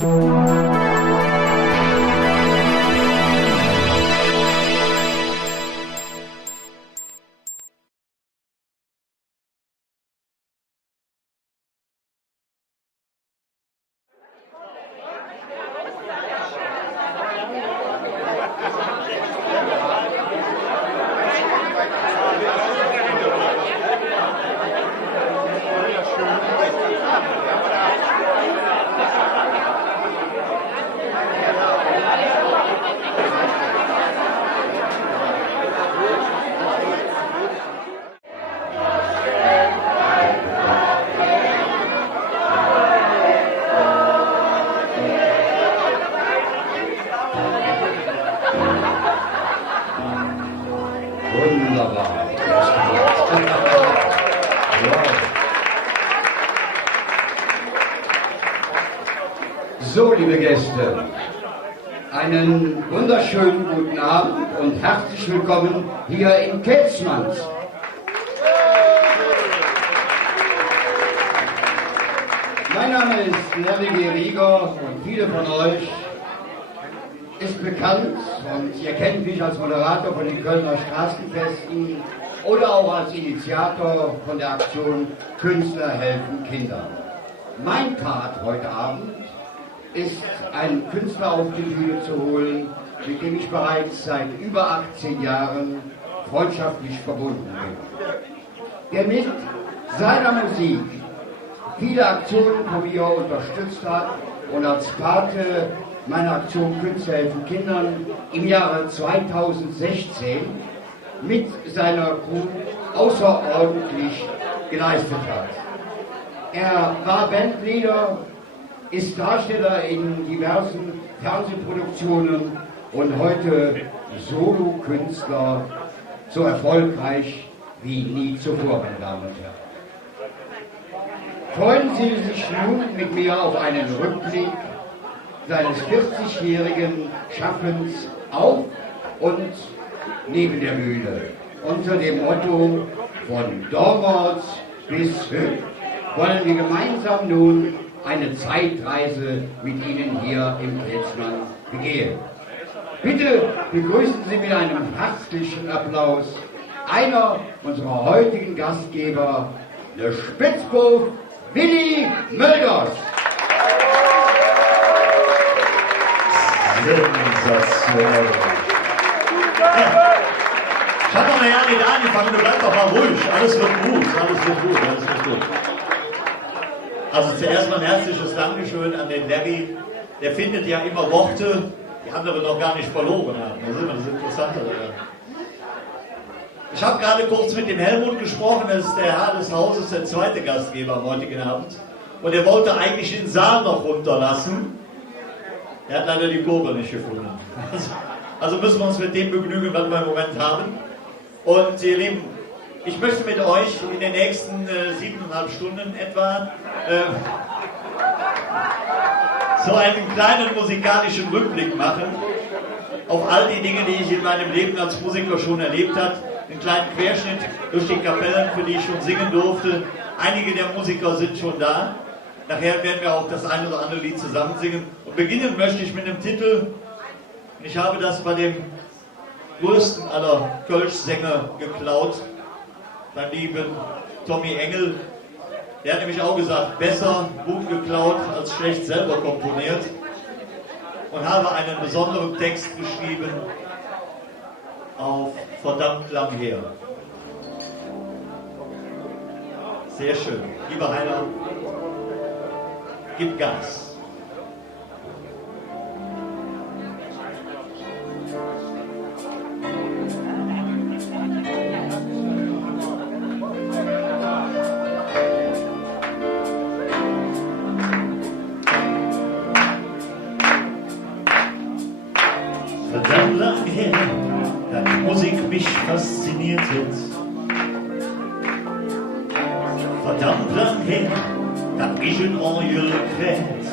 Wunderbar. So, liebe Gäste, einen wunderschönen guten Abend und herzlich willkommen hier in Kelzmanns. Mein Name ist Nervige Rieger und viele von euch ist bekannt und ihr kennt mich als Moderator von den Kölner Straßenfesten oder auch als Initiator von der Aktion Künstler helfen Kindern. Mein Part heute Abend ist, einen Künstler auf die Bühne zu holen, mit dem ich bereits seit über 18 Jahren freundschaftlich verbunden bin. Der mit seiner Musik viele Aktionen von mir unterstützt hat und als Pate meiner Aktion Künstler helfen Kindern im Jahre 2016 mit seiner Crew außerordentlich geleistet hat. Er war Bandleader, ist Darsteller in diversen Fernsehproduktionen und heute Solokünstler, so erfolgreich wie nie zuvor, meine Damen und Herren. Freuen Sie sich nun mit mir auf einen Rückblick seines 40-jährigen Schaffens auf und neben der Bühne. Unter dem Motto von damals bis heute wollen wir gemeinsam nun eine Zeitreise mit Ihnen hier im Kelzmann begehen. Bitte begrüßen Sie mit einem herzlichen Applaus einer unserer heutigen Gastgeber, der Spitzbub Willi Mölders. Sensationell. Ich habe noch ja nicht angefangen, du bleib doch mal ruhig. Alles wird gut, alles wird gut, alles wird gut. Also zuerst mal ein herzliches Dankeschön an den Larry. Der findet ja immer Worte, die andere noch gar nicht verloren haben. Das ist immer das Interessante. Ich habe gerade kurz mit dem Helmut gesprochen, das ist der Herr des Hauses, der zweite Gastgeber am heutigen Abend. Und er wollte eigentlich den Saal noch runterlassen. Er hat leider die Kurve nicht gefunden. Also müssen wir uns mit dem begnügen, was wir im Moment haben. Und ihr Lieben, ich möchte mit euch in den nächsten 7,5 Stunden etwa so einen kleinen musikalischen Rückblick machen auf all die Dinge, die ich in meinem Leben als Musiker schon erlebt habe. Einen kleinen Querschnitt durch die Kapellen, für die ich schon singen durfte. Einige der Musiker sind schon da. Nachher werden wir auch das eine oder andere Lied zusammen singen. Und beginnen möchte ich mit dem Titel, ich habe das bei dem größten aller Kölsch-Sänger geklaut, beim lieben Tommy Engel. Der hat nämlich auch gesagt, besser gut geklaut als schlecht selber komponiert. Und habe einen besonderen Text geschrieben auf verdammt lang her. Sehr schön. Lieber Heiner, gib Gas. Verdammt lang her, da die Musik mich fasziniert hat. Verdammt lang her, dat ich een Orgel kräht.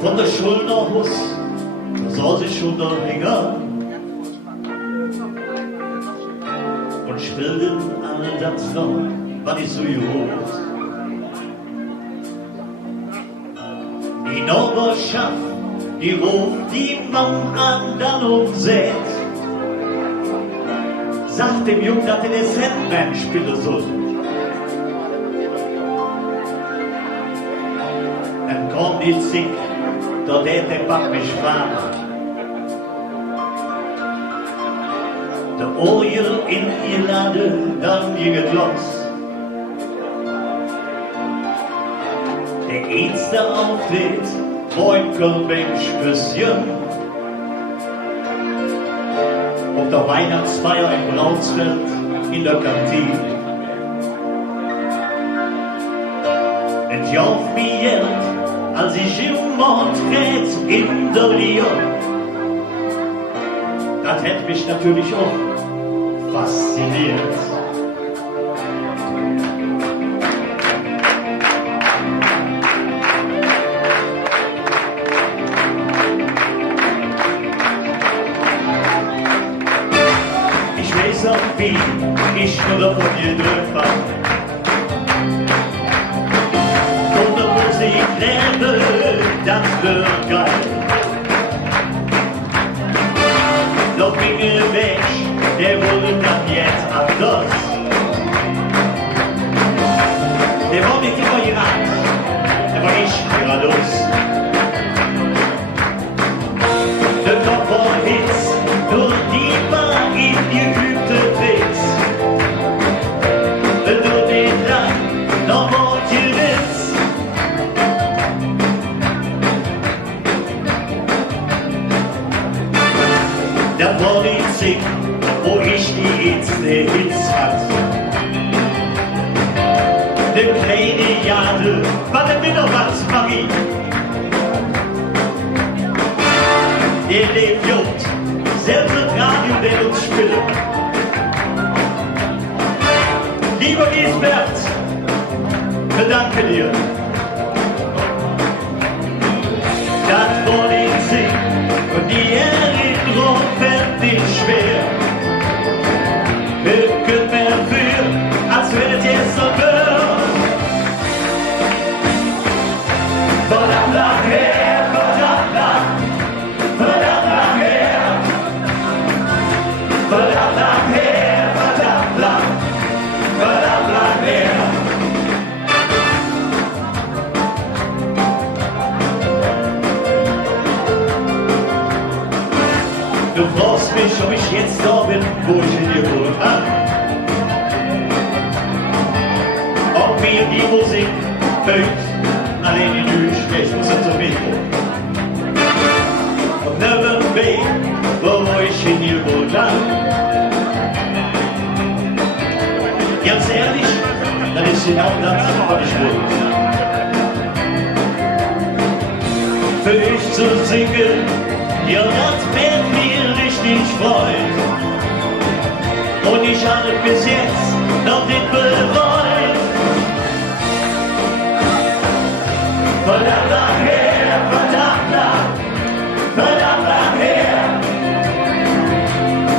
Von der Schulterhus, da saß ich schon der Hänger und spielten alle das noch, was ich so gut. Die Nachbarschaft, die ruft die Mann an, dann umsät. Sagt dem Jungen, dass er den Sandman spielen soll. Dann kommt die Zick, da der Pack mich fragt. Der Oil in ihr Lade, dann geht los. Der erste Auftritt, Beutelbench-Küsschen. Auf der Weihnachtsfeier in Braunsfeld in der Kantine. Es jauft mir Geld, als ich im Mond red in der Lier. Das hätte mich natürlich auch fasziniert. Ich weiß auch, wie ich nur von dir drüber. Und der Musik lebe, das wird geil. Doch Dinge weg, der wurde dann jetzt anders. Der war nicht immer gerannt, der war nicht geradeaus. Der Kopf war Hitz, nur die war ihm geübte Tricks. Nur den Lang, noch mal die Witz. Der Politik, wo ich die erste Hits hat. Ne kleine Jade, warte mir noch was, Marie. Der lebt jung, selbst das Radio, der uns spielt. Lieber Lisbeth, bedanke dir. Das Politik und die Erinnerung fällt nicht schwer. Hücken mehr für, als wenn es jetzt so wird. Verdammt lang her, verdammt lang, verdammt lang her. Verdammt lang her, verdammt lang, verdammt lang her. Du fragst mich, ob ich jetzt da bin, wo ich in dir wohne. Ob mir die Musik fällt, allein du sprichst, muss es so mitkommen. Auf nirgendwo Weg, wo ich in dir wohne. Ganz ehrlich, das ist genau das, was ich will. Für dich zu singen, ja, das wird mir richtig freuen. Und ich habe bis jetzt noch nicht bereut. Verdammt lang her, verdammt lang, verdammt lang her.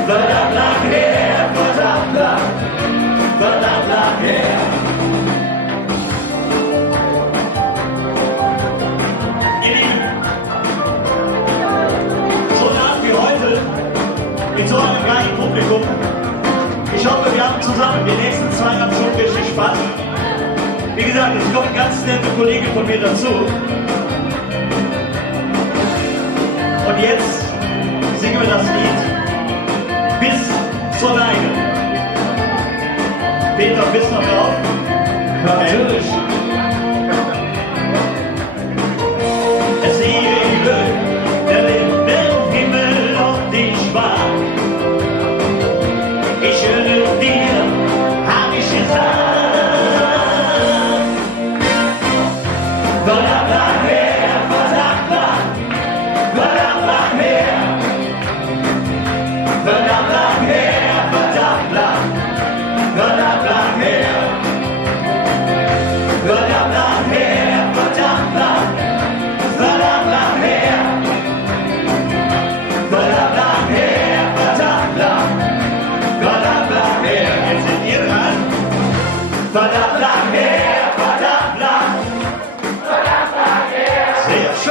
Verdammt lang her, verdammt lang, verdammt lang her. Ihr Lieben, so ein Abend wie heute, mit so einem kleinen Publikum. Ich hoffe, wir haben zusammen die nächsten 2,5 Stunden richtig Spaß. Wie gesagt, es kommt ein ganz netter Kollege von mir dazu. Und jetzt singen wir das Lied bis zur Neige. Peter, bist du noch drauf? Natürlich. Es liebe, der lebt im Himmel und ich war. Ich höre dir, hab ich gesagt. Verdammt lang her, verdammt lang, verdammt lang her. Verdammt lang her, verdammt lang, verdammt lang her. Verdammt lang her, verdammt lang, verdammt lang her. Verdammt lang her, verdammt lang, verdammt lang her. Jetzt sind ihr dran. Verdammt lang her, verdammt lang, verdammt lang her. Sehr schön.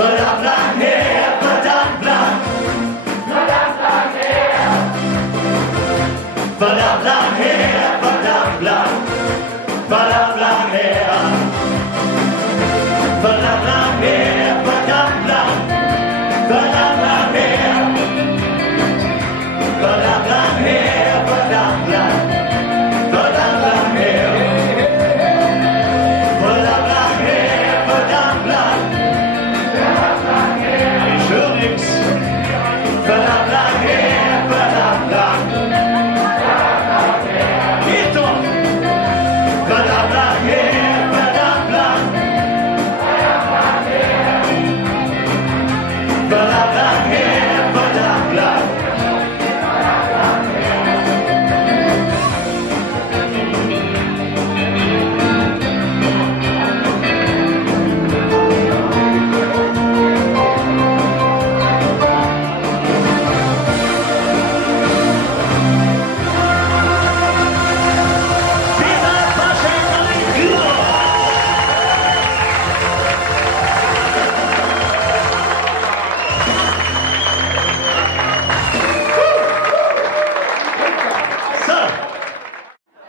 verdammt lang her, verdammt lang. Verdammt lang her. Verdammt lang her, verdammt lang. Verdammt lang her. Verdammt lang her, verdammt lang. Verdammt lang her. Verdammt lang her, verdammt lang. Verdammt lang her. Verdammt lang her, verdammt lang. Verdammt lang her. Ich höre nix. Verdammt lang her, verdammt lang. Verdammt lang her. Geht doch. Verdammt lang her, verdammt lang. Verdammt lang her. Verdammt lang her, verdammt lang.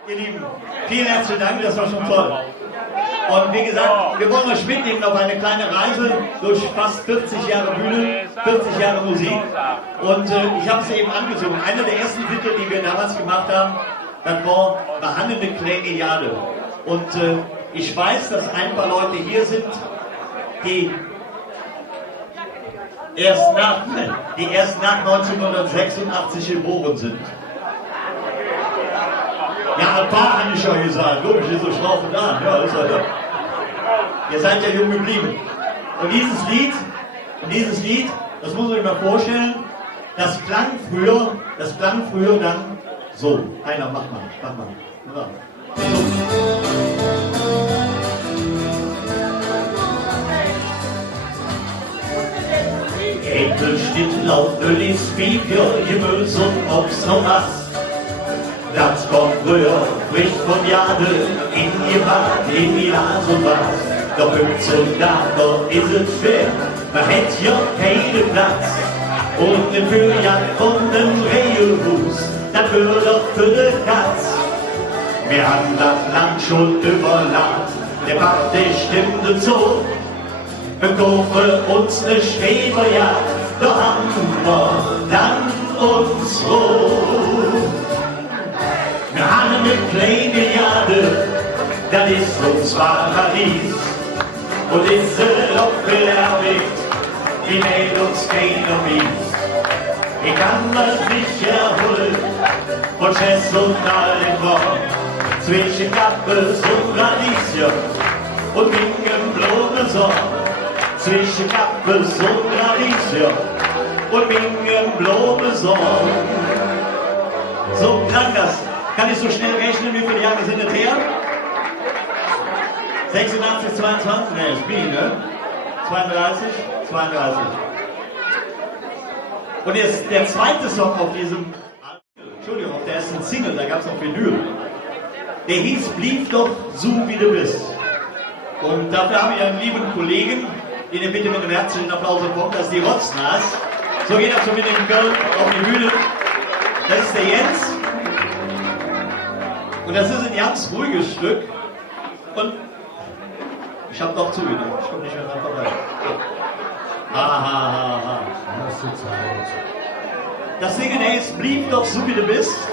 Ihr Lieben, vielen herzlichen Dank, das war schon toll. Und wie gesagt, wir wollen euch mitnehmen auf eine kleine Reise durch fast 40 Jahre Bühne, 40 Jahre Musik. Und ich habe es eben angesungen. Einer der ersten Titel, die wir damals gemacht haben, das war Behangene Klänge Jade. Und ich weiß, dass ein paar Leute hier sind, die erst nach 1986 geboren sind. Ja, ein paar habe ich schon gesagt. Logisch, ist so schlau von da. Ja, ist halt da. Ihr seid ja jung geblieben. Und dieses Lied, das muss man sich mal vorstellen, das klang früher dann so. Einer, mach mal. Ja. So. Ekelschnitt laut Öl ist Bier, Gemüse und Obst und was. Das kommt früher, spricht von Jade, in die Wand, in die Nase und was. Doch heutzutage ist es schwer, man hätt ja keinen Platz. Und den Fürjagd von dem Rehefuß, das gehört doch für die Katz. Wir haben das Land schon überladen, der Pacht, der stimmte zu. Wir kaufen uns ne Schreberjagd, doch haben wir dann uns Ruhe. Wir haben eine kleine Jade, das ist uns Paradies. Und diese Lochel erweckt, die mäht uns keiner mies. Ich kann das nicht erholen, von Chess und allen Wort. Zwischen Kappes und Radieschen und Bingen bloße Sorgen. Zwischen Kappes und Radieschen und Bingen bloße Sorgen. So klang das. Kann ich so schnell rechnen, wie viele Jahre sind es her? 86, 22, ne, ist wie, ne? 32? Und jetzt der zweite Song auf diesem, Entschuldigung, auf der ersten Single, da gab es noch Vinyl. Der hieß Blieb doch so wie du bist. Und dafür habe ich einen lieben Kollegen, den ihr bitte mit einem herzlichen Applaus bekommt, das ist die Rotznase. So geht er schon mit dem Girl auf die Bühne. Das ist der Jens. Und das ist ein ganz ruhiges Stück. Und ich habe doch zugehört. Ich komme nicht mehr dran vorbei. Ha. Das Singen heißt Blieb doch so wie du bist.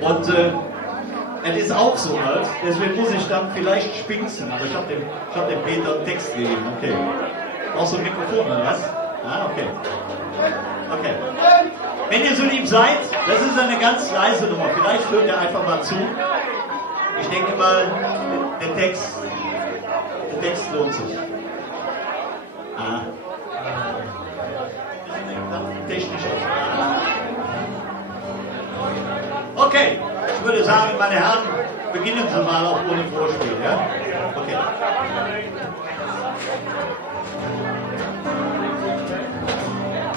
Und es ist auch so halt. Deswegen muss ich dann vielleicht spinksen. Aber ich hab dem Peter einen Text gegeben. Okay. Brauchst du ein Mikrofon oder was? Ah, okay. Okay. Wenn ihr so lieb seid, das ist eine ganz leise Nummer. Vielleicht hört ihr einfach mal zu. Ich denke mal, der Text lohnt sich. Ah. Technisch. Okay, ich würde sagen, meine Herren, beginnen Sie mal auch ohne Vorspiel, ja? Okay.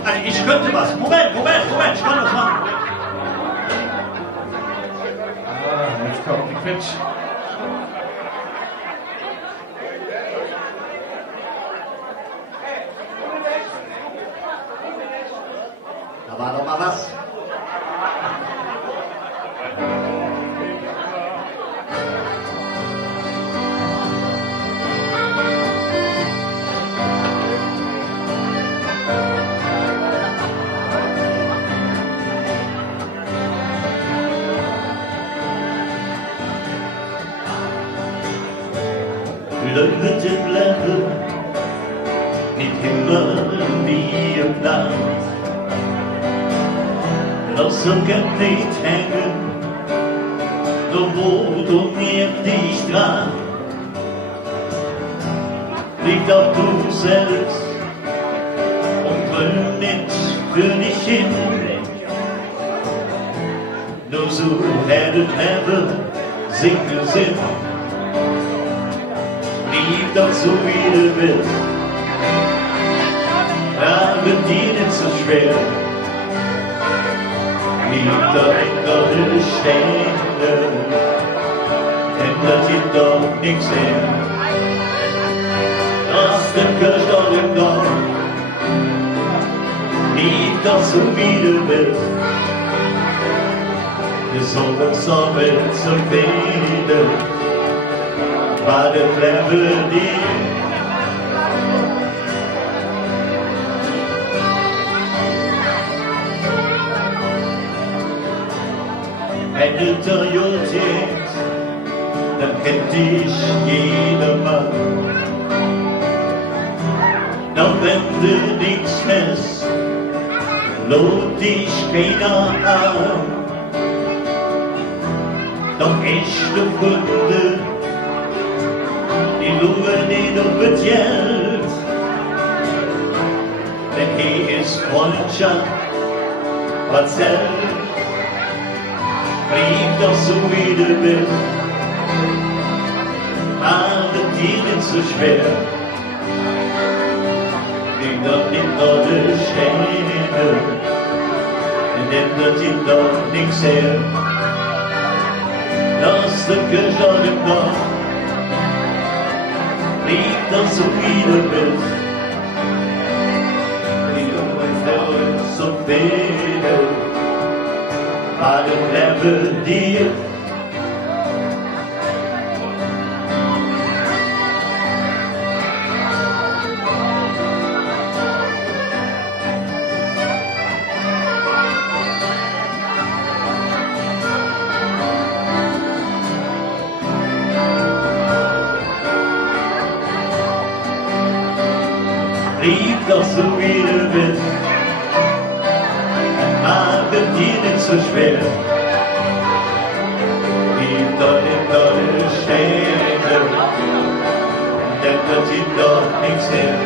Also ich könnte was. Moment, ich kann das machen. Jetzt kommt die Quitsch. Da war doch mal was. Blütenblätter, nicht immer wie geplant. Lass so gern nicht hängen, nur wo du mir dich dran. Liegt auch du selbst und brüll nicht für dich hin. Nur so hättet Heaven singen Sinn. Lieb doch so wie du bist, aber dir nicht so schwer. Lieb doch einfach die Stände, ändert sich doch nichts mehr. Lass den Kirch doch im Dorf, lieb doch so wie du bist. Wir sollen uns aber zum Beten. War der Level dir. Wenn du Toyotix, dann kennt dich jedermann. Doch wenn du nichts hast, lobt dich keiner an. Doch echte Freunde, die luren nicht auf das Geld. Denn hier ist Freundschaft, was zählt. Blieb doch so wie du bist, aber dir nicht so schwer. Blieb doch nicht nur die Stände, denn ändert sich doch nichts her. Lass den Kirch an dem Dorf, lieb doch so wie du bist. Die Jungen so viele, war dem Level dir. Lieb doch so wie du bist, aber dir nicht so schwer. Lieb doch nicht deine Stände, denn das sieht doch nichts her.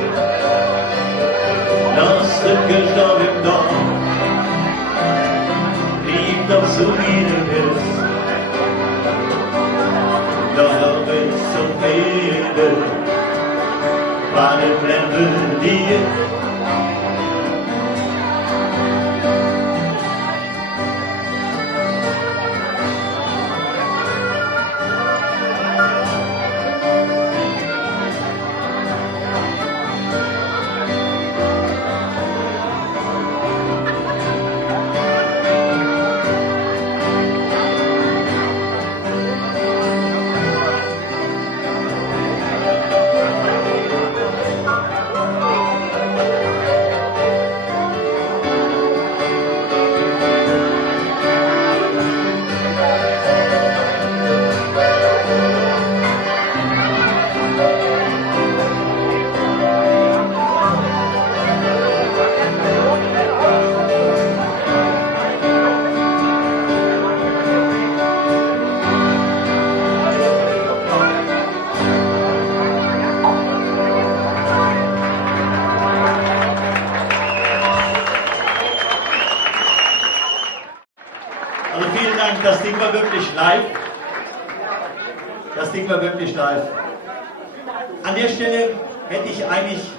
Lass den Kirch doch im Dorf, lieb doch so wie du bist. Doch ist so viele, war der Level dir. Also vielen Dank, das Ding war wirklich live. Das Ding war wirklich live. An der Stelle hätte ich eigentlich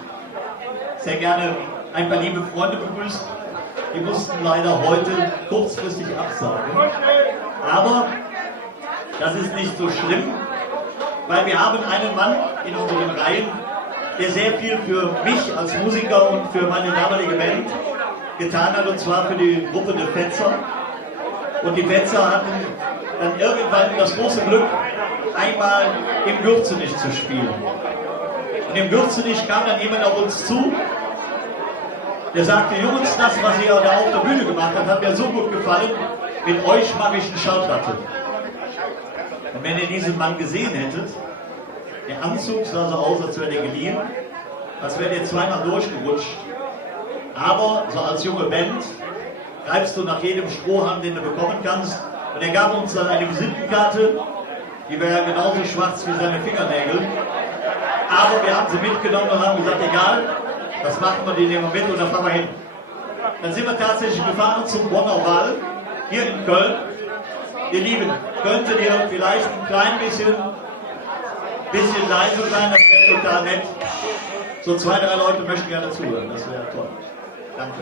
sehr gerne ein paar liebe Freunde begrüßt. Die mussten leider heute kurzfristig absagen. Aber das ist nicht so schlimm, weil wir haben einen Mann in unseren Reihen, der sehr viel für mich als Musiker und für meine damalige Band getan hat, und zwar für die Gruppe The Fetzer. Und die Fetzer hatten dann irgendwann das große Glück, einmal im Gürzenich zu spielen. Und im Gürzenich kam dann jemand auf uns zu, der sagte: Jungs, das, was ihr da auf der Bühne gemacht habt, hat mir so gut gefallen, mit euch mache ich eine Schallplatte. Und wenn ihr diesen Mann gesehen hättet, der Anzug sah so aus, als wäre der geliehen, als wäre der zweimal durchgerutscht. Aber so als junge Band greifst du nach jedem Strohhalm, den du bekommen kannst. Und er gab uns dann eine Visitenkarte, die war ja genauso schwarz wie seine Fingernägel. Aber wir haben sie mitgenommen und haben gesagt: egal, das machen wir, die nehmen wir mit und dann fahren wir hin. Dann sind wir tatsächlich gefahren zum Bonner Wall, hier in Köln. Ihr Lieben, könntet ihr vielleicht ein klein bisschen leise sein, das wäre total nett. So 2, 3 Leute möchten gerne zuhören, das wäre toll. Danke.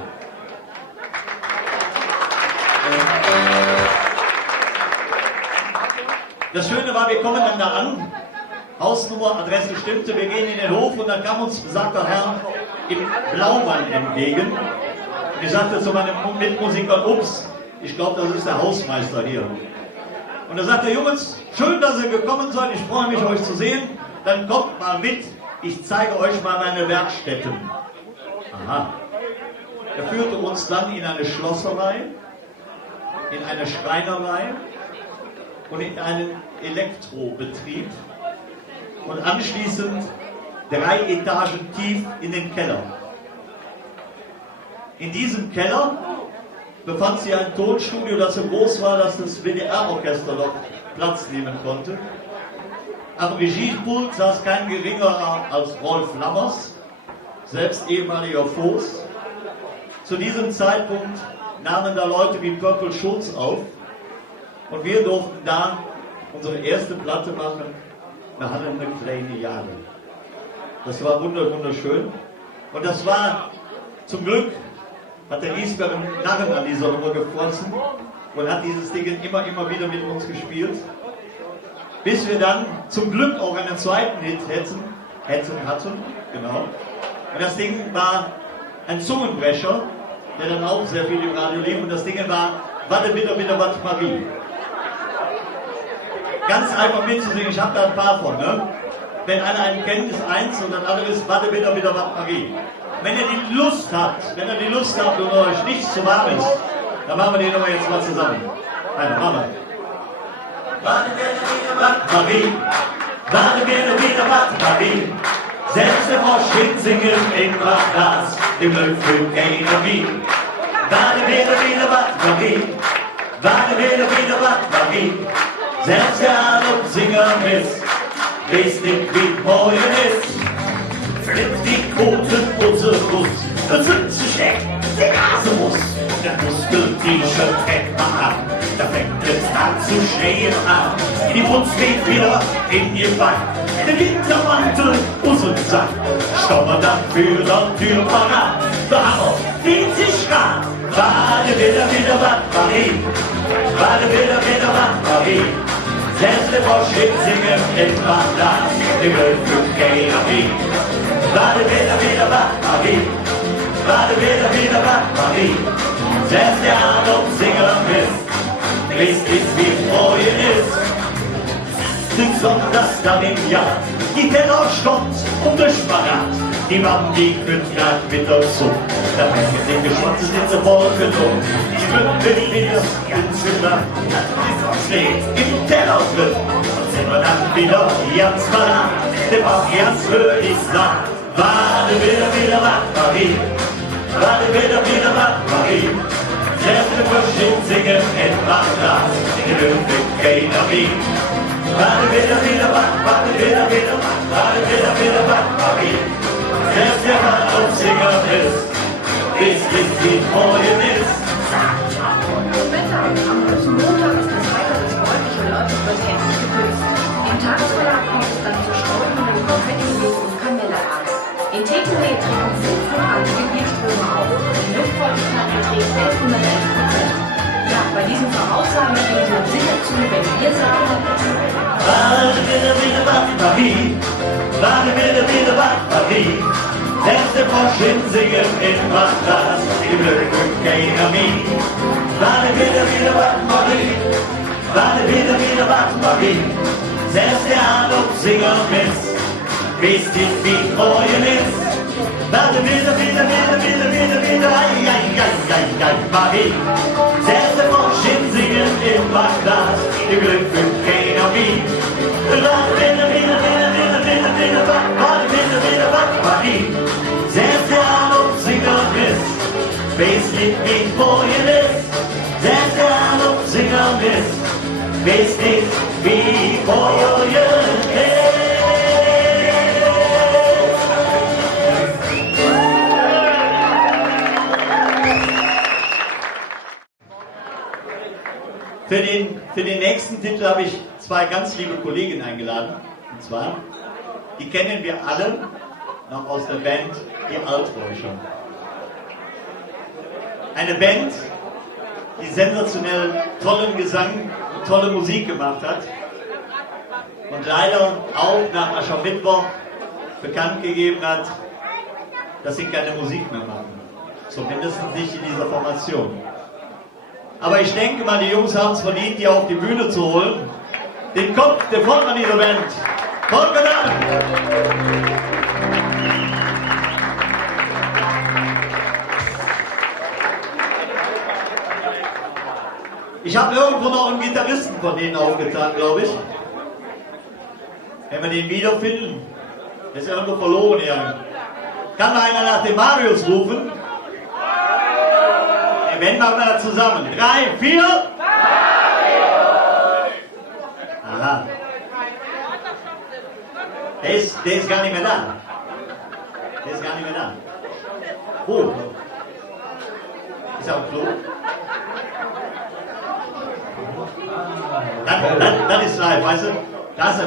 Das Schöne war, wir kommen dann da an, Hausnummer, Adresse stimmte, wir gehen in den Hof und dann kam uns besagter Herr im Blaumann entgegen. Und ich sagte zu meinem Mitmusiker: ups, ich glaube, das ist der Hausmeister hier. Und er sagte: Jungs, schön, dass ihr gekommen seid, ich freue mich, euch zu sehen. Dann kommt mal mit, ich zeige euch mal meine Werkstätten. Aha. Er führte uns dann in eine Schlosserei, in eine Schreinerei und in einen Elektrobetrieb und anschließend 3 Etagen tief in den Keller. In diesem Keller befand sich ein Tonstudio, das so groß war, dass das WDR-Orchester dort Platz nehmen konnte. Am Regiepult saß kein geringerer als Rolf Lammers, selbst ehemaliger Voß. Zu diesem Zeitpunkt nahmen da Leute wie Purple Schulz auf und wir durften da unsere erste Platte machen, wir hatten eine kleine Jahre. Das war wunderschön und das war zum Glück, hat der Giesberg einen Narren an dieser Nummer gefrossen und hat dieses Ding immer wieder mit uns gespielt, bis wir dann zum Glück auch einen zweiten Hit hatten, genau. Und das Ding war ein Zungenbrecher, der dann auch sehr viel im Radio lief, und das Ding war Warte bitte, was Marie. Ganz einfach mitzusingen, ich habe da ein paar von, ne? Wenn einer einen kennt, ist 1 und das andere ist Warte bitte, was Marie. Wenn ihr die Lust habt und euch nicht zu warm ist, dann machen wir die Nummer jetzt mal zusammen. Eine Mama. Warte bitte, was Marie. Warte bitte, was Marie. Selbst der Frosch hinsingen in Glas, im Löffel keiner wie. Warte bitte, was Marie. Warte bitte, was Marie. Selbst der Adopsinger misst, weiß nicht, wie morgen ist. Flippt die Kotenputze Brust, das Hütze steckt, die Nase muss, der Muskel-T-Shirt fängt man an, da fängt es an zu schneien an. Die Brust geht wieder in ihr Bein, der Wintermantel, Usselsack, stommern dann für der Tür voran. Der Hammer, 40 Grad, warte wieder, was Marie, warte wieder, was Marie. Selbst der Frosch singen in Bagdad, die Wölfe gehen auf ihn. Warte wieder, was Marie. Warte wieder, was Marie. Selbst der Adopsinger ist, wisst ist, wie Freuen ist. Sind sonntags dann im Jahr, die Teller stont und der Spagat. Die Mann, die kürt grad mit der Suppe, da hängen die Geschmatze sind so Wolken um. Ich bin wieder ins Geschmack, die steht im Teller drin. Und sind wir dann wieder ganz verlangt, der Bauch ganz höher ist nach. Warte wieder, was Marie. Warte wieder, was Marie. Selbst der Burschen singen in Bagdad, die Löwe gehen auf ihn. Warte wieder, warte wieder, was Marie. Selbst der Adopsinger ist, wisst nicht, wie morgen ist. Wetter. Am großen Montag ist das Wetter das bräunliche Nördlich wird endlich geküsst. Im Tagesverlag kommt es dann zu sträubenden Konfetti und Kandelabends. In Tekelé treten 500 Gebietsströme auf. Die Luftfeuchtigkeit beträgt 1111%. Ja, bei diesen Voraussagen stehen Sie uns sicher zu, wenn wir sagen: Warte wieder, was Marie. Warte wieder Batterie. Selbst der Frosch singen in Wasser, die Blöcke keiner mich. Warte wieder Batterie. Warte wieder Batterie. Selbst der Adolf Singer misst, wisst ihr wie freuen ist. Warte wieder, Marie. Selbst der Frosch singen im Bachglas, die Glück keiner wie. Warte wieder, Marie. Selbst der Adolf Singer misst, wisst ihr wie freuen ist. Selbst der Adolf Singer misst, wisst ihr wie freuen ist. Für den nächsten Titel habe ich zwei ganz liebe Kollegen eingeladen. Und zwar, die kennen wir alle noch aus der Band Die Alträucher. Eine Band, die sensationell tollen Gesang und tolle Musik gemacht hat und leider auch nach Aschermittwoch bekannt gegeben hat, dass sie keine Musik mehr machen. Zumindest nicht in dieser Formation. Aber ich denke mal, die Jungs haben es verdient, die auf die Bühne zu holen. Den Kopf, der Frontmann dieser Band. Volker Dahmen! Ich habe irgendwo noch einen Gitarristen von denen aufgetan, glaube ich. Wenn wir den wiederfinden, ist er irgendwo verloren hier. Kann mal einer nach dem Marius rufen? Wenn machen wir das zusammen. 3, 4. Aha. Der ist gar nicht mehr da. Der ist gar nicht mehr da. Wo? Ist er auf Klo? Das ist live, weißt du? Das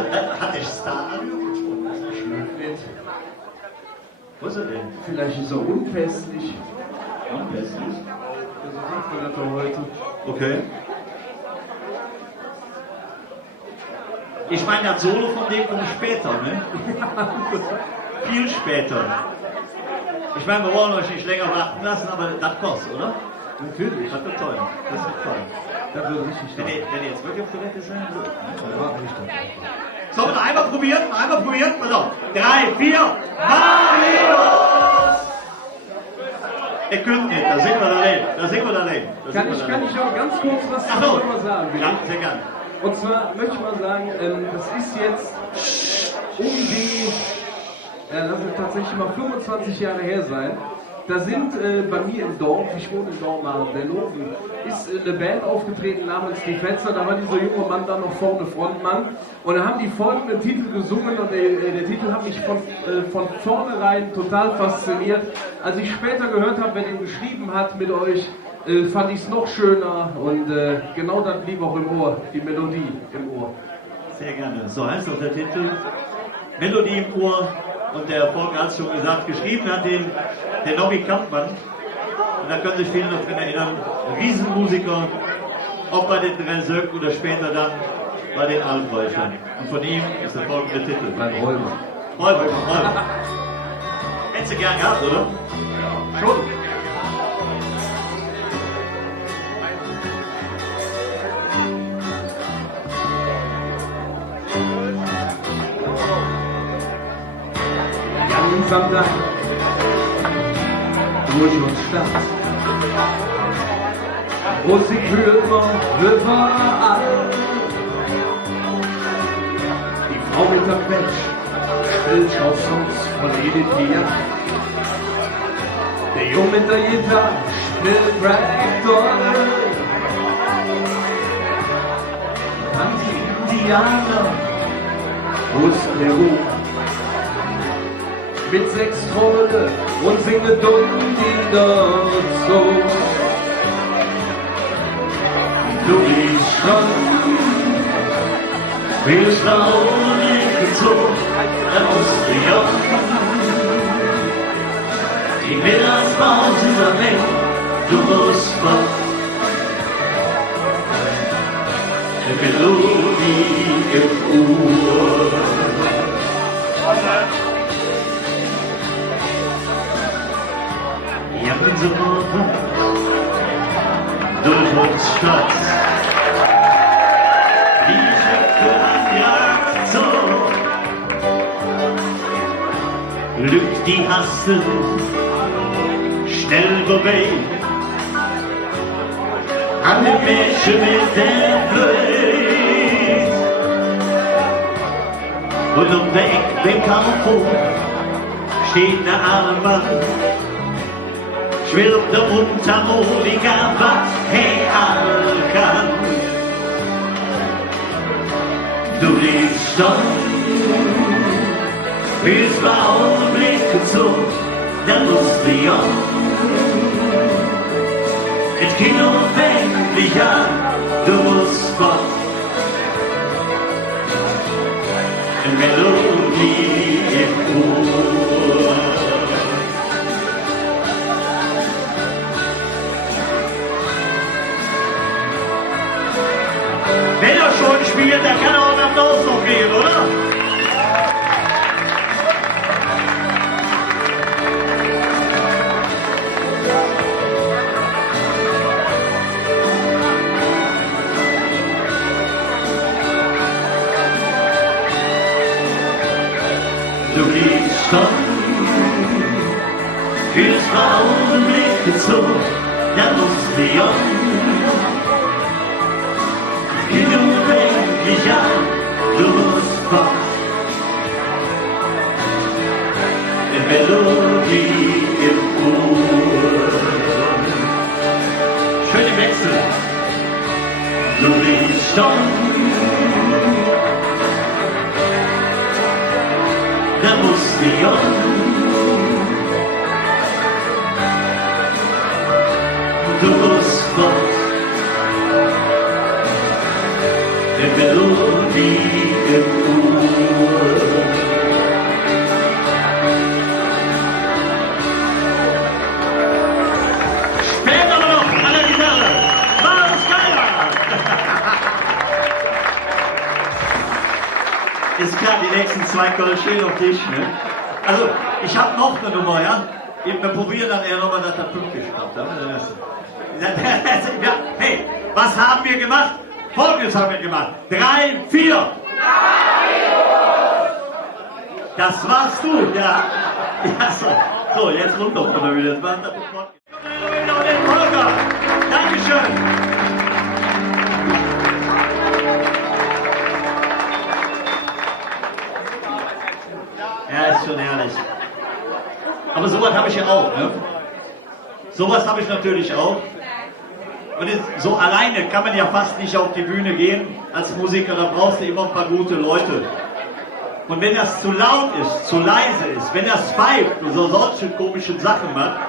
hat der Star. Wo ist er denn? Vielleicht ist er unfestlich. Unfestlich? Heute. Okay. Ich meine, das Solo von dem kommt später, ne? Viel später. Ich meine, wir wollen euch nicht länger warten lassen, aber das kostet, oder? Natürlich. Das wird toll. Das wird toll. Das wird richtig Wenn ihr jetzt wirklich auf Toilette sein wird. Ja, richtig. Sollen wir noch einmal probieren? Pass auf. 3, 4. Marius! Ihr könnt nicht, da sind wir daneben. Kann ich noch ganz kurz was darüber sagen? Ja, sehr gerne. Und zwar möchte ich mal sagen, das ist jetzt um die, das wird tatsächlich mal 25 Jahre her sein. Da sind bei mir im Dorf, ich wohne in Dormagen-Benno, ist eine Band aufgetreten namens Die Fetzer. Da war dieser junge Mann dann noch vorne Frontmann. Und da haben die folgenden Titel gesungen und der Titel hat mich von vornherein total fasziniert. Als ich später gehört habe, wer den geschrieben hat mit euch, fand ich es noch schöner und genau das blieb auch im Ohr, die Melodie im Ohr. Sehr gerne. So heißt auch der Titel. Melodie im Ohr. Und der Volker hat es schon gesagt, geschrieben hat den der Nobby Kampmann. Und da können sich viele noch dran erinnern. Riesenmusiker, ob bei den drei Söcken oder später dann bei den Alträuchern. Und von ihm ist der folgende Titel. Mein Räuber. Räuber. Hättest du gern gehabt, oder? Schon. Langsam da, durch uns Stadt. Musik hört man überall. Die Frau mit der Quetsch spielt Chansons von Edith Piaf. Der Junge mit der Gitarre spielt Ragdoll. Und die Indianer aus Peru mit 6 Trommeln und singe dumm die dazu. Du bist schon viel schlaulich gezogen aus Lyon. Die Mittagspause war weg, du musst fort. Die Melodie im Uhr. Ich bin so durch uns Stadt. Die Schöpfe anjagt so. Glück die Hasse schnell vorbei. An den Menschen mit der Blöd. Und um der Eckbank am Hof steht der arme Mann. Schwirrt der Mundharmonika, was all kann. Du lebst schon, willst bei Augenblicken so, dann musst du ja. Es geht notwendig an, du musst fort. Eine Melodie im Ohr. Wenn er schon spielt, dann kann er auch am Applaus noch gehen, oder? Du liebst schon, fühlst bei Augenblicken so, dann musst du ja. Dich an, du musst fort. Eine Melodie im Ohr. Schöne Wechsel. Du liebst schon. Da musst du ja. Du musst fort. Melodie im Ohr. Später noch an der Gitarre, Marius Geiger. Ist klar, die nächsten zwei Gold stehen auf dich, ne? Also, ich habe noch eine Nummer, ja? Wir probieren dann eher nochmal, dass er pünktlich klappt. Ja, hey, was haben wir gemacht? Folgendes haben wir gemacht. 3, 4. Das warst du, ja. Ja so, jetzt runter oder wieder. Das war das Wort. Und den Volker. Dankeschön. Ja, ist schon herrlich. Aber sowas habe ich ja auch, ne? Sowas habe ich natürlich auch. Und so alleine kann man ja fast nicht auf die Bühne gehen als Musiker, da brauchst du immer ein paar gute Leute. Und wenn das zu laut ist, zu leise ist, wenn das pfeift und so solche komischen Sachen macht,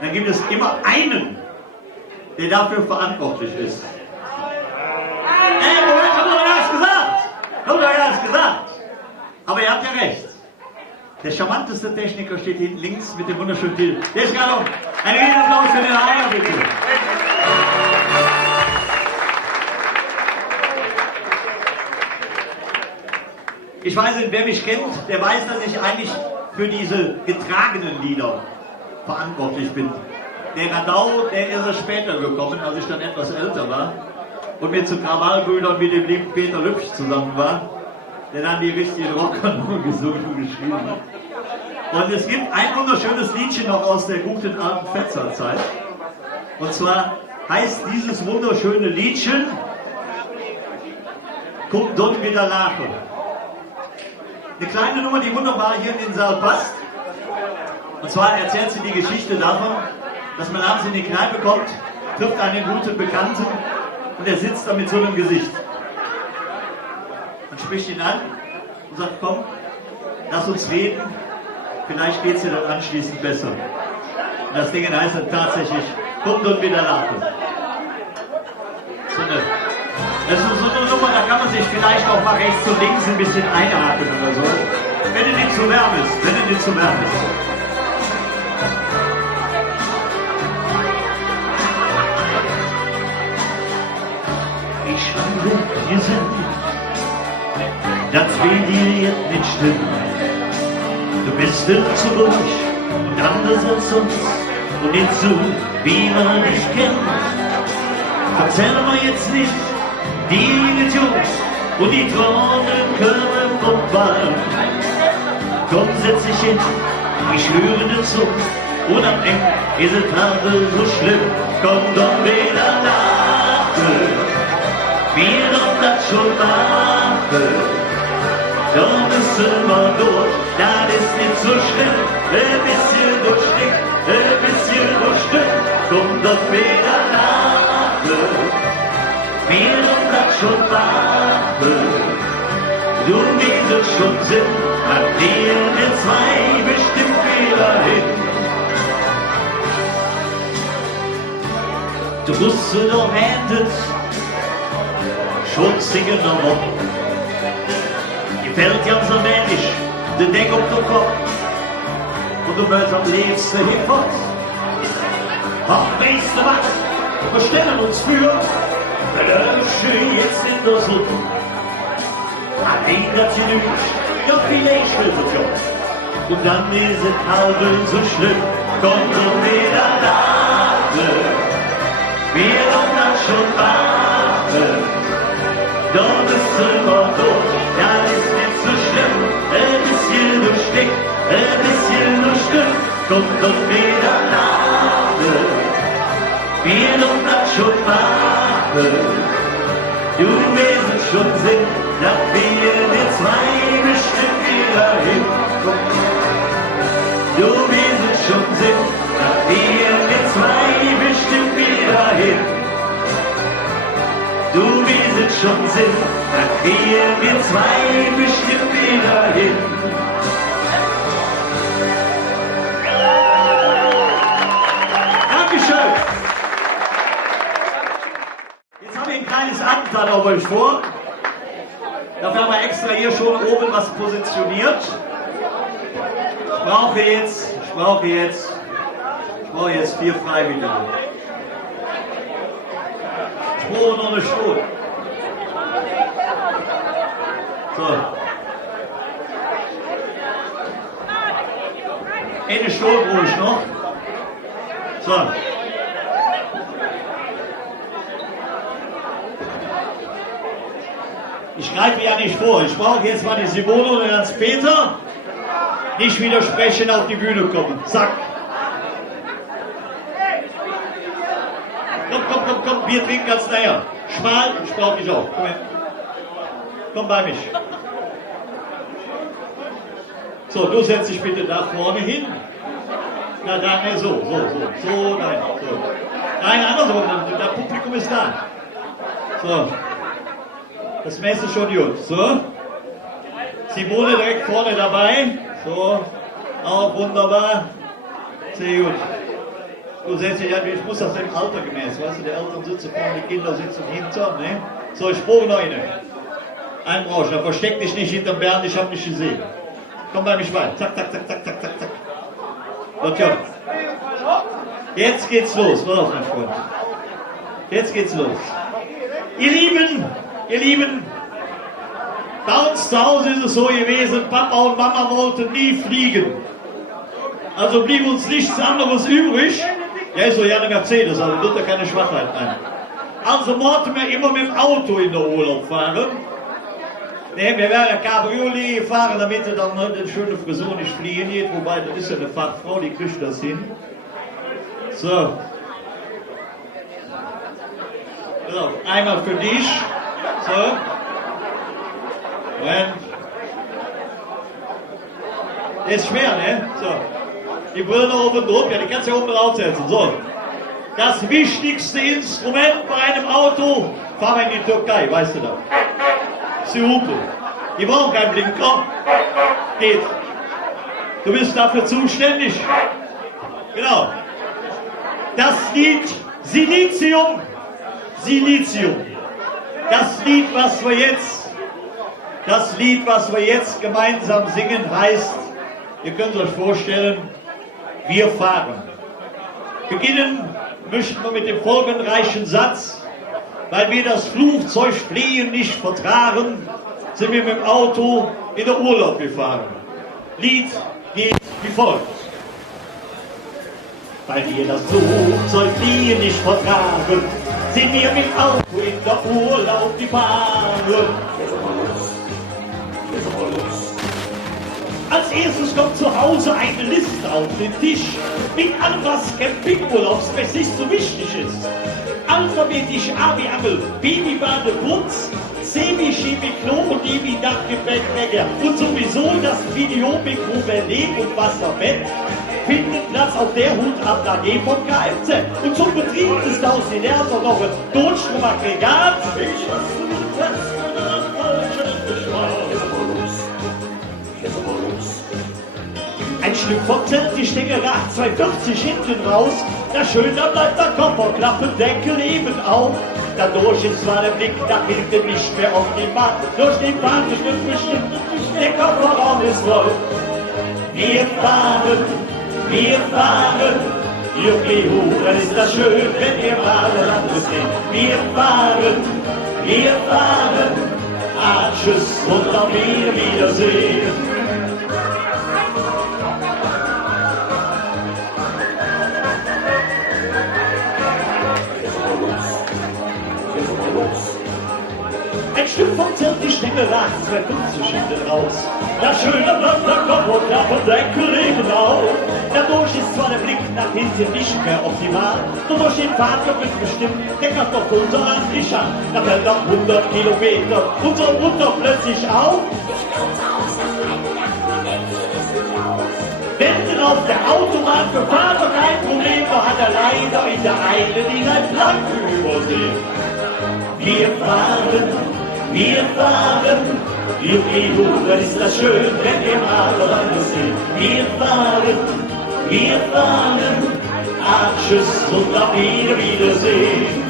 dann gibt es immer einen, der dafür verantwortlich ist. Moment, hab doch gar nichts gesagt! Hab doch gar nichts gesagt! Aber ihr habt ja recht. Der charmanteste Techniker steht hinten links mit dem wunderschönen Titel. Der ist gerade ein Riesenapplaus für den Eier, bitte. Ich weiß nicht, wer mich kennt, der weiß, dass ich eigentlich für diese getragenen Lieder verantwortlich bin. Der Radau, der ist erst später gekommen, als ich dann etwas älter war und mit zu Krawallbrüdern mit dem lieben Peter Lübsch zusammen war, der dann die richtigen Rock'n'Roll gesungen und geschrieben hat. Und es gibt ein wunderschönes Liedchen noch aus der guten alten Fetzer-Zeit. Und zwar heißt dieses wunderschöne Liedchen "Kommt dort wieder lachen". Eine kleine Nummer, die wunderbar hier in den Saal passt. Und zwar erzählt sie die Geschichte davon, dass man abends in die Kneipe kommt, trifft einen guten Bekannten und er sitzt da mit so einem Gesicht. Man spricht ihn an und sagt, komm, lass uns reden, vielleicht geht es dir dann anschließend besser. Und das Ding heißt dann tatsächlich, kommt und wieder lachen. Das ist so eine Nummer, da kann man sich vielleicht auch mal rechts und links ein bisschen einatmen oder so. Wenn es nicht zu warm ist, wenn es nicht zu warm ist. Ich habe gesehen, dass wir dir jetzt nicht stimmen. bist du zu ruhig und anders als uns und nicht so, wie man dich kennt. Erzähl mir jetzt nicht die Jungs und die Träume kommen vom Wald. Komm, setz dich hin, ich höre dir zu und am Ende ist es halb so schlimm. Komm doch wieder nach, wir doch das schon machen. Da müssen wir durch, das ist nicht so schlimm. Ein bisschen durchstick, ein bisschen durchstick. Komm doch wieder nach, wir doch das schon machen. Du wirst es schon Sinn, an dir wir zwei bestimmt wieder hin. Du musst doch endet, schon singen noch. Gefällt dir so Mensch, der Denk auf den Kopf und du wirst am liebsten hier fort. Ach, weißt du was? Wir stellen uns für, schön jetzt in der Sonne. Allein das hier nicht, ja vielleicht wird es ja. Und dann ist es halb so schlimm, kommt so wieder nach. Wir haben das schon machen, da müssen wir durch, das ist nicht so schlimm. Ein bisschen durchstick, ein bisschen durchstick, kommt doch wieder nach. Wir haben das schon machen, du wirst es schon sehen, dass wir zwei bestimmt wieder hinkommen. Du wirst es schon sehen, dass wir zwei bestimmt wieder hin. Du wirst es schon sehen, dass wir zwei bestimmt wieder hin. Dankeschön. Jetzt haben wir ein kleines Anteil auf euch vor. Dafür haben wir extra hier schon oben was positioniert. Ich brauche jetzt 4 Freiwillige. Ich brauche noch eine Stunde. So. Eine Stunde brauche ich noch. So. Ich greife ja nicht vor. Ich brauche jetzt mal die Simone und den Hans-Peter. Nicht widersprechen, auf die Bühne kommen. Zack. Komm, Bier trinken ganz näher. Schmal, ich brauche dich auch. Komm her. Komm bei mich. So, du setz dich bitte da vorne hin. Na, danke, so, nein, so. Nein, andersrum, das Publikum ist da. So. Das Messer schon gut. So. Simone direkt vorne dabei. So. Auch wunderbar. Sehr gut. Du setzt dich an, ich muss das dem Alter gemäß. Weißt du, die Eltern sitzen vorne, die Kinder sitzen hinter. Ne? So, ich brauche noch einen. Einen brauchst du. Versteck dich nicht hinterm Bernd, ich habe dich gesehen. Komm bei mich rein. Zack. Okay. Jetzt geht's los. Pass auf, mein Freund. Jetzt geht's los. Ihr Lieben, bei uns zu Hause ist es so gewesen, Papa und Mama wollten nie fliegen. Also blieb uns nichts anderes übrig. Ja, ist so ja eine Mercedes, also tut da keine Schwachheit ein. Also wollten wir immer mit dem Auto in den Urlaub fahren. Ne, wir werden ein Cabriolet gefahren, damit er dann eine schöne Frisur nicht fliegen geht, wobei das ist ja eine Fachfrau, die kriegt das hin. So. So, einmal für dich. So. Moment. Das ist schwer, ne? So. Die Brille oben drauf, ja, die kannst du ja oben draufsetzen. So. Das wichtigste Instrument bei einem Auto, fahren wir in die Türkei, weißt du das? Das ist die Hupe. Die brauchen keinen Blinker. Geht. Du bist dafür zuständig. Genau. Das Lied Silizium. Das Lied, was wir jetzt gemeinsam singen, heißt, ihr könnt euch vorstellen, wir fahren. Beginnen möchten wir mit dem folgenreichen Satz: Weil wir das Flugzeug fliehen nicht vertragen, sind wir mit dem Auto in den Urlaub gefahren. Lied geht wie folgt. Weil wir das Flugzeug fliehen nicht vertragen, sind wir mit Auto in der Urlaub die Bahnen. Als erstes kommt zu Hause eine Liste auf den Tisch mit allem, was campingurlaubsmäßig so wichtig ist. Alphabetisch A wie Angel, B wie Badeputz, C wie Ski wie Klo und D wie Dachgepäckträger. Und sowieso das Videomikro Berlin und Wasserbett findet Platz auf der Hutabnahme von Kfz. Und zum Betrieb des Auxiliärs noch ein Notstromaggregat. Ich hasse den Platz für den falschen Geschmack. Ein Stück vom Zelt, die Steckerach 240 hinten raus. Na schön, da bleibt der Kofferklappendeckel eben auf. Dadurch ist zwar der Blick nach hinten nicht mehr optimal. Durch den Bahnbeschnitt bestimmt nicht, der Kofferraum ist voll. Wir fahren, juhu, dann ist das schön, wenn wir mal Landes sehen. Wir fahren, tschüss und auf Wiedersehen. Ein Stück vom Zelt, die Steckerach 250 hinten raus. Na schön, da bleibt der Kofferklappendeckel eben auf. Dadurch ist zwar der Blick nach hinten nicht mehr optimal, nur durch den Fahrtweg wird bestimmt der Kartoffel unser Land nicht an. Da fällt nach 100 Kilometer unser Mutter plötzlich auf. Wenn auf der Autobahn für Fahrer kein Problem war, hat er leider in der Eile die Leitplank übersehen. Wir fahren, juhu, dann ist das schön, wenn wir mal Landes sehen. Wir fahren, tschüss und auf Wiedersehen.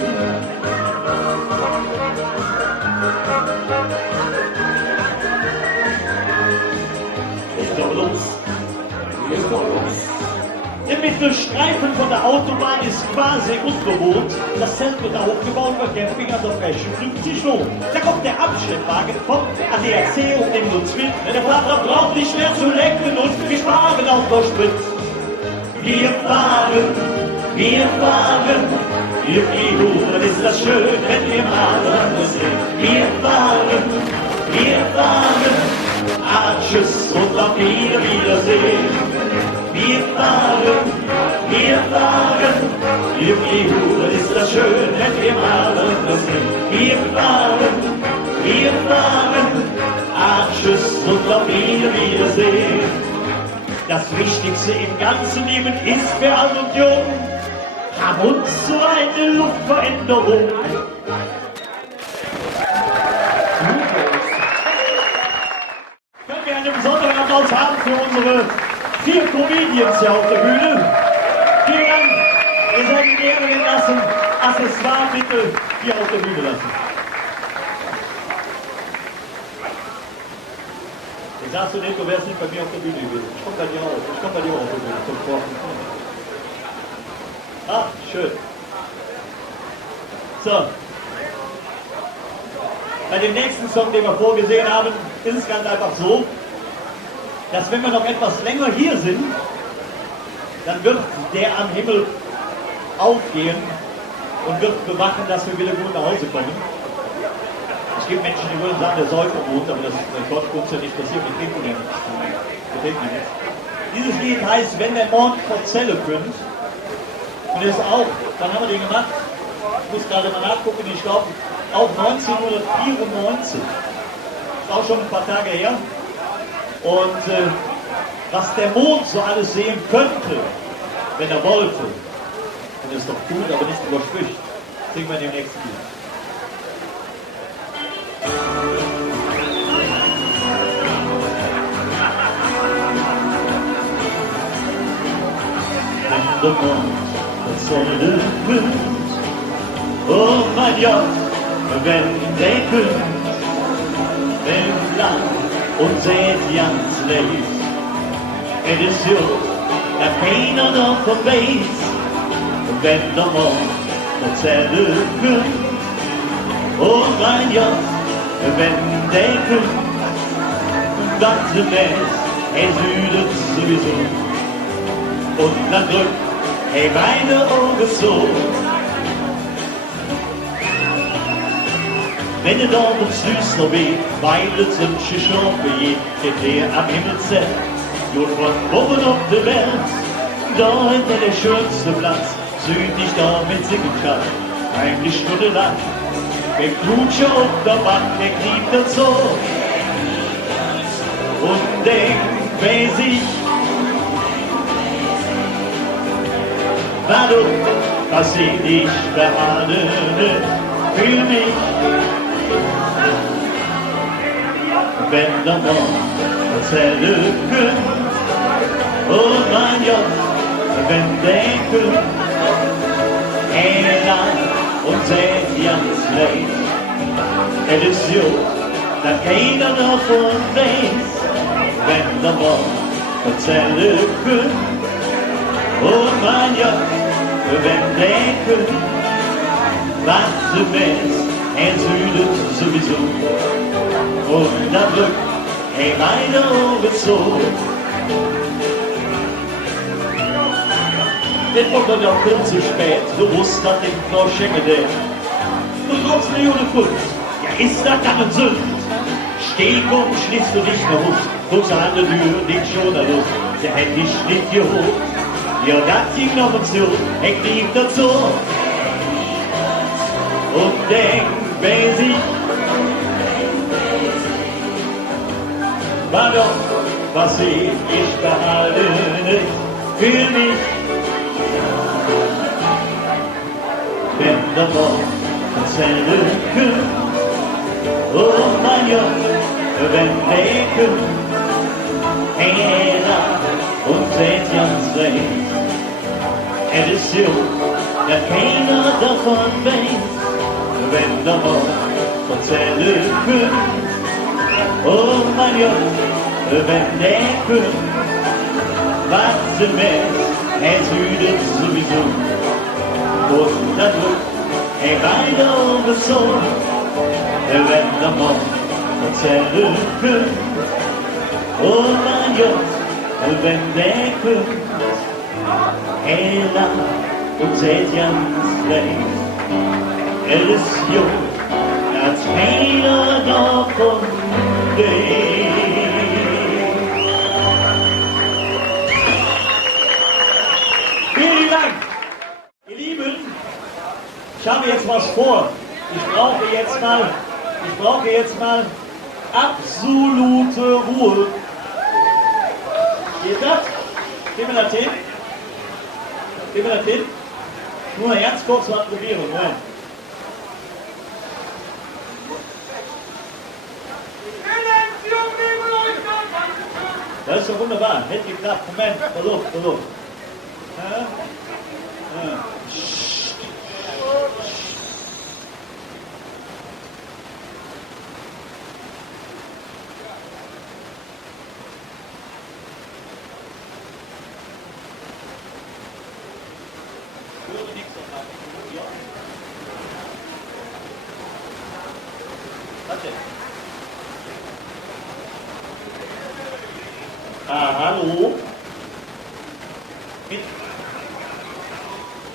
Der Mittelstreifen von der Autobahn ist quasi unbewohnt. Das Zelt wird aufgebaut für Camping an der Fläche 50 Lohn. Da kommt der Abschleppwagen vom ADAC und nimmt uns mit. Der Fahrer braucht nicht mehr zu lenken und wir sparen auf der Sprit. Wir fahren, juhu, dann ist das schön, wenn wir mal Landes sehen. Wir fahren, tschüss und auf Wiedersehen. Wir fahren, juhu, dann ist das schön, wenn wir mal Landes sehen. Wir fahren, tschüss und auf Wiedersehen. Das Wichtigste im ganzen Leben ist für alt und jung, haben uns so eine Luftveränderung. Können wir einen besonderen Applaus haben für unsere 4 Comedians hier auf der Bühne? Vielen Dank. Ihr seid in Ehre gelassen. Accessoire bitte hier auf der Bühne lassen. Ich sagst du nicht, du wärst nicht bei mir auf der Bühne gewesen. Ich komm bei dir auf. Ich komm bei dir auf der Bühne zum Vorten. Ah, schön. So. Bei dem nächsten Song, den wir vorgesehen haben, ist es ganz einfach so, dass wenn wir noch etwas länger hier sind, dann wird der am Himmel aufgehen und wird bewachen, dass wir wieder gut nach Hause kommen. Es gibt Menschen, die würden sagen, der Säufer wohnt, aber das ist Gott uns ja nicht passiert, wir trinken ja nichts. Dieses Lied heißt, wenn der Mond vor Zelle könnt. Und das ist auch, wann haben wir den gemacht? Ich muss gerade mal nachgucken, ich glaube, auch 1994. Ist auch schon ein paar Tage her. Und was der Mond so alles sehen könnte, wenn er wollte, dann ist doch gut, aber nicht überspricht. Singen wir in dem nächsten Lied. Wenn der Mond der Sonne blüht, oh mein Gott, wenn der Wind im Land und seht ganz leicht. It is you that pain on the face. Wenn der Mond der Zelle kommt, oh mein Gott, wenn der kommt, warte hey Süden sowieso. Und dann drückt, hey meine Augen so. Wenn du dort ums Düster weht, weil es wünsche schlafen je, geht der am Himmel zählt. Nur von oben auf der Welt, da hinter der schönste Platz, südlich da mit singen kann, eine Stunde lang. Der Klutsche auf der Bank, der kriegt das so. Und denkt bei sich, warum passiert ich gerade für mich? Wenn der Morgen erzählen können, oh mein Gott, wenn denken, und seht ganz leicht. Es ist so, dass keiner davon weiß, wenn der Morgen erzählen können, oh mein Gott, wenn denken, was du willst, Süden sowieso. Und dann drückt, hey meine Augen so. Den Bock wird auch viel zu spät, du musst das Ding noch schenken, der. Du trotz Millionen Pfund, ja ist das dann ein Sünd. Steh, komm, schließt du dich noch hoch, guckst an der Tür, liegt schon da los, der hätte dich nicht geholt. Ja, das ging noch und so, ich lieb dazu. Und denk bei sich, warum passiert ich behalte nicht für mich? Wenn der Morgen erzählen kann, oh mein Gott, wenn denken, einer und seht ganz recht. Es ist so, dass keiner davon weiß, wenn der Morgen erzählen kann, oh mein Gott, wenn denken, was du willst, Süden sowieso. Und dann drückt, hey meine Augen so, wenn der Morgen erzählen kann, oh mein Gott, wenn denken, hey lang und seht ganz recht. Es ist jo, als keiner davon weiß. Vielen Dank! Ihr Lieben, ich habe jetzt was vor. Ich brauche jetzt mal absolute Ruhe. Geht das? Gib mir das hin. Gib mir das hin. Nur mal ganz kurz was probieren. Moment. Das ist doch wunderbar. Hätte geklappt. Moment. Versuch. Ja. Hallo?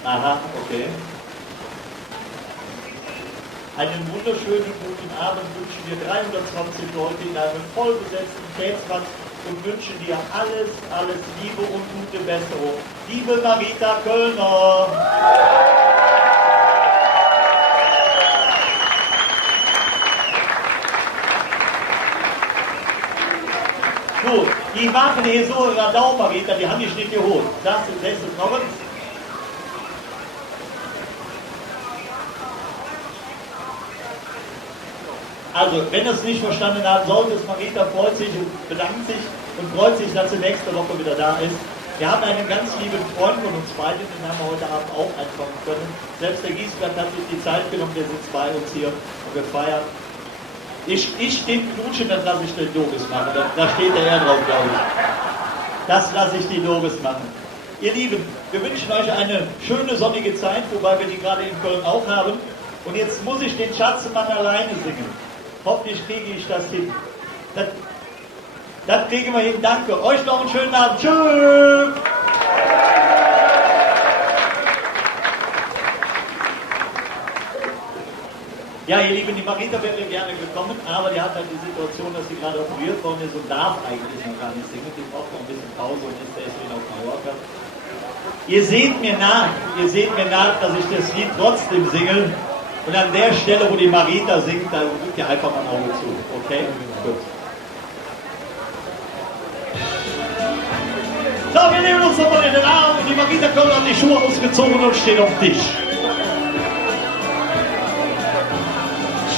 Aha, okay. Einen wunderschönen guten Abend wünschen wir 320 Leute in einem vollbesetzten Festplatz und wünschen dir alles Liebe und gute Besserung. Liebe Marita Kölner! Gut, die machen hier so in der Daumarita, die haben dich nicht geholt. Sagst du, lässt es noch was? Also, wenn ihr es nicht verstanden haben solltet, Marita freut sich und bedankt sich und freut sich, dass sie nächste Woche wieder da ist. Wir haben einen ganz lieben Freund von uns beiden, den haben wir heute Abend auch einfangen können. Selbst der Giesbert hat sich die Zeit genommen, der sitzt bei uns hier und wir feiern. Ich den knutschen, dann lasse ich den Doris machen. Da steht der drauf, glaube ich. Das lasse ich die Doris machen. Ihr Lieben, wir wünschen euch eine schöne sonnige Zeit, wobei wir die gerade in Köln auch haben. Und jetzt muss ich den Schatzemann alleine singen. Hoffentlich kriege ich das hin. Das kriegen wir hin. Danke. Euch noch einen schönen Abend. Tschüss. Ja, ihr Lieben, die Marita wäre gerne gekommen, aber die hat halt die Situation, dass sie gerade operiert worden ist und darf eigentlich noch gar nicht singen. Die braucht noch ein bisschen Pause und ist deswegen auf Mallorca. Ihr seht mir nach, dass ich das Lied trotzdem singe. Und an der Stelle, wo die Marita singt, da drückt ihr einfach mal ein Auge zu. Okay? Gut. So, wir nehmen uns nochmal in den Arm und die Marita kommt an die Schuhe ausgezogen und steht auf dem Tisch.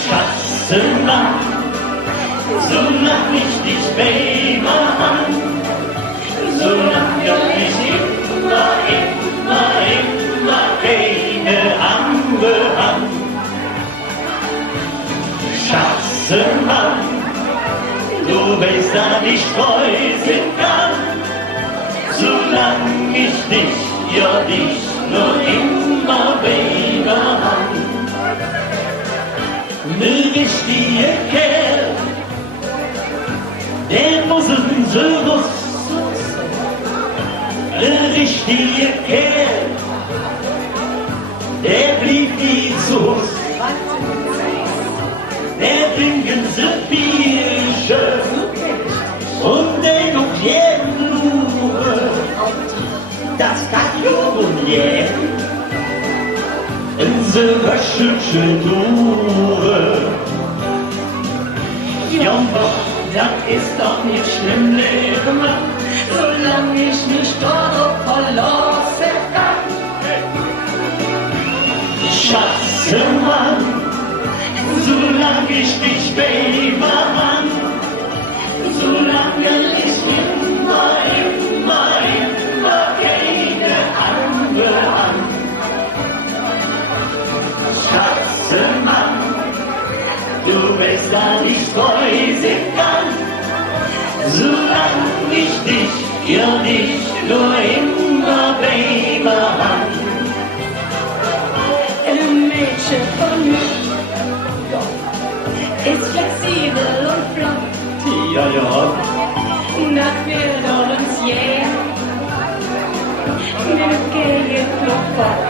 Schatzenmann, solange ich dich Baby an, solange ich immer keine andere Hand. Schatzenmann, du weißt, dass ich treu sein kann, solange ich dich, ja dich, nur immer Baby an. Ne richtige Kerl, der muss es so ne richtige Kerl, der blieb nie zu Hus. Der trinken so viel schön und der noch jeden Lupe, das kann Jungen jeden. Unsere Schütteltour. Jumbo, das ist doch nicht schlimm, Leben, solange ich mich dort verlassen kann. Schatzenmann, solange ich dich Baby an, solange ich immer keine andere Hand. Schatzenmann, du weißt, dass ich treu sein kann, solange ich dich, ja dich, nur immer Baby an. Ein Mädchen von mir ist flexibel und flott. Ja, ja. Das wird uns jäh. Wir gehen fort.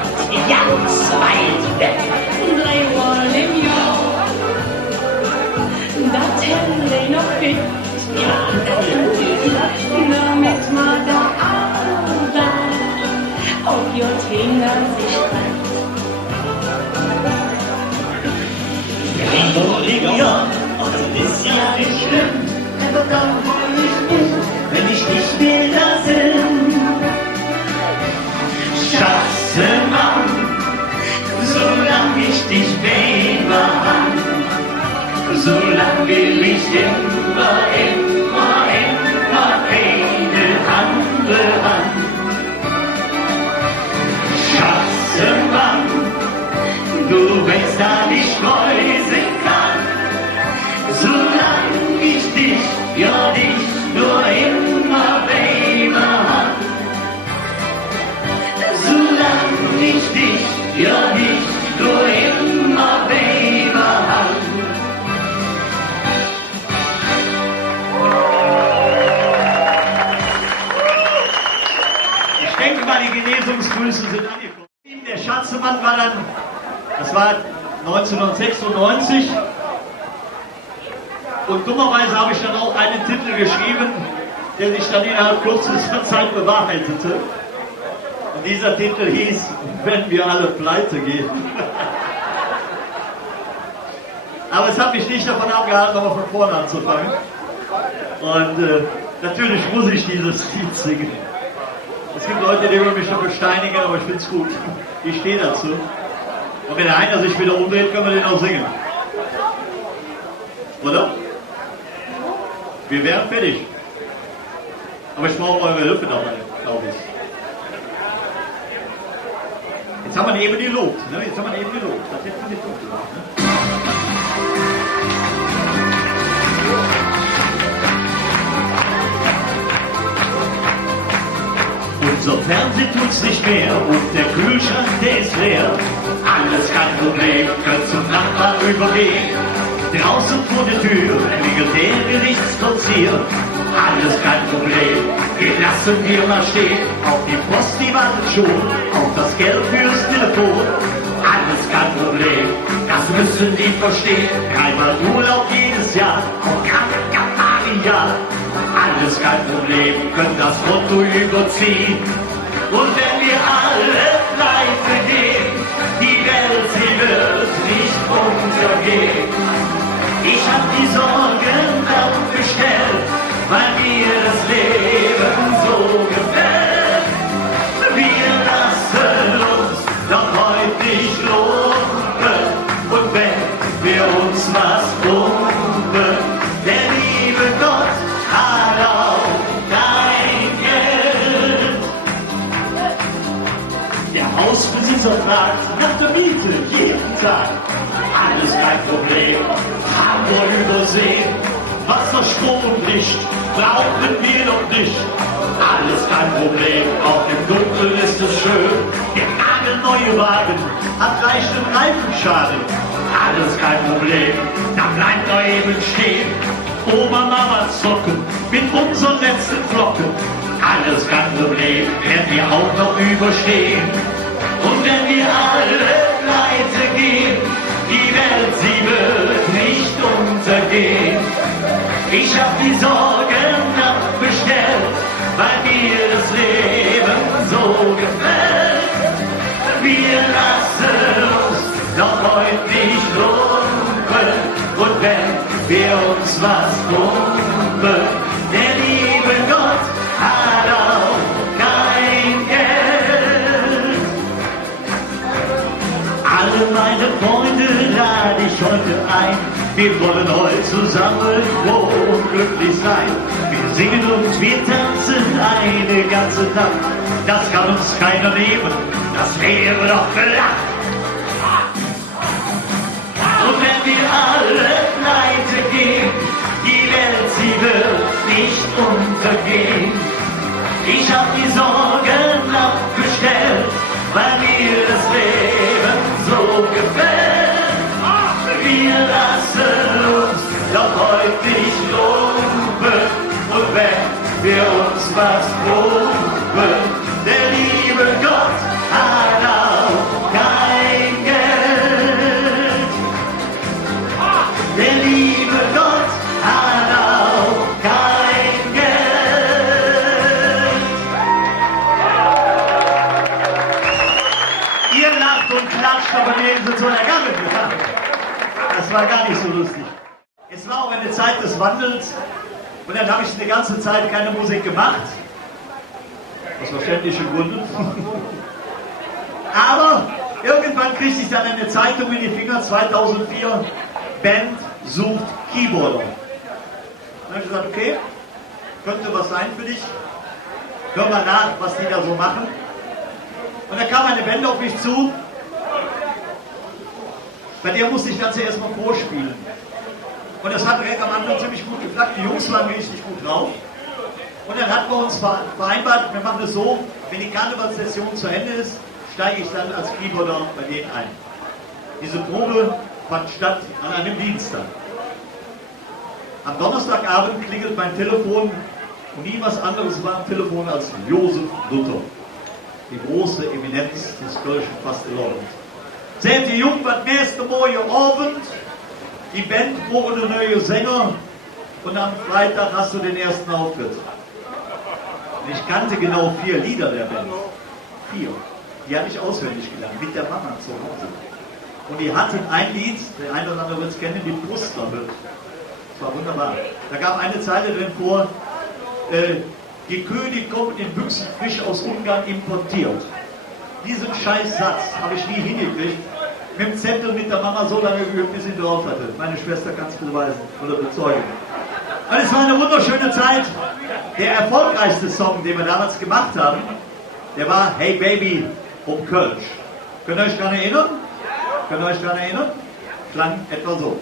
Ganz weit weg. 3 Mal im Jahr. Das Handy noch fit. Ja, damit man da auf ihr Fingern sich trennt. Ja, und das ist ja nicht schlimm. Aber dann wohl nicht, wenn ich dich will lassen. Schatzenmann, solange ich dich Baby an, solange will ich immer keine andere Hand. Schatzenmann, du weißt, dass ich treu sein kann, solange ich dich, ja dich, nur immer Baby an. Solange ich dich, ja dich, nur immer Baby an. Ich denke mal, die Genesungsgrüße sind angekommen. Der Schatzenmann war dann, das war 1996. Und dummerweise habe ich dann auch einen Titel geschrieben, der sich dann innerhalb kürzester Zeit bewahrheitete. Und dieser Titel hieß, wenn wir alle pleite gehen. Aber es hat mich nicht davon abgehalten, nochmal von vorne anzufangen. Und natürlich muss ich dieses Lied singen. Es gibt Leute, die wollen mich schon besteinigen, aber ich finde es gut. Ich stehe dazu. Und wenn einer sich wieder umdreht, können wir den auch singen. Oder? Wir wären fertig. Aber ich brauche eure Hilfe dabei, glaube ich. Jetzt haben wir eben gelobt. Ne? Das hätten wir nicht gut gemacht. Ne? Unser Fernsehen tut's nicht mehr und der Kühlschrank, der ist leer. Alles kein Problem, könnt zum Nachbarn übergehen. Draußen vor der Tür klingelt der Gerichtsvollzieher. alles kein Problem. Den lassen wir mal stehen, auf die Post, die wartet schon, auf das Geld fürs Telefon. Alles kein Problem, das müssen die verstehen. Einmal Urlaub jedes Jahr, auf Gran Canaria. Alles kein Problem, können das Konto überziehen. Und wenn wir alle pleite gehen, die Welt, sie wird nicht untergehen. Ich hab die Sorgen abgestellt, weil mir das Leben so gefällt. Wir lassen uns doch heute nicht lumpen. Und wenn wir uns was pumpen, der liebe Gott hat auch kein Geld. Der Hausbesitzer fragt nach der Miete jeden Tag. Alles kein Problem, haben wir übersehen. Wasser, Strom und Licht brauchen wir noch nicht. Alles kein Problem, auch im Dunkeln ist es schön. Der nagelneue Wagen hat leichten Reifenschaden. Alles kein Problem, da bleibt er eben stehen. Oma, Mama zocken mit unseren letzten Flocken. Alles kein Problem, werden wir auch noch überstehen. Und wenn wir alle pleite gehen, die Welt, sie wird nicht untergehen. Ich hab die Sorgen abbestellt, weil mir das Leben so gefällt. Wir lassen uns doch heute nicht lumpen. Und wenn wir uns was pumpen, der liebe Gott hat auch kein Geld. Alle meine Freunde lade ich heute ein. Wir wollen heute zusammen froh und glücklich sein. Wir singen und wir tanzen eine ganze Nacht. Das kann uns keiner nehmen, das wäre doch gelacht. Und wenn wir alle pleite gehen, die Welt, sie wird nicht untergehen. Ich hab die Sorgen abgestellt, weil mir das Leben so gefällt. Wir lassen uns doch heute nicht lumpen. Und wenn wir uns was pumpen, der liebe Gott hat auch kein Geld. Der liebe Gott hat auch kein Geld. Ihr lacht und klatscht, aber die sind so ergangen. Das war gar nicht so lustig. Es war auch eine Zeit des Wandels und dann habe ich eine ganze Zeit keine Musik gemacht. Aus verständlichen Gründen. Aber irgendwann kriegte ich dann eine Zeitung in die Finger, 2004, Band sucht Keyboarder. Dann habe ich gesagt, okay, könnte was sein für dich. Hör mal nach, was die da so machen. Und dann kam eine Band auf mich zu. Bei der musste ich ganz erstmal vorspielen. Und das hat direkt am Anfang ziemlich gut geklappt. Die Jungs waren richtig gut drauf. Und dann hatten wir uns vereinbart, wir machen es so, wenn die Karnevalssession zu Ende ist, steige ich dann als Keyboarder bei denen ein. Diese Probe fand statt an einem Dienstag. Am Donnerstagabend klingelt mein Telefon und nie was anderes war am Telefon als Josef Luther. Die große Eminenz des Kölschen Fastelavond. Seht ihr Jung, was nächste Morgen Abend, die Band braucht einen neuen Sänger und am Freitag hast du den ersten Auftritt. Und ich kannte genau 4 Lieder der Band. 4. Die hatte ich auswendig gelernt, mit der Mama zu Hause. Und die hatten ein Lied, der eine oder andere wird es kennen, die Brustlerhütte. Das war wunderbar. Da gab eine Zeile drin vor, die König kommt in Büchsen frisch aus Ungarn importiert. Diesen Scheißsatz habe ich nie hingekriegt. Mit dem Zettel mit der Mama so lange geübt, bis sie drauf hatte. Meine Schwester kann es beweisen oder bezeugen. Und es war eine wunderschöne Zeit. Der erfolgreichste Song, den wir damals gemacht haben, der war Hey Baby um Kölsch. Könnt ihr euch daran erinnern? Könnt ihr euch daran erinnern? Klang etwa so.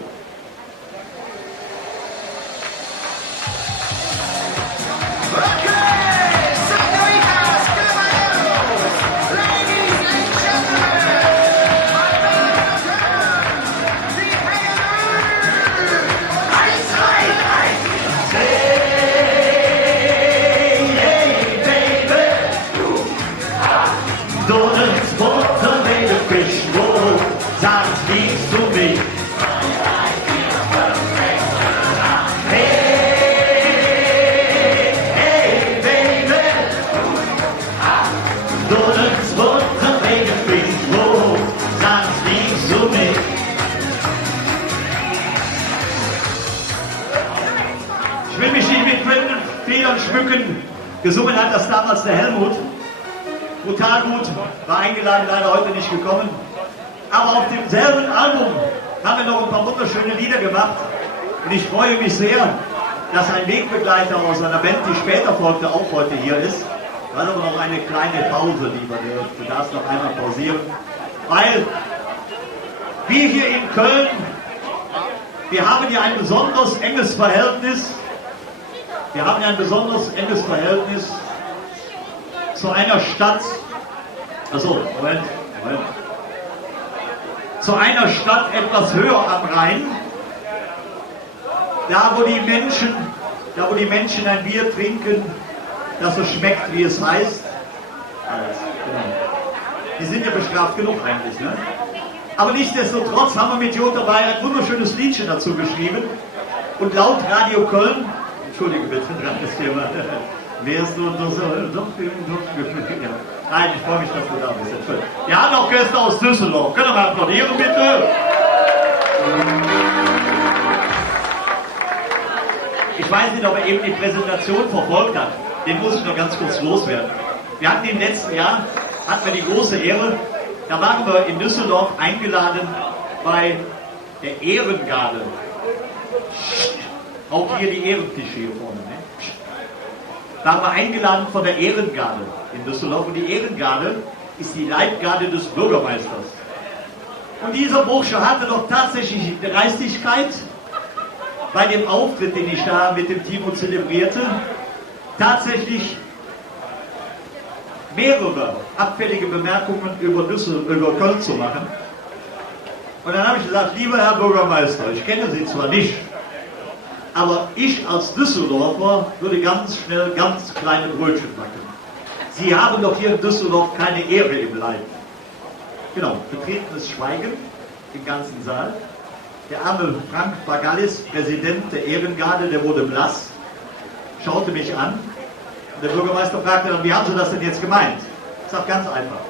total gut. War eingeladen, leider heute nicht gekommen. Aber auf demselben Album haben wir noch ein paar wunderschöne Lieder gemacht. Und ich freue mich sehr, dass ein Wegbegleiter aus einer Band, die später folgte, auch heute hier ist. Wir haben aber noch eine kleine Pause, lieber Dirk. Du darfst noch einmal pausieren. Weil wir hier in Köln, wir haben ja ein besonders enges Verhältnis. Wir haben ja ein besonders enges Verhältnis zu einer Stadt. Achso, Moment. Zu einer Stadt etwas höher am Rhein. Da wo die Menschen ein Bier trinken, das so schmeckt, wie es heißt. Alles, genau. Die sind ja bestraft genug eigentlich, ne? Aber nichtsdestotrotz haben wir mit Jota dabei ein wunderschönes Liedchen dazu geschrieben. Und laut Radio Köln, entschuldige bitte, das Thema, wärst du doch so, ja. Nein, ich freue mich, dass du da bist. Entschuldigung. Wir haben auch Gäste aus Düsseldorf. Können wir mal applaudieren, bitte? Ich weiß nicht, ob er eben die Präsentation verfolgt hat. Den muss ich noch ganz kurz loswerden. Wir hatten im letzten Jahr, hatten wir die große Ehre, da waren wir in Düsseldorf eingeladen bei der Ehrengarde. Auch hier die Ehrentische hier vorne. Ne? Waren wir eingeladen von der Ehrengarde in Düsseldorf. Und die Ehrengarde ist die Leibgarde des Bürgermeisters. Und dieser Bursche hatte doch tatsächlich die Dreistigkeit, bei dem Auftritt, den ich da mit dem Timo zelebrierte, tatsächlich mehrere abfällige Bemerkungen über Köln zu machen. Und dann habe ich gesagt, lieber Herr Bürgermeister, ich kenne Sie zwar nicht, aber ich als Düsseldorfer würde ganz schnell ganz kleine Brötchen backen. Sie haben doch hier in Düsseldorf keine Ehre im Leib. Genau, betretenes Schweigen im ganzen Saal. Der arme Frank Bagallis, Präsident der Ehrengarde, der wurde blass, schaute mich an. Und der Bürgermeister fragte dann, wie haben Sie das denn jetzt gemeint? Ich sage ganz einfach.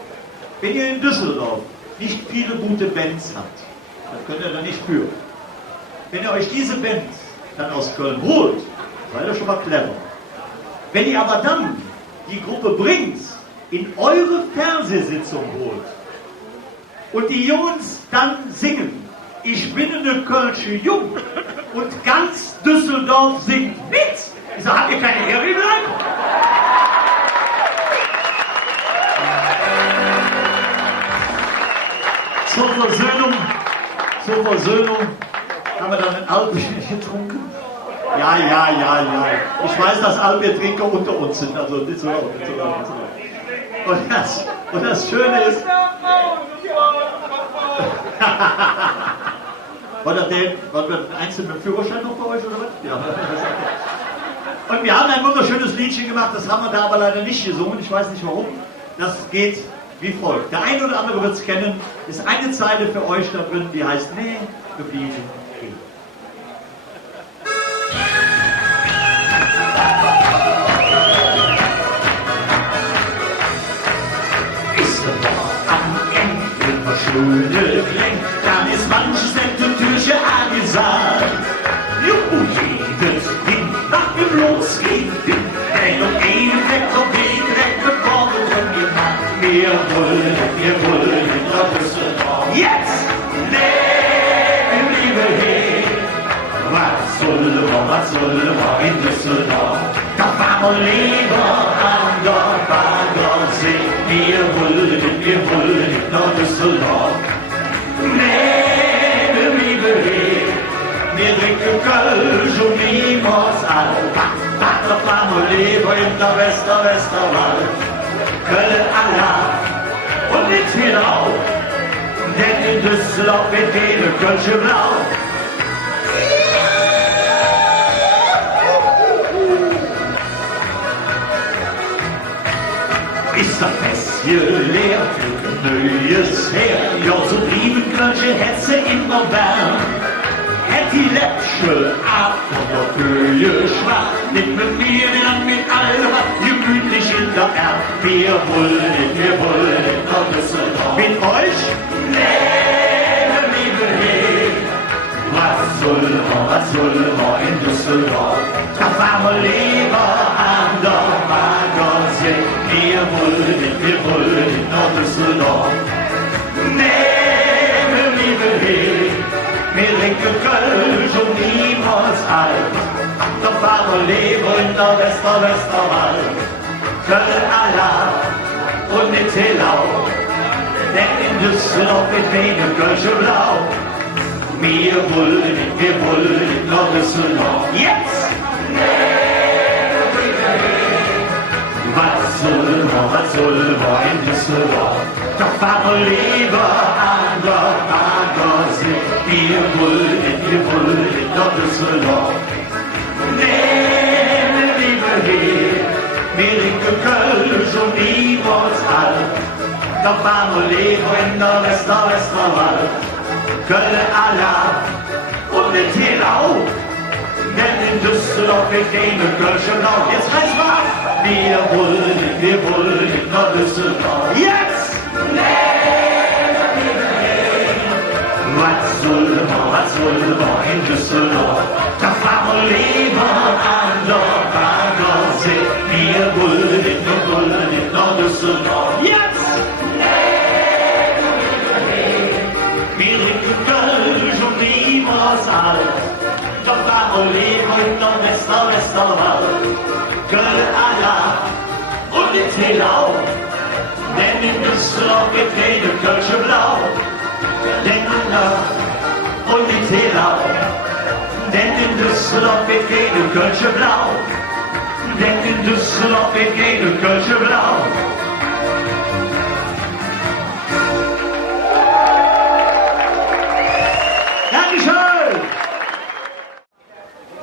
Wenn ihr in Düsseldorf nicht viele gute Bands habt, dann könnt ihr da nicht führen. Wenn ihr euch diese Bands dann aus Köln holt, seid ihr schon mal clever. Wenn ihr aber dann die Gruppe Brings in eure Fernsehsitzung holt und die Jungs dann singen, ich bin eine Kölsche Jung und ganz Düsseldorf singt mit. Ich sage, habt ihr keine Ehre im Leib? Zur Versöhnung haben wir dann ein Altbier getrunken. Ja. Ich weiß, dass Altbiertrinker unter uns sind, also nicht so laut. Und das Schöne ist, war das ein einzelner Führerschein noch bei euch oder was? Ja. Und wir haben ein wunderschönes Liedchen gemacht, das haben wir da aber leider nicht gesungen, ich weiß nicht warum. Das geht wie folgt. Der eine oder andere wird es kennen, ist eine Zeile für euch da drin, die heißt, nee, geblieben, gehen. Ist der Dorf am Ende verschuldet lenkt, dann ist manches nette Türche angesagt. Juhu, jedes Kind, nach dem losgehen will, wenn um einen Fleck vom Weg weg bevor wir von mir machen. Wir wollen nach Düsseldorf. Jetzt! Leben, liebe He! Was soll man in Düsseldorf? Da fahren wir lieber an der Baggersee. Wir wollen nach Düsseldorf. Leben, liebe He! Wir trinken Kölsch und niemals all. Da fahren wir lieber in der Westerwald. Köln Allah und nicht wieder auf, denn in Düsseldorf wird jede Kölsche blau. Ist das Fest hier leer, neues her, ja so blieben Kölsche Hetze immer Bern. Hätt die Läppsche ab und der Höhe schwach, nicht mit mir, dann mit allem, gemütlich in der Erd. Wir wollen nach Düsseldorf. Mit euch? Nee, liebe He. Was soll man in Düsseldorf? Da fahren wir lieber an der Baggersee. Wir wollen Düsseldorf. Nee, wir lieben hier, wir trinken Kölsch und niemals alt. Doch warum leben in der Westerwald? Köln Allah und mit Telau, denn in Düsseldorf ist keine Kölsche Blau. Wir wollen nach Düsseldorf. Jetzt! Was soll man in Düsseldorf? Doch warum lieber an der Baggersee? Wir wollen nach Düsseldorf. Nee, wir lieben hier, wir trinken Kölsch und niemals alt. Doch warum leben in der Westerwald? Köln Allah und mit Telau, denn in Düsseldorf ist keine Kölsche Blau. Jetzt reiß mal ab! Wir wollen nach Düsseldorf. Jetzt! Was soll man in Düsseldorf? Da fahren wir lieber an der Baggersee. Wir wollen nach Düsseldorf. Jetzt! Wir trinken Kölsch und niemals alt. Doch warum leben wir in der Westerwald? Köln Allah und in Telau, denn in Düsseldorf gibt keine Kölsche Blau. Denn und in Telau, denn in Düsseldorf gibt keine Kölsche Blau. Denn in Düsseldorf gibt keine Kölsche Blau.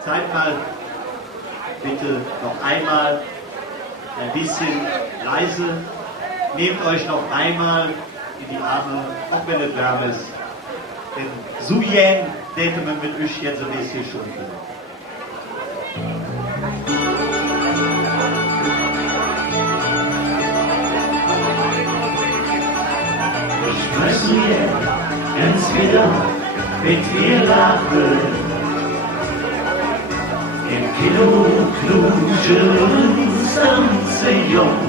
Seid mal bitte noch einmal ein bisschen leise. Nehmt euch noch einmal in die Arme, auch wenn es warm ist. Denn so jähn täte man mit euch jetzt ein bisschen schunkeln. Ich weiß du jetzt ganz wieder mit dir lachen. Im Kino kluschen uns ganze Jung.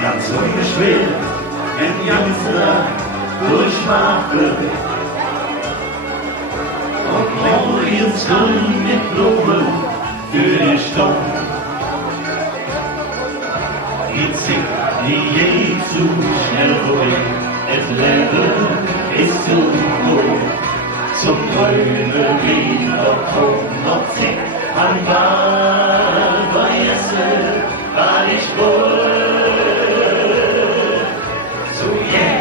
Ganz unbeschwert, den ganzen Tag durchmachen. Und morgens können wir proben für die Stunde. Die zieht die je zu schnell vorbei. Das Leben ist zu hoch. Zum grünen Lied noch zick an Wahlweise, weil ich wohl. So jäh,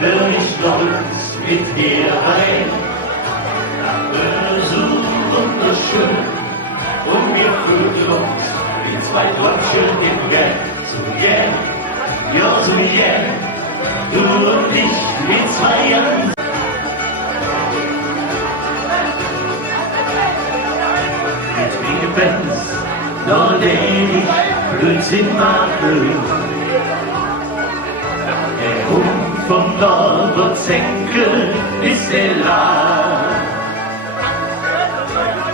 will ich stolz mit dir ein. Nach Besuch wunderschön, und wir fühlen uns wie zwei Deutsche im Gang. So jäh, du und ich, wir zwei Jahren. Mit mir Bands, nur den ich Blödsinn mache. Der Hund vom Norderzenkel ist der Lad.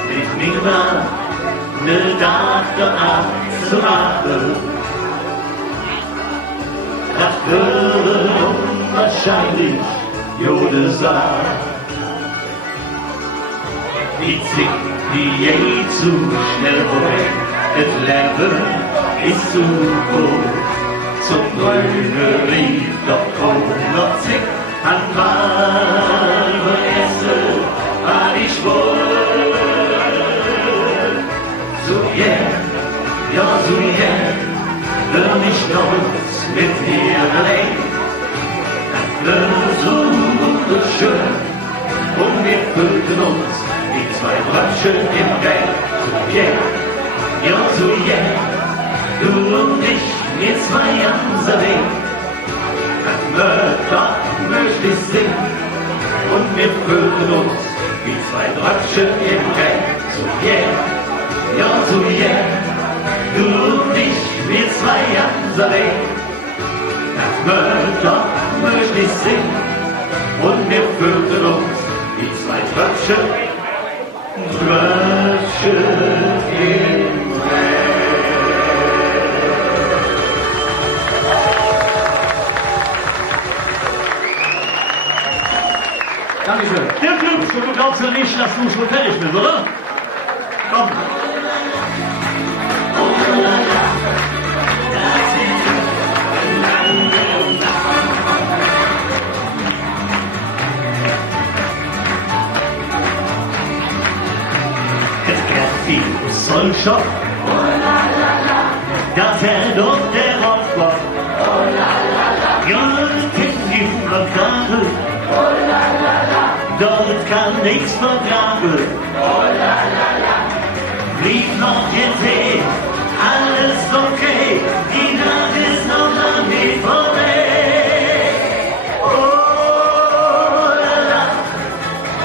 Mit mir war ne Tag Nacht zu machen. Das würde unwahrscheinlich Jode sein. Die zickt die je zu schnell vorbei. Das Leben ist zu hoch. Zum grünen Rief doch komm noch zick an Weiber Esse, war ich wohl. So jäh, will ich stolz mit dir allein. So wunderschön, und wir fühlten uns wie zwei Brötchen im Gang. So jäh, du und ich, wir zwei an der Weg. Doch möchte ich singen, und wir fühlten uns wie zwei Brötchen im Gang. So jäh, du und ich, wir zwei an der Weg. Doch möchte ich singen, und wir fühlten uns wie zwei Tröpfchen im Regen. Dankeschön. Dirk Lübsch, du glaubst ja nicht, dass du schon fertig bist, oder? Komm. Soll schon, dass doch der Opfer, ja, kennt die Vergabe, dort kann nichts vergraben, blieb noch jetzt alles okay, die Nacht ist noch lang nicht vorbei. Oh la la,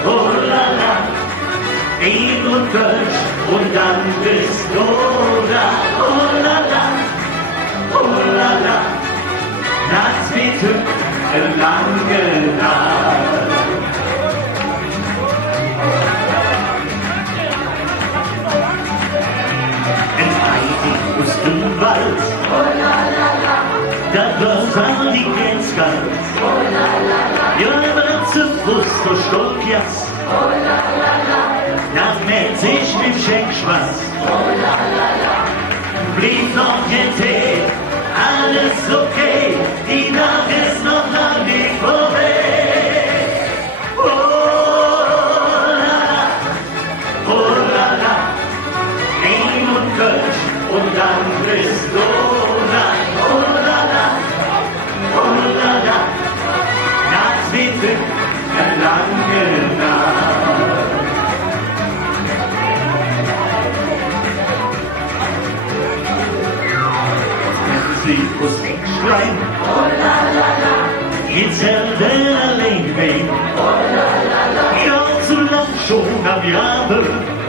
oh la la, Eid und Kölsch. Und dann bist du da, oh la la, oh la la, das wird lange Nacht. Ins Eis ist im Wald, oh la la la, da wird die Grenz kalt, oh la la la, ja, aber zu Fuß verstock jetzt, oh la la la. Das mäht sich mit Schenkschwanz, oh la la la, blieb noch ein Tee, alles okay, die Nacht ist noch lang nicht vorbei. Oh la la, Eid und Kölsch und dann bist du da. Oh la la, das wird lange Nacht. Sie muss schreien, oh la la la, jetzt selber allein wehen, oh la la la, ja zu lang schon am Jahre,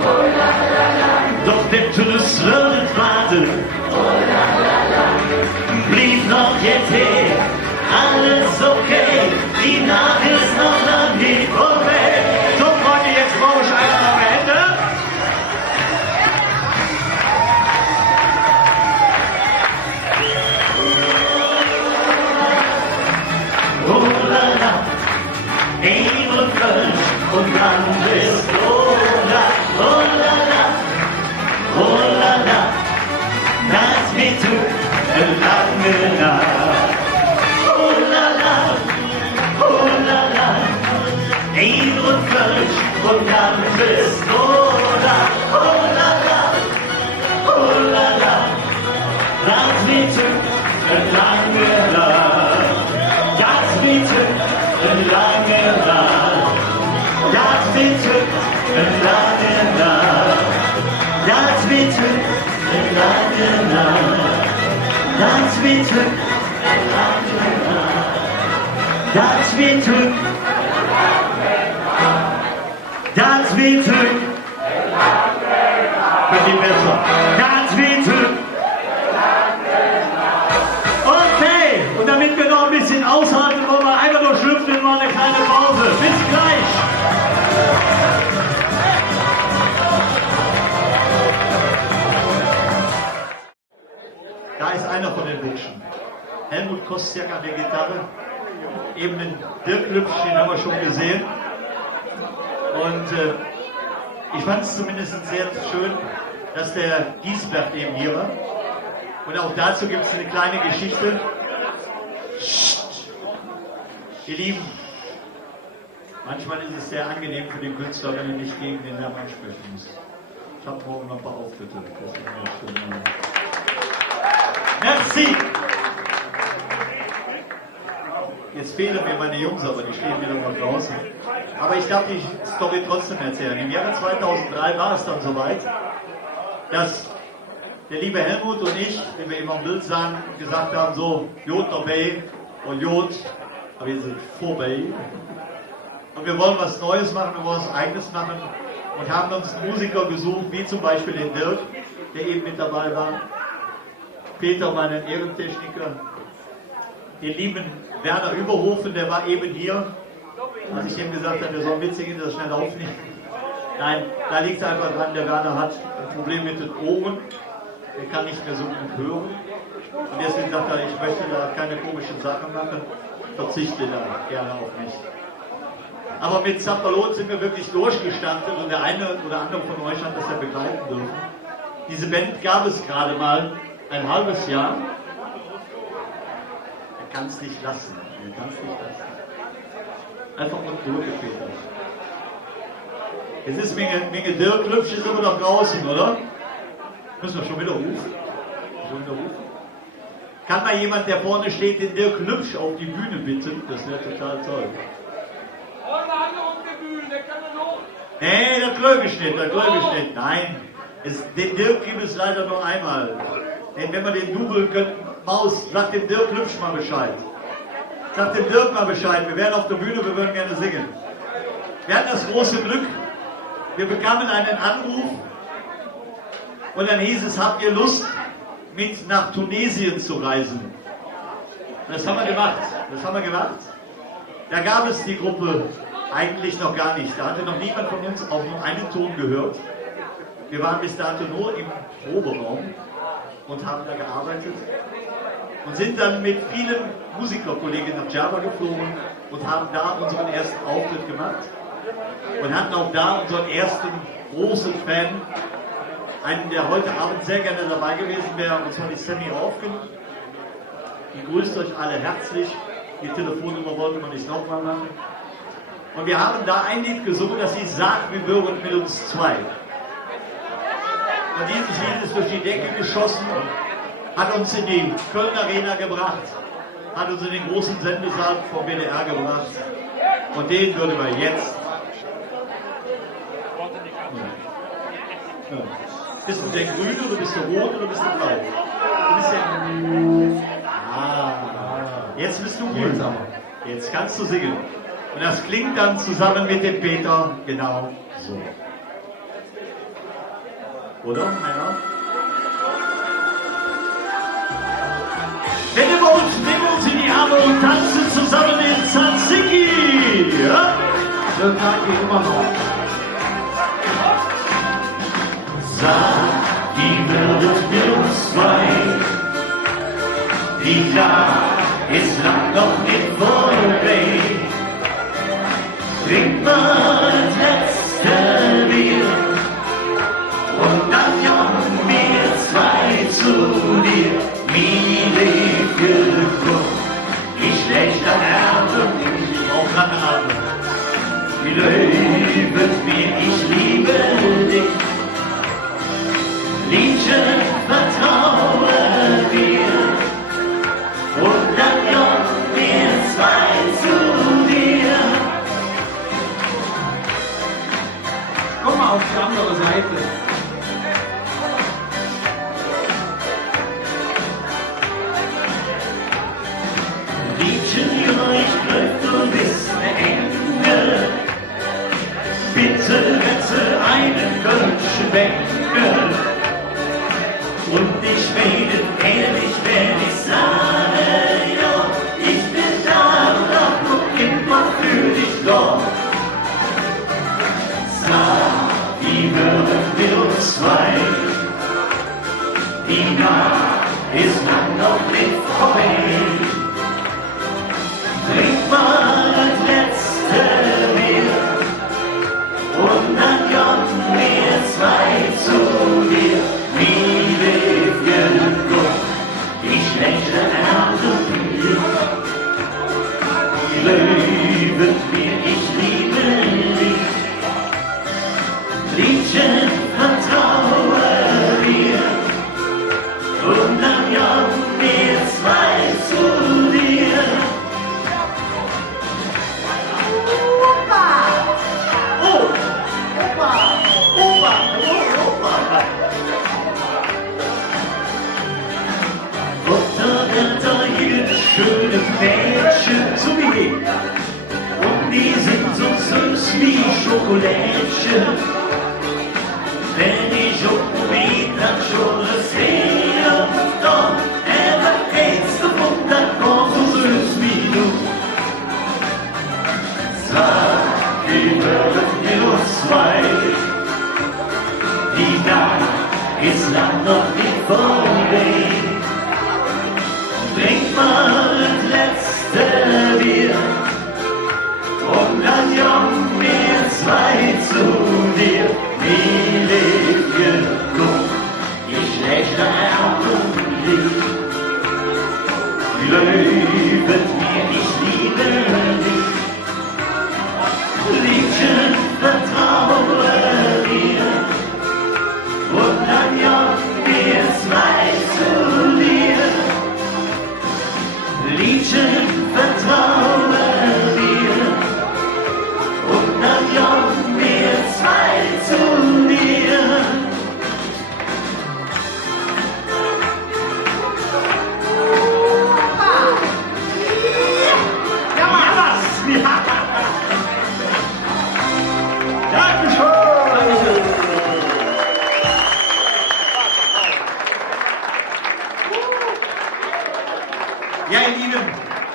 oh la la la, doch der Tschüss wird warten, oh la la la, blieb noch jetzt alles okay, die Nacht ist noch lang nicht vorbei. So Freunde, jetzt brauche ich einmal am Ende. Eid und Kölsch und dann bist du da, oh la la, oh la la, das wird lange Nacht. Oh la la, oh la la, Eid und Kölsch und dann bist du da, oh la la, oh la la, das wird lange Nacht. Das wird lange Nacht, das wird lange Nacht, das wird lange Nacht, das wird lange Nacht, das wird für die besser, das wird okay, und damit wir noch ein bisschen aushalten, wollen wir einfach nur schlüpfen und mal eine kleine Pause. Bis gleich! Da ist einer von den Burschen. Helmut Kostiak an der Gitarre. Eben den Dirk Lübsch, den haben wir schon gesehen. Und ich fand es zumindest sehr schön, dass der Giesbert eben hier war. Und auch dazu gibt es eine kleine Geschichte. Ihr Lieben, manchmal ist es sehr angenehm für den Künstler, wenn er nicht gegen den Namen ansprechen muss. Ich habe morgen noch ein paar Auftritte. Merci! Jetzt fehlen mir meine Jungs, aber die stehen wieder mal draußen. Aber ich darf die Story trotzdem erzählen. Im Jahre 2003 war es dann soweit, dass der liebe Helmut und ich, den wir eben am Bild sahen, gesagt haben, so, Jod dabei und Jod, aber wir sind vorbei. Und wir wollen was Neues machen, wir wollen was Eigenes machen und haben uns Musiker gesucht, wie zum Beispiel den Dirk, der eben mit dabei war, Peter, meinen Ehrentechniker, den lieben Werner Überhofen, der war eben hier, als ich ihm gesagt habe, der soll mitsingen, das schnell aufnehmen. Nein, da liegt es einfach dran, der Werner hat ein Problem mit den Ohren, der kann nicht mehr so gut hören. Und deswegen sagt er, ich möchte da keine komischen Sachen machen, verzichte da gerne auf mich. Aber mit Zappalot sind wir wirklich durchgestartet und der eine oder andere von euch hat das ja begleiten dürfen. Diese Band gab es gerade mal ein halbes Jahr. Er kann es nicht lassen. Er kann es nicht lassen. Einfach mal durchgefehlt. Jetzt ist Menge Dirk Lübsch ist aber noch draußen, oder? Müssen wir schon wieder rufen? Kann mal jemand, der vorne steht, den Dirk Lübsch auf die Bühne bitten? Das wäre total toll. Nee, der Klögeschnitt. Nein, den Dirk gibt es leider nur einmal. Denn wenn wir den dubeln könnten, Maus, sag dem Dirk Lübsch mal Bescheid. Sag dem Dirk mal Bescheid, wir wären auf der Bühne, wir würden gerne singen. Wir hatten das große Glück, wir bekamen einen Anruf und dann hieß es, habt ihr Lust, mit nach Tunesien zu reisen? Das haben wir gemacht. Da gab es die Gruppe eigentlich noch gar nicht. Da hatte noch niemand von uns auch nur einen Ton gehört. Wir waren bis dato nur im Proberaum und haben da gearbeitet und sind dann mit vielen Musikerkollegen nach Java geflogen und haben da unseren ersten Auftritt gemacht und hatten auch da unseren ersten großen Fan, einen, der heute Abend sehr gerne dabei gewesen wäre, und zwar die Sammy Raufgen. Die grüßt euch alle herzlich. Die Telefonnummer wollte man nicht nochmal machen. Und wir haben da ein Lied gesungen, das hieß Sag, wie wäret mit uns zwei. Und dieses Lied ist durch die Decke geschossen, hat uns in die Köln Arena gebracht, hat uns in den großen Sendesaal vom WDR gebracht. Und den würden wir jetzt. Bist du der Grüne oder bist du Rot oder bist du Blau? Du bist jetzt bist du grün. Jetzt kannst du singen. Und das klingt dann zusammen mit dem Peter genau so. Oder? Einer? Wenn ihr wollt, nehmen wir uns in die Arme und tanzen zusammen in Tsatsiki. Ja? Der Tag geht immer noch. Sag, wie würdet wir uns zwei? Die Nacht ist lang noch nicht vorbei. Trink mal das letzte Bier und dann kommen wir zwei zu dir. Wie lebt Glück, wie schlechter Erde, Ich brauche lange Arme. wie lebt mir, ich liebe dich. Liebchen, vertraue mir und dann kommen wir zwei zu dir. Komm mal auf die andere Seite. Liebchen, ja, ich bleib du bis der Ende. Bitte rette einen Kölschen Bänke. Und ich rede ehrlich, wenn ich sage, ja, ich bin da und immer für dich da. Sag, wie würden wir uns zwei? Die Nacht ist lang noch nicht vorbei. Trink mal das letzte Bier und dann kommen wir zwei zu dir. Wie lebt Glück, wie schlechte Erde mir. Wie lebt mir, ich liebe dich. Liebchen, vertraue mir und dann kommen wir zwei zu dir. Schöne Mädchen zu mir und die sind so süß wie Schokolädchen. Wenn ich umgeht, dann schon das Leben doch, redst du und dann kommst so süß wie du. Sag, wie würden wir uns zwei? Die Nacht ist lang noch nicht vorbei. Trink mal das letzte Bier und dann Liedchen vertrauen wir und dann joggen wir zwei zu dir. Ja, ihr Lieben,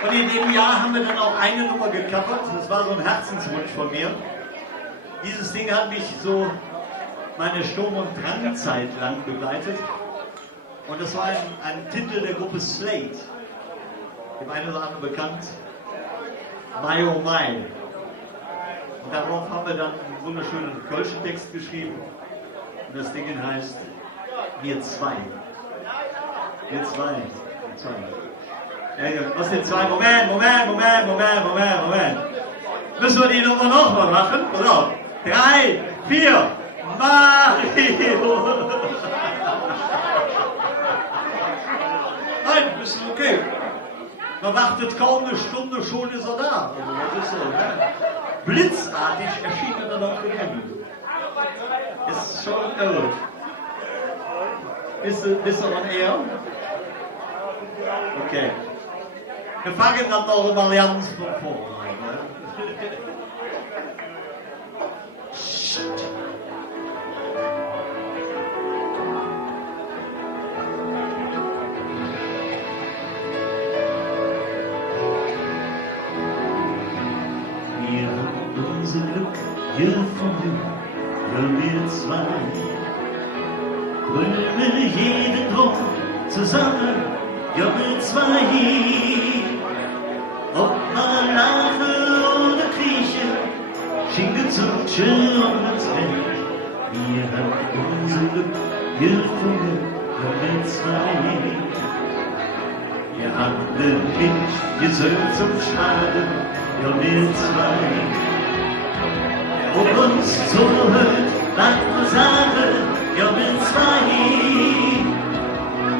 und in dem Jahr haben wir dann auch eine Nummer gecovert. Das war so ein Herzenswunsch von mir. Dieses Ding hat mich so meine Sturm- und Drangzeit lang begleitet. Und das war ein Titel der Gruppe Slate. Dem einen oder anderen bekannt. My Oh My. Und darauf haben wir dann einen wunderschönen kölschen Text geschrieben. Und das Ding heißt Wir zwei. Wir zwei. Wir zwei. Ja, was sind zwei? Moment. Müssen wir die Nummer noch mal machen? Oder? 3, 4, Mario! Nein, das ist okay. Man wartet kaum eine Stunde, schon ist er da. Also das ist so, ne? Blitzartig erschien er dann auch gegangen. Ist schon irre. Bist du on air? Okay. Wir fangen dann noch eine Allianz von vorne. Wir haben unser Glück gefunden, nur wir zwei. Wollen wir jeden Druck zusammen, ja wir zwei. Ob man lachen oder kriechen, schicken zum Schirm und Feld. Wir haben unser Glück gefunden, ja wir zwei. Wir haben den Wind gesöhnt zum Schaden, ja wir zwei. Ob uns zuhört, was wir sagen, ja wir zwei.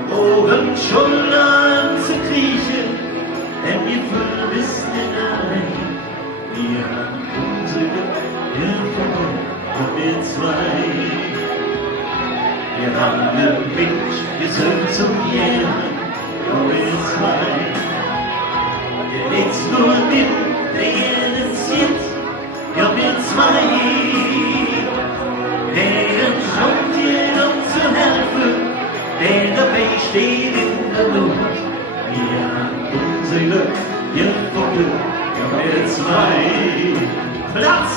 Oben Schultern zu kriechen, denn wir verwissen allein. Wir haben unser Glück gefunden, ja wir zwei. Wir haben den Wind gesöhnt zum Jähren, ja wir zwei. Der nichts nur mit, der zieht, ja wir zwei. Deren kommt dir um zu helfen, der dabei steht in der Luft. Wir haben unser Glück gefunden, ja wir zwei. Platz!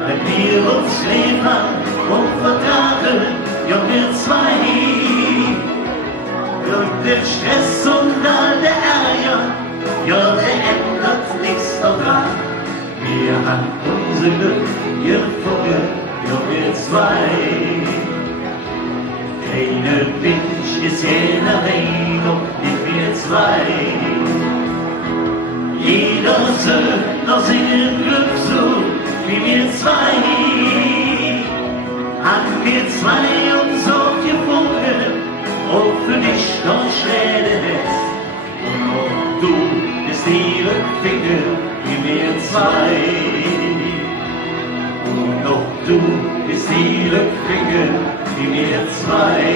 Wenn wir uns lieben und vertragen, ja wir zwei. Durch den Stress und all der Ärger, ja der ändert nichts daran. Wir haben unser Glück gefunden, ja wir zwei. Keine Mensch ist jener Meinung, nicht wir zwei. Jeder söhnt nach seinem Glück so, wie wir zwei. Haben wir zwei uns auch gefunden, auch für dich noch schwere Netz. Und auch du bist ihre Finger, wie wir zwei. Und auch du bist ihre Finger, wie wir zwei.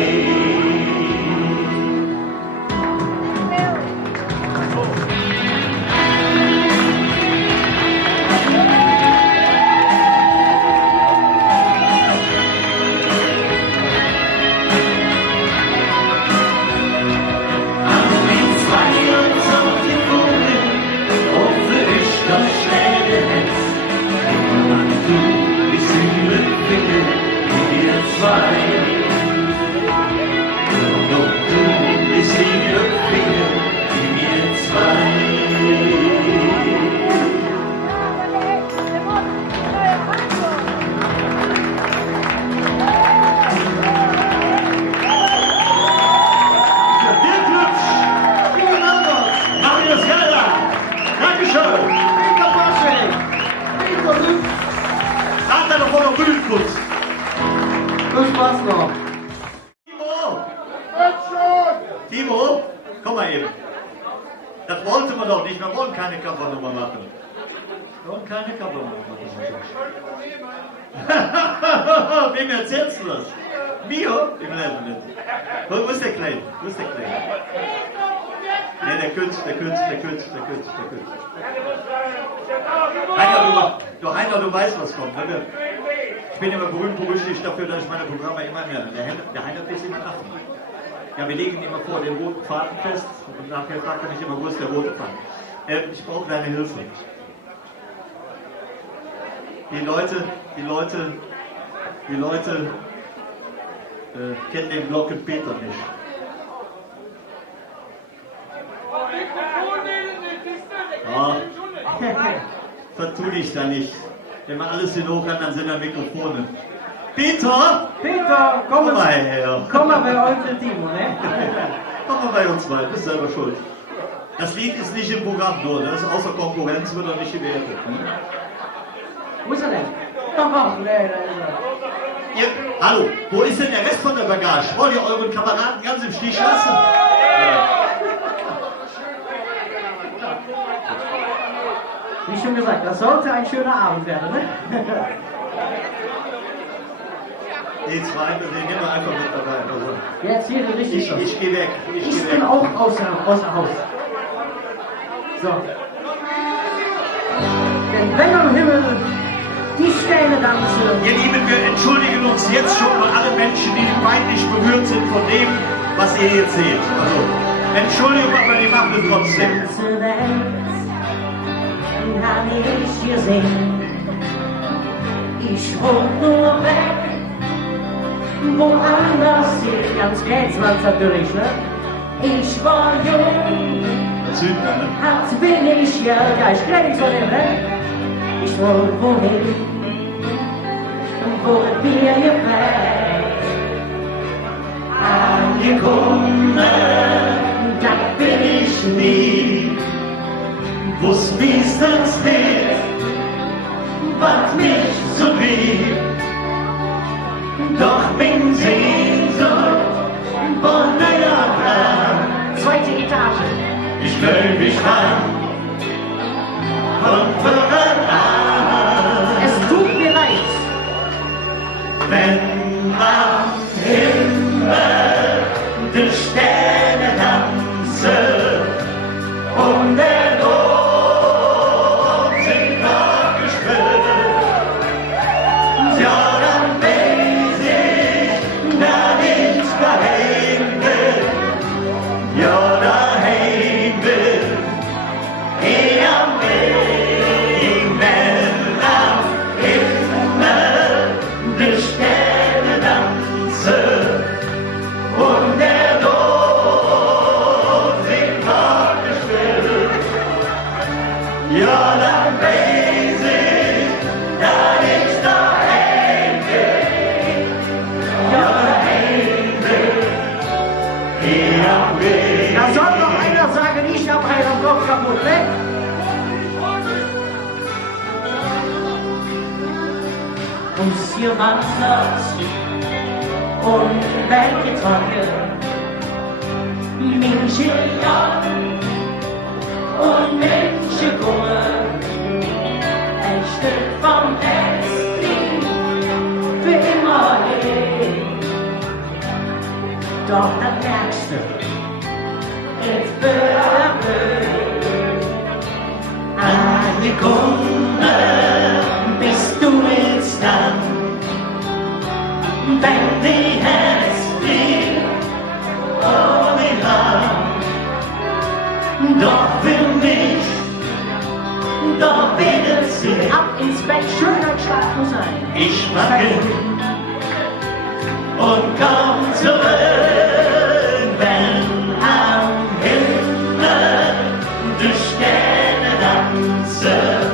war's noch. Timo, komm mal eben. Das wollte man doch nicht, wir wollen keine Kampernummer machen. Wir wollen keine Kampernummer machen. Wem erzählst du das? Mir? Ich weiß nicht. Wo ist der Kleine? Wo ist der Kleine? Ne, der Künstler. Heiner, du weißt, was kommt. Ne? Ich bin immer berühmt-berüchtigt dafür, dass ich meine Programme immer mehr. Der Heiner ist immer nach. Ja, wir legen immer vor den roten Faden fest und nachher fragt er mich immer, wo ist der rote Faden? Ich brauche deine Hilfe. Die Leute kennen den Glockenpeter nicht. Ja, vertu dich da nicht. Wenn man alles in hoch kann, dann sind da Mikrofone. Peter, komm mal her. Komm mal bei Onkel Timo, ne? Komm mal bei uns mal, bist selber schuld. Das Lied ist nicht im Programm nur, das ist außer Konkurrenz, wird er nicht gewertet. Wo ist er denn? Komm, ne. Ihr, hallo, wo ist denn der Rest von der Bagage? Wollt ihr euren Kameraden ganz im Stich lassen? Ja. Wie schon gesagt, das sollte ein schöner Abend werden, ne? Die zwei, den nehmen wir einfach mit dabei. Also, Jetzt hier richtig schon. ich gehe weg. Ich bin auch außer Haus. So. Denn wenn am Himmel die Sterne tanzen. Ihr Lieben, wir entschuldigen uns jetzt schon bei allen Menschen, die peinlich berührt sind von dem, was ihr jetzt seht. Also, Entschuldigung, aber die machen es trotzdem. Ganze Welt hab ich gesehen. Ich wollte nur weg, woanders hier, ganz Grätzland natürlich, ne? Ich war jung, Südmann, ne? hat wenig Geld, ja, ich kenn so den, ne? Ich wollte wohin, wo wir geprägt, angekommen, da bin ich nie. Wusst, wie's das ist, was mich so trieb. Doch bin Sehnsucht von neuer Plan. Zweite Etage. Ich will mich ran und voran. Es tut mir leid. Wenn am Himmel die Sterne tanzen und der Mond sich noch gespürt, ja, dann weiß ich, dass ich daheim bin, ja, daheim bin, ich am Himmel, am Himmel, die Sterne tanzen und der Mond sich noch gespürt, ja, dann weiß ich, dass ich daheim bin, ja, daheim bin, ich am Weg. Da soll doch einer sagen, ich hab einen Kopf kaputt, ne? Uns hier wandert und Welt getragen, Menschen ja und Menschen kommen, ein Stück vom Herzen für immer hin. Doch das merkst du, es wird angekommen, bist du jetzt dann, wenn die Herz liegt, oh die Hand, doch will nicht, doch will es nicht. Ab ins Bett, schöner Schlafen sein. Ich wackel und komm zurück, wenn am Himmel die Sterne tanzen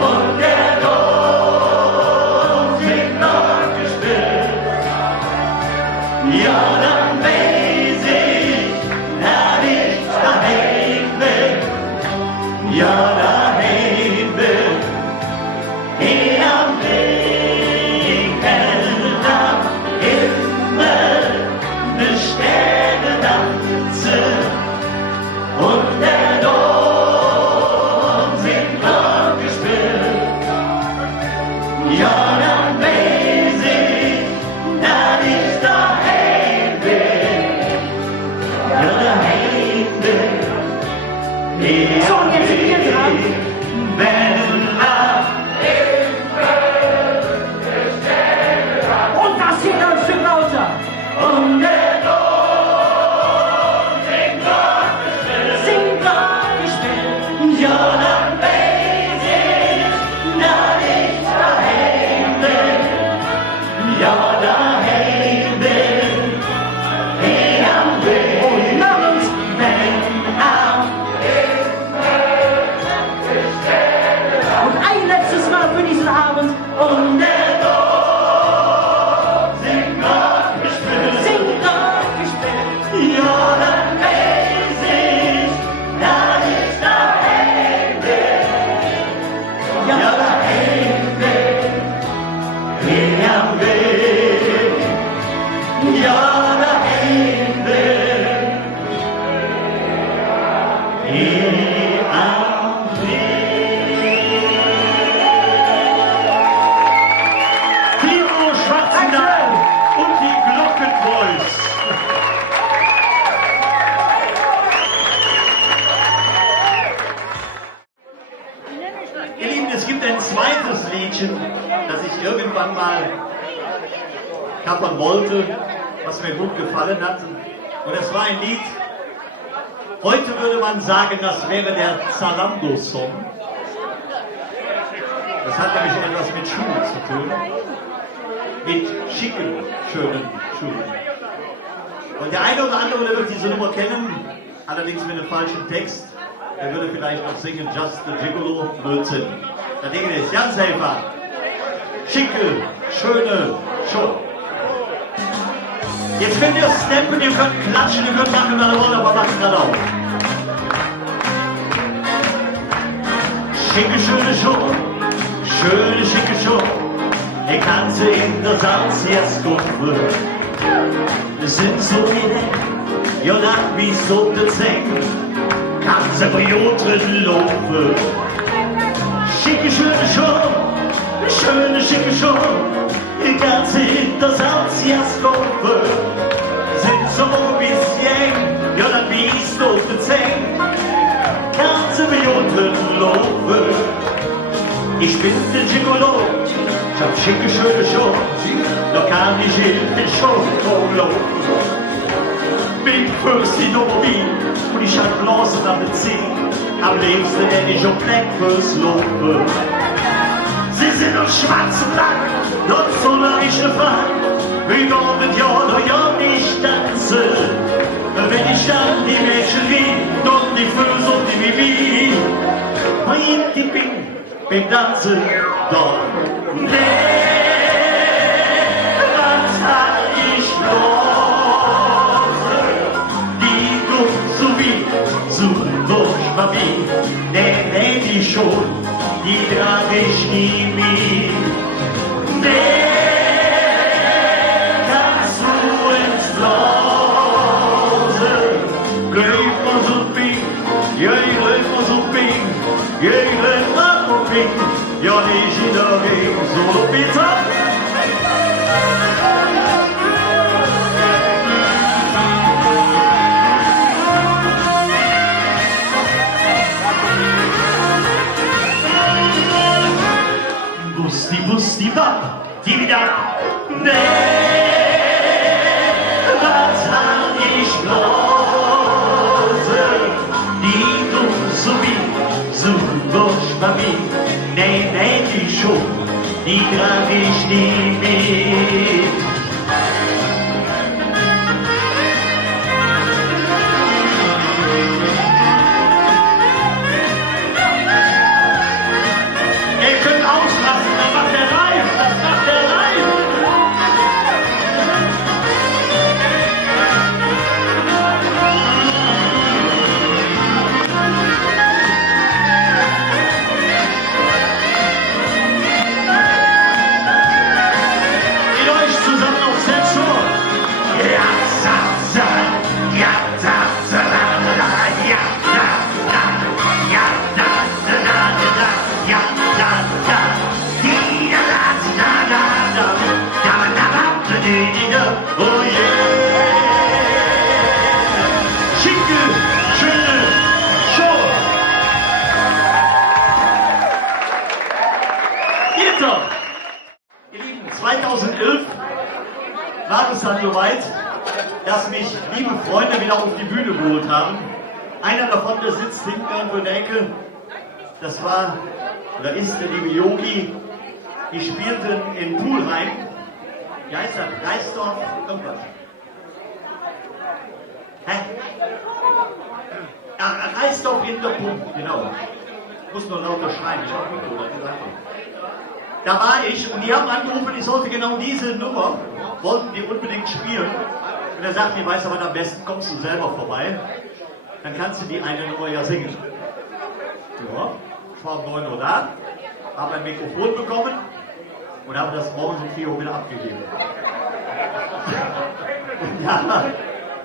und der Mond sich noch gespürt. Ja, dann weiß ich, dass ich daheim bin, ja, daheim bin, ich am Weg, am So, und jetzt sind wir dran. Und das hier ein Stück lauter. Und der Lohn singt Gott gestellt. Ja, dann weiß ich, dass ich daheim bin. Ja, daheim bin. Ich am Weg. Und namens, wenn am und ein letztes Mal für diesen Abend. Und der Lohn singt Gott gespielt. Ja, dann weiß ich, dass ich daheim bin. Ja, daheim bin. Ich am Weg. Ja, daheim bin. Ich am Timo Schwarzenegger und die Glockenboys. Ihr Lieben, es gibt ein zweites Liedchen, das ich irgendwann mal kappern wollte, was mir gut gefallen hat. Und es war ein Lied, heute würde man sagen, das wäre der Zalando-Song. Das hat nämlich etwas mit Schuhen zu tun. Mit schicken, schönen Schuhen. Und der eine oder andere, der wird diese Nummer kennen, allerdings mit einem falschen Text. Er würde vielleicht noch singen Just the Gigolo, Blödsinn. Der Ding ist ganz einfach. Schicke, schöne Show. Jetzt könnt ihr steppen, ihr könnt klatschen, ihr könnt machen, was ihr wollt, aber macht gerade auch. Schicke, schöne Show, schöne, schicke Show. Ich kann sie in der Salz jetzt gucken. Es sind so viele, ja, nach wie so der Zeng. Kann sie bei Jodren laufen. Schicke, schöne Show, schöne, schicke Show. Ich kann sie in der Salz jetzt gucken. Sind so bisschen, ja, nach wie so der Zeng. Kann sie bei Jodren laufen. Ich bin der Gigolo, ich hab schicke, schöne Show. Da kann ich in den Show laufen. Bin Fürst in Oberwien und ich hab Blasen an den Zehen. Am liebsten hätte ich auch Black fürs Loben. Sie sind auf schwarzen Lack, doch so lange ich ne Fall. Wie mit ja oder ja nicht tanzen. Wenn ich dann die Mädchen lieb, doch die Füße und die Bibi. Mein bin tanzen, doch nee, was hab ich los? Die Luft so wie, so durch Papier, nee, die schon, die trag ich nie mit. Nee, kannst du ins Blase, greif mal so viel, ja, ich greif mal so viel, ja, ich greif mal so viel, ja, nicht in der Weg, so bitte. Busti, wap, die wieder. Nee, was hab ich bloß? Die du so wie, so durch Papier. Nee, die schon, die trag ich nie mit. Ihr könnt auslassen, das macht der Reif, das macht der Reif. Mit euch zusammen auf Selbst dann soweit, dass mich liebe Freunde wieder auf die Bühne geholt haben. Einer davon, der sitzt hinten irgendwo in der Ecke. Das war, oder ist der liebe Yogi. Die spielten in Pulheim. Wie heißt das? Reisdorf? Irgendwas. Hä? Ja, Reisdorf in der Punkt, genau. Ich muss nur lauter schreien, ich hab Mikro, das ist einfach. Da war ich und die haben angerufen, ich sollte genau diese Nummer, wollten die unbedingt spielen. Und er sagte, ich weiß aber, am besten kommst du selber vorbei, dann kannst du die eine Nummer ja singen. Ja, ich war um 9 Uhr da, habe ein Mikrofon bekommen und habe das morgens um 4 Uhr wieder abgegeben. Ja,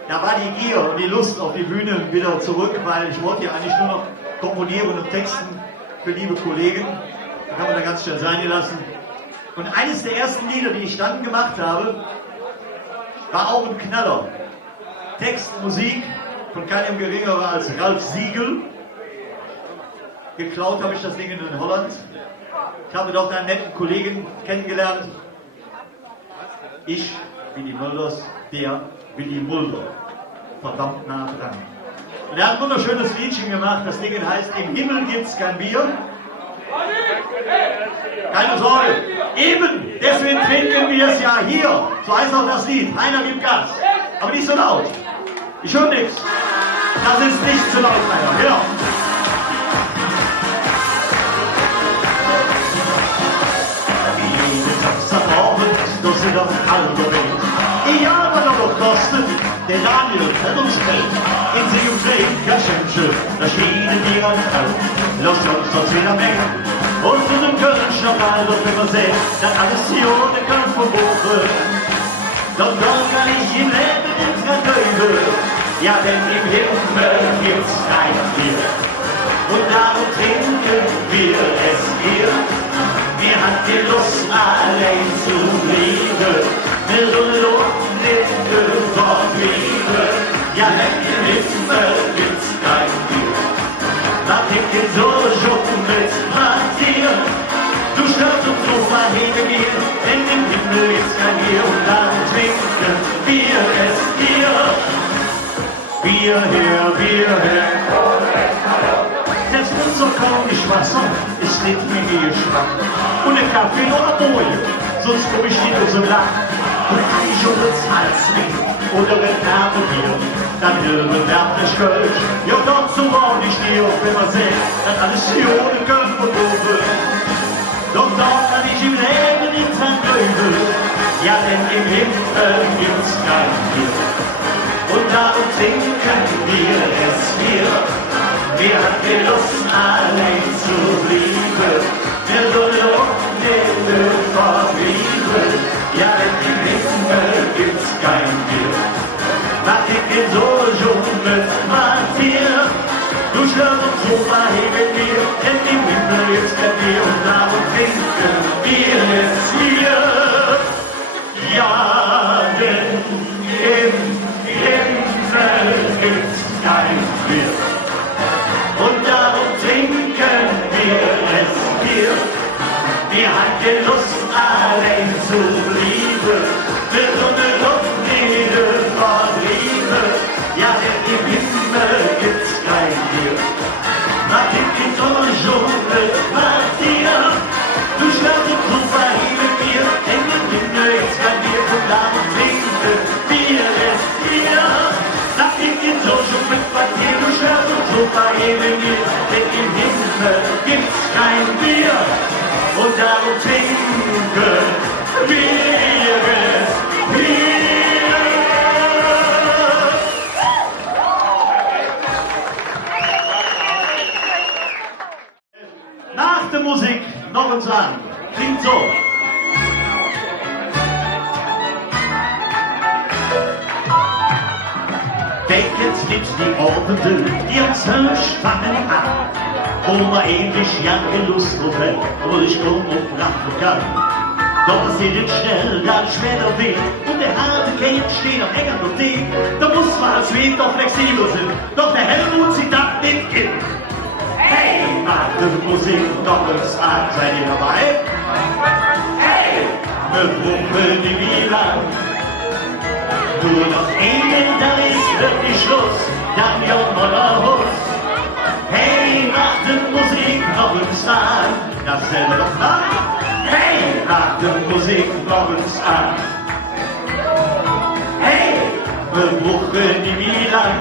da war die Gier und die Lust auf die Bühne wieder zurück, weil ich wollte ja eigentlich nur noch komponieren und texten für liebe Kollegen. Das haben wir da ganz schnell sein gelassen. Und eines der ersten Lieder, die ich dann gemacht habe, war auch ein Knaller. Text, Musik von keinem geringeren als Ralf Siegel. Geklaut habe ich das Ding in Holland. Ich habe dort einen netten Kollegen kennengelernt. Ich, Willy Mulders, der Willy Mulder. Verdammt nah dran. Und er hat ein wunderschönes Liedchen gemacht. Das Ding heißt, im Himmel gibt's kein Bier. Keine Sorge. Eben, deswegen trinken wir es ja hier. So heißt auch das Lied. Einer gibt Gas. Aber nicht so laut. Ich höre nichts. Das ist nicht zu laut, Rainer. Genau. Då ser de aldrig i ögonen och kosten. Det Daniel för de skrev. Inte ju fler kanske. När skinen blir en tro. Låt oss ta till av mig. Och så de kanske har låt mig få se. När alla sioner kan få bordet. De dagar i himlen inte döver. Ja, den i himmel gibt's kein Bier. Und darum trinken wir es hier. Wir hat die Lust allein zu leben, mit so einer Luftlippe vor Liebe. Ja, im Himmel gibt's kein Bier. Man trinkt so schon mit Quartier. Du störst uns so mal hinter mir, denn im Himmel gibt's kein Bier. Und darum trinken wir es hier. Bier her, Bier her. Selbst unser Kornischwasser ist nicht wie wir schwach. Und der Kaffee oder Boje, sonst komm ich nicht so lang. Und Eich und das Halsring oder ein Namenbier, dann bewerbt der Kölsch. Ja, dazu auch nicht die auf immer sehen, dann alles hier ohne Köln und Oben. Doch dort kann ich im Leben nichts an Löwen. Ja, denn im Himmel gibt's kein Bier. Und darum trinken wir es hier. Wir haben die Lust, allein zu lieben. Wir sollen auch den verlieben. Ja, im Himmel gibt's kein Bier. Mach ich den so schon mit Martier. Du störst uns so mal mit mir, denn im Himmel gibt's kein Bier. Und darum trinken wir es hier. Ja, denn im Himmel gibt's kein Bier. Und darum trinken wir es hier. Wir hatten Lust, allein zu lieben. Wir sollen Luft, Liebe, Liebe. Ja, denn im Himmel gibt's kein Bier. Mach ich die Sonne schon mit Martier. Du schläfst und super mit mir, denn im Himmel gibt's kein Bier. Und darum trinken wir es hier. Mach ich die Sonne schon mit Martier. Du schläfst und super mit mir, denn im Himmel gibt's kein Bier. Und darum trinken wir es hier. Nach der Musik noch ein Song. Klingt so. Denk, jetzt gibt's die Orte, die uns spannen an. Wo man ähnlich jange Lust hat, wo ich komm und brachten kann. Doch es geht nicht schnell, da ich später weh. Und der harte Kane steht auf enger Noté. Da muss man als Wind doch flexibel sein. Doch der Helmut sieht das nicht in. Hey, macht die Musik noch uns an, seid ihr dabei? Hey, wir pumpen die Wieland. Nur noch einen, dann ist wirklich Schluss, dann jammern wir uns. Hey, mach die Musik noch uns an, das sind wir doch an. Hey, mach die Musik noch uns an. Hey, wir brauchen nie mehr lang.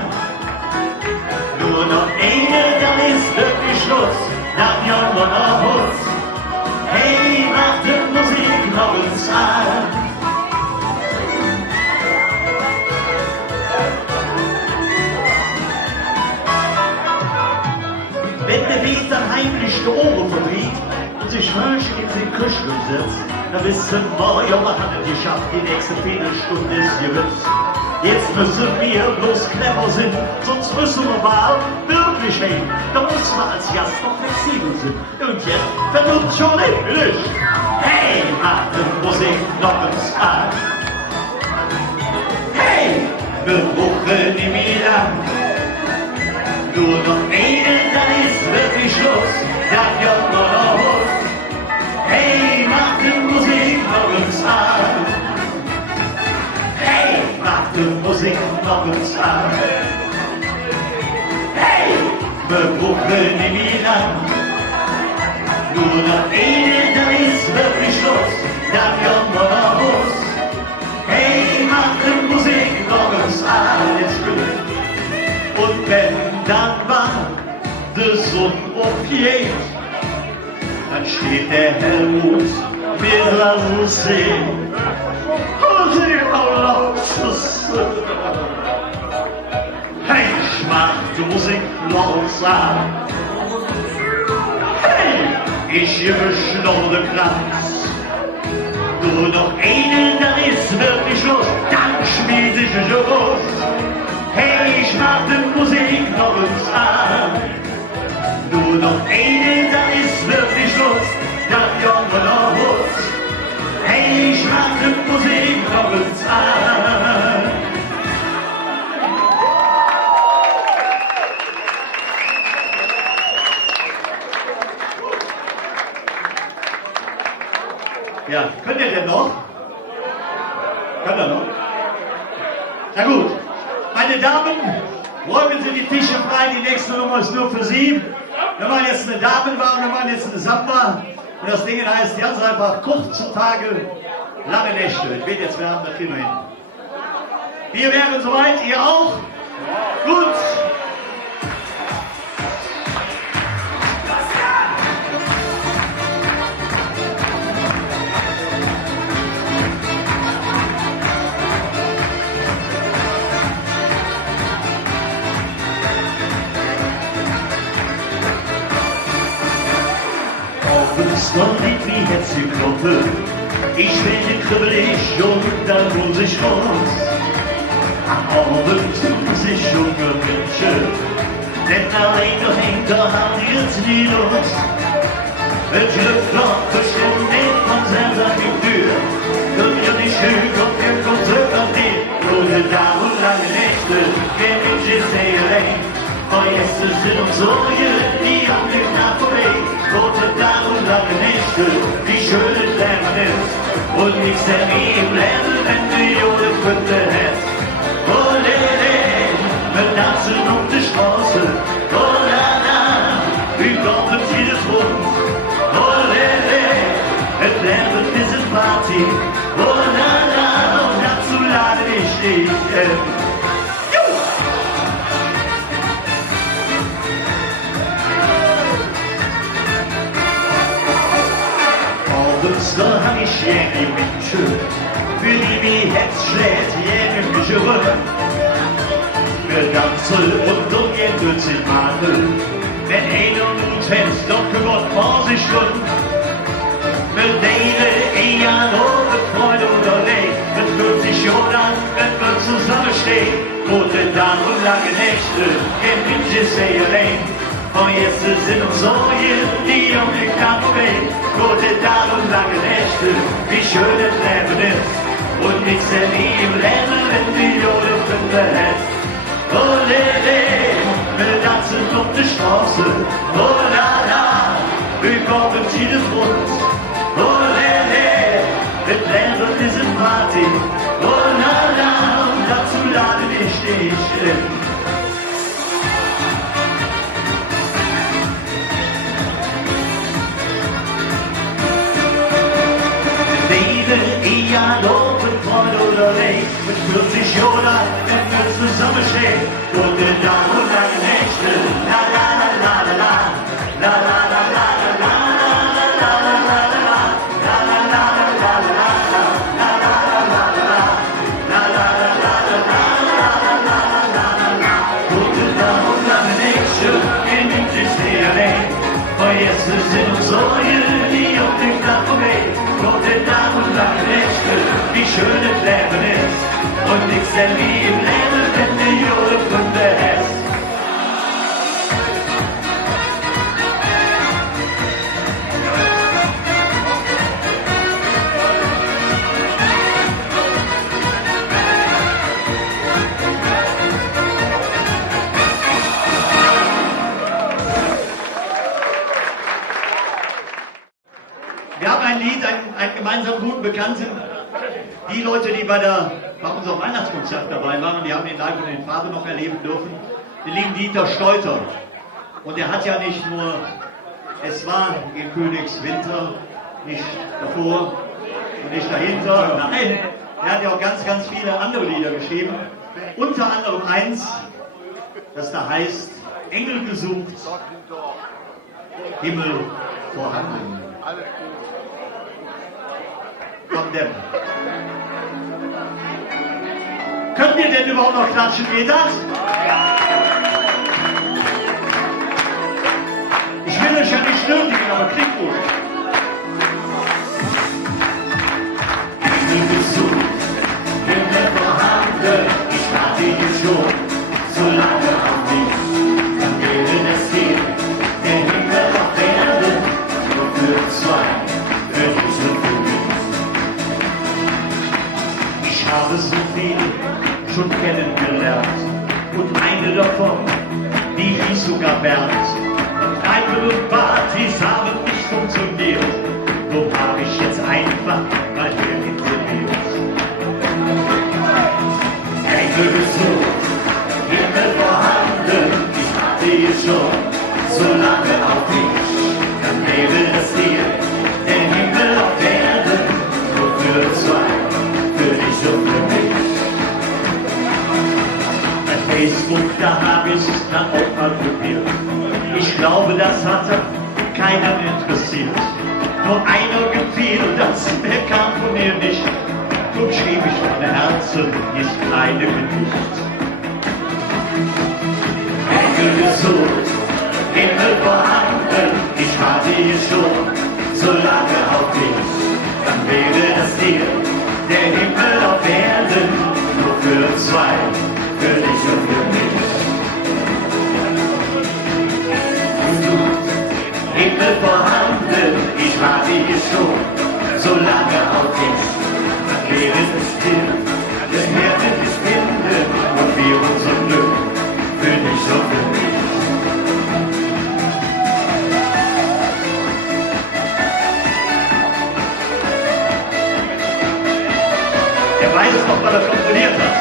Nur noch einen, dann ist wirklich Schluss, dann jammern wir uns. Hey, mach die Musik noch uns an. Wenn der Weg dann heimlich die Ohren verdreht und sich hörsch in den Kühlschrank setzt, dann wissen wir, ja, wir haben es geschafft, die nächste Viertelstunde ist geritzt. Jetzt müssen wir bloß clever sind, sonst müssen wir mal wirklich hängen. Da muss man als Gast noch flexibel sind. Und jetzt verdammt schon Englisch. Hey, mach die Musik noch uns an. Hey, wir brauchen nie mehr lang. Nur noch einen, dann ist wirklich Schluss, dann jammern wir uns. Hey, mach die Musik noch uns an. Hey, mach die Musik noch uns an. Hey, wir brauchen nie mehr lang. Nur noch einen, dann ist wirklich Schluss, dann jammern wir uns. Hey, mach die Musik noch uns an. Jetzt gut. Und wenn dann war die Sonne aufgeht, dann steht der Helmut mit der Musik und die Erlaubnisse. Hey, ich mach die Musik los an. Hey, ich gewisch noch den Platz. Nur noch einen, dann ist wirklich Schluss, dann schmied ich los. Hey, ich mach die Musik noch uns an. Nur noch einen, dann ist wirklich Schluss, dann jammern wir uns. Hey, ich mach die Musik noch uns an. Ja, könnt ihr denn noch? Könnt ihr noch? Na gut. Meine Damen, räumen Sie die Tische frei, die nächste Nummer ist nur für Sie. Wir machen jetzt eine Damenwahl, wir machen jetzt eine Samba. Und das Ding heißt ganz einfach kurze Tage, lange Nächte. Ich weiß jetzt, wir haben das hin. Wir wären soweit, ihr auch? Gut. Noch nicht wie Herzkloppe, ich werde kribbelig und dann muss ich raus. Am Abend tun sich junge Menschen, denn allein noch hängt der Hand jetzt nie los. Es wird doch bestimmt nicht von selbst an die Tür, und ja nicht schön kommt der Konzert an dir. Ohne Tag und lange Nächte, der Mensch ist sehr allein. Oh, jetzt sind uns Sorge, die haben den Tag vorbei. Rote Tag und lange Nächte, wie schön es Leben ist. Und nichts mehr im Leben, wenn die Jode Pünte hat. Oh, lele, wir tanzen auf die Straße. Oh, la, la, wie kommt uns jedes Rund. Oh, lele, es Leben ist ein Party. Oh, la, la, und dazu lade ich dich. Da hab ich jene Menschen, für die wie Herz schlägt, jene Mischere. Wir tanzen und gehen durch den Mandel, wenn einer nun tanzt, doch gewollt vor sich schon. Wir teilen egal ob mit Freude oder Leid, es wird sich schon an, wenn wir zusammenstehen. Rote Tag und lange Nächte, kein Mensch ist sehr allein. Und jetzt sind uns Sorgen, die um den Kampf weg. Gute Tage und lange Nächte, wie schön das Leben ist. Und nichts mehr wie im Leben, wenn die Jode Pünte hat. Oh, lele, wir tanzen auf die Straße. Oh, la, la, wir kommen jedes Rund. Oh, lele, das Leben ist ein Party. Oh, la, la, dazu lade ich dich in. Leben, egal ob mit Freund oder Leid, mit 40 oder wenn wir zusammenstehen, gute Damen und Herren, Nächte, la la la la la la, la la la la la la, la la la la la, la la la la la la, la la la la la, la la la la la, gute Damen und Herren, Nächte, in dem Tisch allein, weil jetzt sind uns Säue, die auf dem Dach umgehen. Gute Damen und Herren, Nächte, wie schön das Leben ist. Und nichts denn wie im Leben, wenn du Jure Kunde hast. Wir haben ein Lied, einen gemeinsam guten Bekannten. Die Leute, die bei unserem Weihnachtskonzert dabei waren, die haben den live und den Farbe noch erleben dürfen, den lieben Dieter Steuter. Und er hat ja nicht nur Es war in Königswinter, nicht davor und nicht dahinter. Nein, er hat ja auch ganz, ganz viele andere Lieder geschrieben. Unter anderem eins, das da heißt Engel gesucht, Himmel vorhanden. Von dem. Können wir denn überhaupt noch klatschen? Geht das? Ich will euch ja nicht nötigen, aber klingt gut. Engel gesucht, Himmel vorhanden, ich warte hier schon, so lange auf dich, dann wäre das Ziel, der Himmel auf Erden, nur für zwei, für dich und für mich. Ich habe so viele schon kennengelernt und eine davon, die hieß sogar Bernd. Kneipen und Partys haben nicht funktioniert, so habe ich jetzt einfach mal hier interviewt. Engel gesucht, Himmel vorhanden, ich warte hier schon so lange auf dich, dann wäre das hier der Himmel auf Erden, nur für zwei, für dich und für mich. Bei Facebook, da habe ich es dann auch mal probiert. Ich glaube, das hat keiner interessiert. Nur einer gefiel, das mehr kam von mir nicht. Drum schrieb ich meine Herzen ins kleine Gedicht. Engel gesucht, Himmel vorhanden, ich warte hier schon so lange auf dich. Dann wäre das hier der Himmel auf Erden, nur für zwei, für dich und für mich. Himmel vorhanden, ich warte hier schon so lange auf dich. Dann wäre es still, der Erde ist Winde und wir unser Glück für dich und für mich. Er weiß es noch, weil er komponiert hat.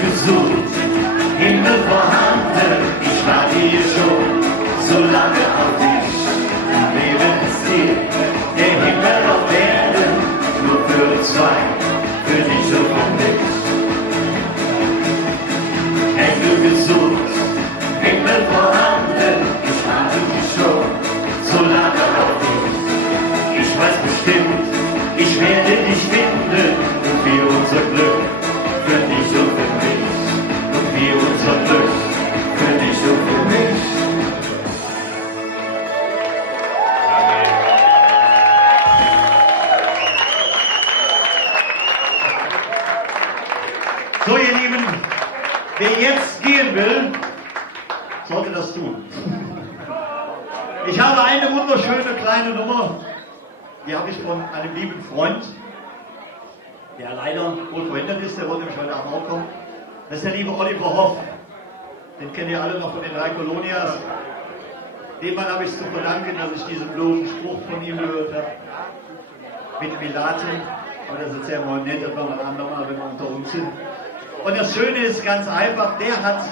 Gesucht, Himmel vorhanden, ich warte hier schon so lange auf dich. Dann wäre es hier der Himmel auf Erden, nur für zwei, für dich und für mich. Engel gesucht, Himmel vorhanden, ich warte hier schon so lange auf dich. Ich weiß bestimmt, ich werde dich finden und wir unser Glück für dich und für mich. Und wir unser Glück für dich und für mich. So, ihr Lieben, wer jetzt gehen will, sollte das tun. Ich habe eine wunderschöne kleine Nummer, die habe ich von einem lieben Freund, der leider wohl verhindert ist, der wollte nämlich heute Abend auch kommen. Das ist der liebe Oliver Hoff. Den kennt ihr alle noch von den 3 Kolonias. Dem Mann habe ich es zu verdanken, dass ich diesen bloßen Spruch von ihm gehört habe. Mit Milate. Aber das erzählen wir heute nicht, das machen wir ein andermal, wenn wir unter uns sind. Und das Schöne ist ganz einfach, der hat's.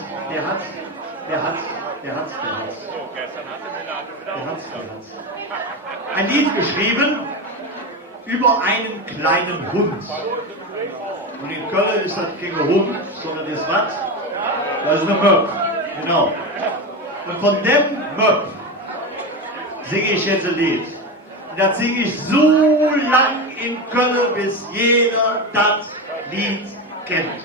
Ein Lied geschrieben über einen kleinen Hund. Und in Köln ist das kein Hund, sondern das was? Das ist eine Möpf. Genau. Und von dem Möpf singe ich jetzt ein Lied. Und das singe ich so lang in Köln, bis jeder das Lied kennt.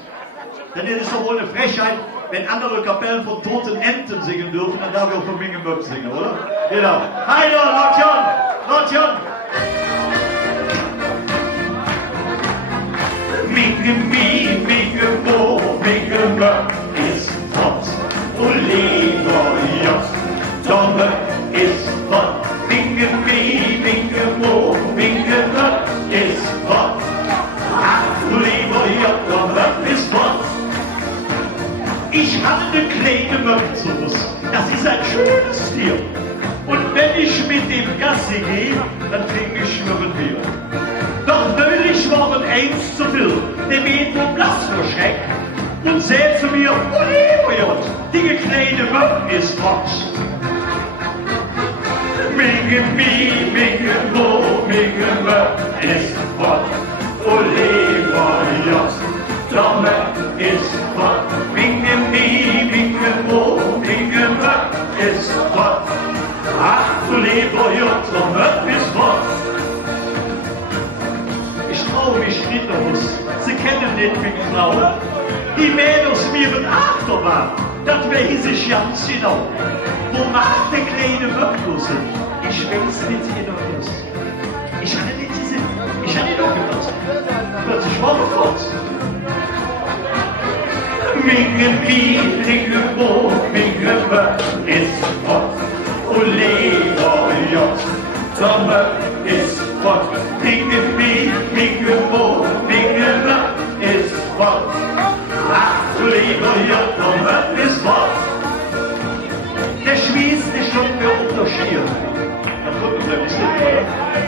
Denn es ist doch wohl eine Frechheit, wenn andere Kapellen von toten Enten singen dürfen, dann darf ich auch von Minge Möpf singen, oder? Genau. Heide, Nordjon! Minge Mi, Minge Mo, Minge Möpf ist fort. Oliver Jost, Domme ist fort. Minge Mi, Minge Mo, Minge Möpf ist fort. Ach, Oliver Jost, Domme ist fort. Ich hatte eine kleine Möpfsus, das ist ein schönes Tier. Und wenn ich mit dem Gassi gehe, dann trinke ich Schwimmenbier. Doch neulich waren eins zu viel, der Mädel vom Blass vor Schreck und sähe zu mir, Oliver, die kleine Möpf ist fort. Minge Mi, Minge Mo, Minge Möpf ist fort. Oliver Jost, der Möpf ist fort. Minge Mi, Minge Mo, Minge Möpf ist fort. Ach, Oliver Jost, der Möpf ist fort. Ich traue mich nicht aus, Sie kennen nicht wie Frau. Die Mädels wären Achterbahn, das weiß ich ganz genau. Wo macht der kleine Möpf sind? Ich weiß nicht genau was. Ich hatte nicht gesehen, ich hatte nicht aufgepasst. Plötzlich war er fort. Minge Mi, Minge Mo, Minge Möpf ist fort. Oliver Jost, der Möpf ist fort. Minge Mi, Minge Mo, Minge Möpf ist fort. Ach, Oliver Jost, der Möpf ist fort. Der Schweiß ist schon für unterschieden. Das kommt uns ein bisschen vor.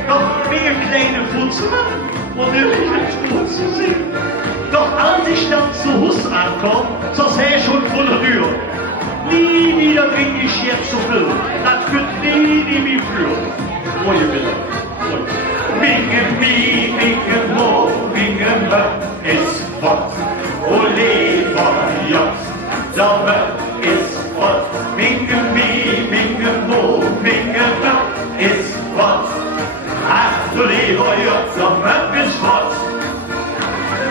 Doch wie ein kleiner Futzmann und er ist gut zu sehen. Doch als ich dann zu Hus ankomme, so sähe ich schon vor der Tür. Nie wieder trinke ich jetzt so viel. Das wird nie wie früher. Ruhe bitte. Minge Mi, Minge Mo, Minge Möpf ist fort. Oliver Jost, der Möpf ist fort. Minge Mi, Minge Mo, Minge Möpf ist fort. Ach, Oliver Jost, der Möpf ist fort.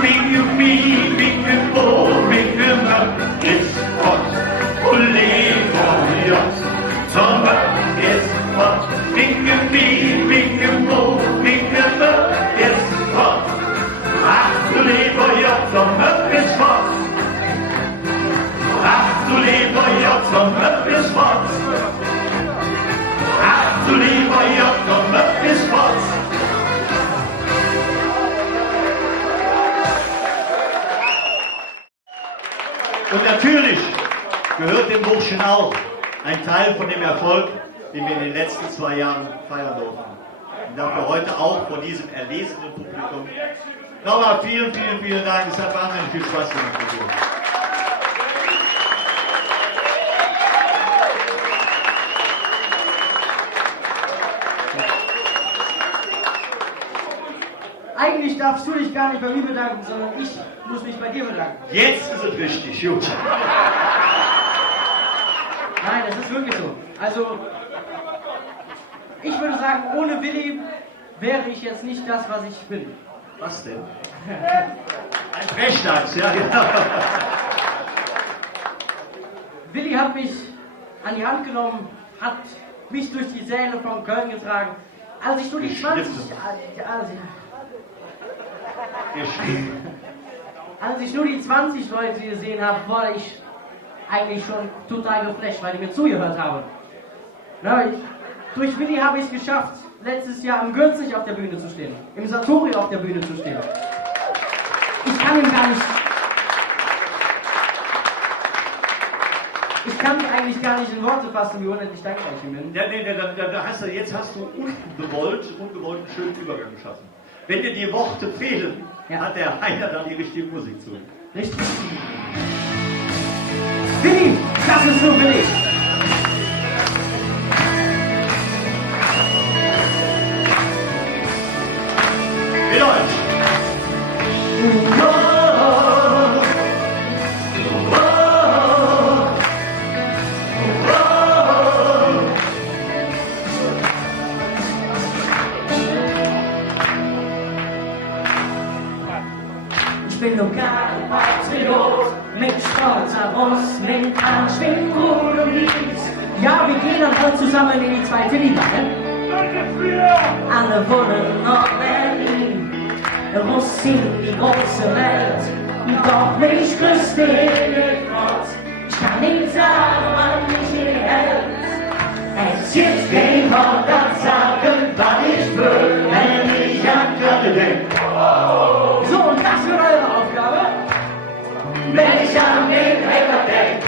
Minge Mi, Minge Mo, Minge Möpf ist fort. Oliver Jost, der Möpf ist fort. Minge Mi, Minge Mo, Minge Möpf ist fort. Ach, Oliver Jost, der Möpf ist fort. Ach, du lieber Jost, der Möpf ist fort. Ach, du lieber Jost, der Möpf ist fort. Und natürlich gehört dem Burschen auch ein Teil von dem Erfolg, den wir in den letzten 2 Jahren feiern durften. Und dafür heute auch vor diesem erlesenen Publikum. Nochmal vielen Dank. Es hat wahnsinnig viel Spaß gemacht. Eigentlich darfst du dich gar nicht bei mir bedanken, sondern ich muss mich bei dir bedanken. Jetzt ist es richtig, gut. Nein, das ist wirklich so. Also, ich würde sagen, ohne Willi wäre ich jetzt nicht das, was ich bin. Was denn? Ein Frechdachs, ja genau. Willi hat mich an die Hand genommen, hat mich durch die Säle von Köln getragen. Als ich so die 20... Als ich nur die 20 Leute gesehen habe, war ich eigentlich schon total geflasht, weil ich mir zugehört habe. Na, durch Willi habe ich es geschafft, letztes Jahr am Gürzig auf der Bühne zu stehen, im Satori auf der Bühne zu stehen. Ich kann mich eigentlich ich gar nicht in Worte fassen, wie unendlich dankbar ich ihm bin. Ja, nee, jetzt hast du ungewollt einen schönen Übergang geschaffen. Wenn dir die Worte fehlen, hat der Heiner dann die richtige Musik zu. Richtig. Willi, das ist so billig. Mit euch. Ich bin Lokalpatriot, mit stolzer Brust, mit Anschwung, Ruhe und Lied. Ja, wir gehen dann heute zusammen in die zweite Liga, ne? Alle wollen nach Berlin, muss in die große Welt. Doch mich grüßt den Gott, ich kann nicht sagen, wann mich hier hält. Es gibt kein Wort, das sagen, was ich will, wenn ich an Götter denk. So, und das wird eure Aufgabe? Wenn ich an den Hacker denk.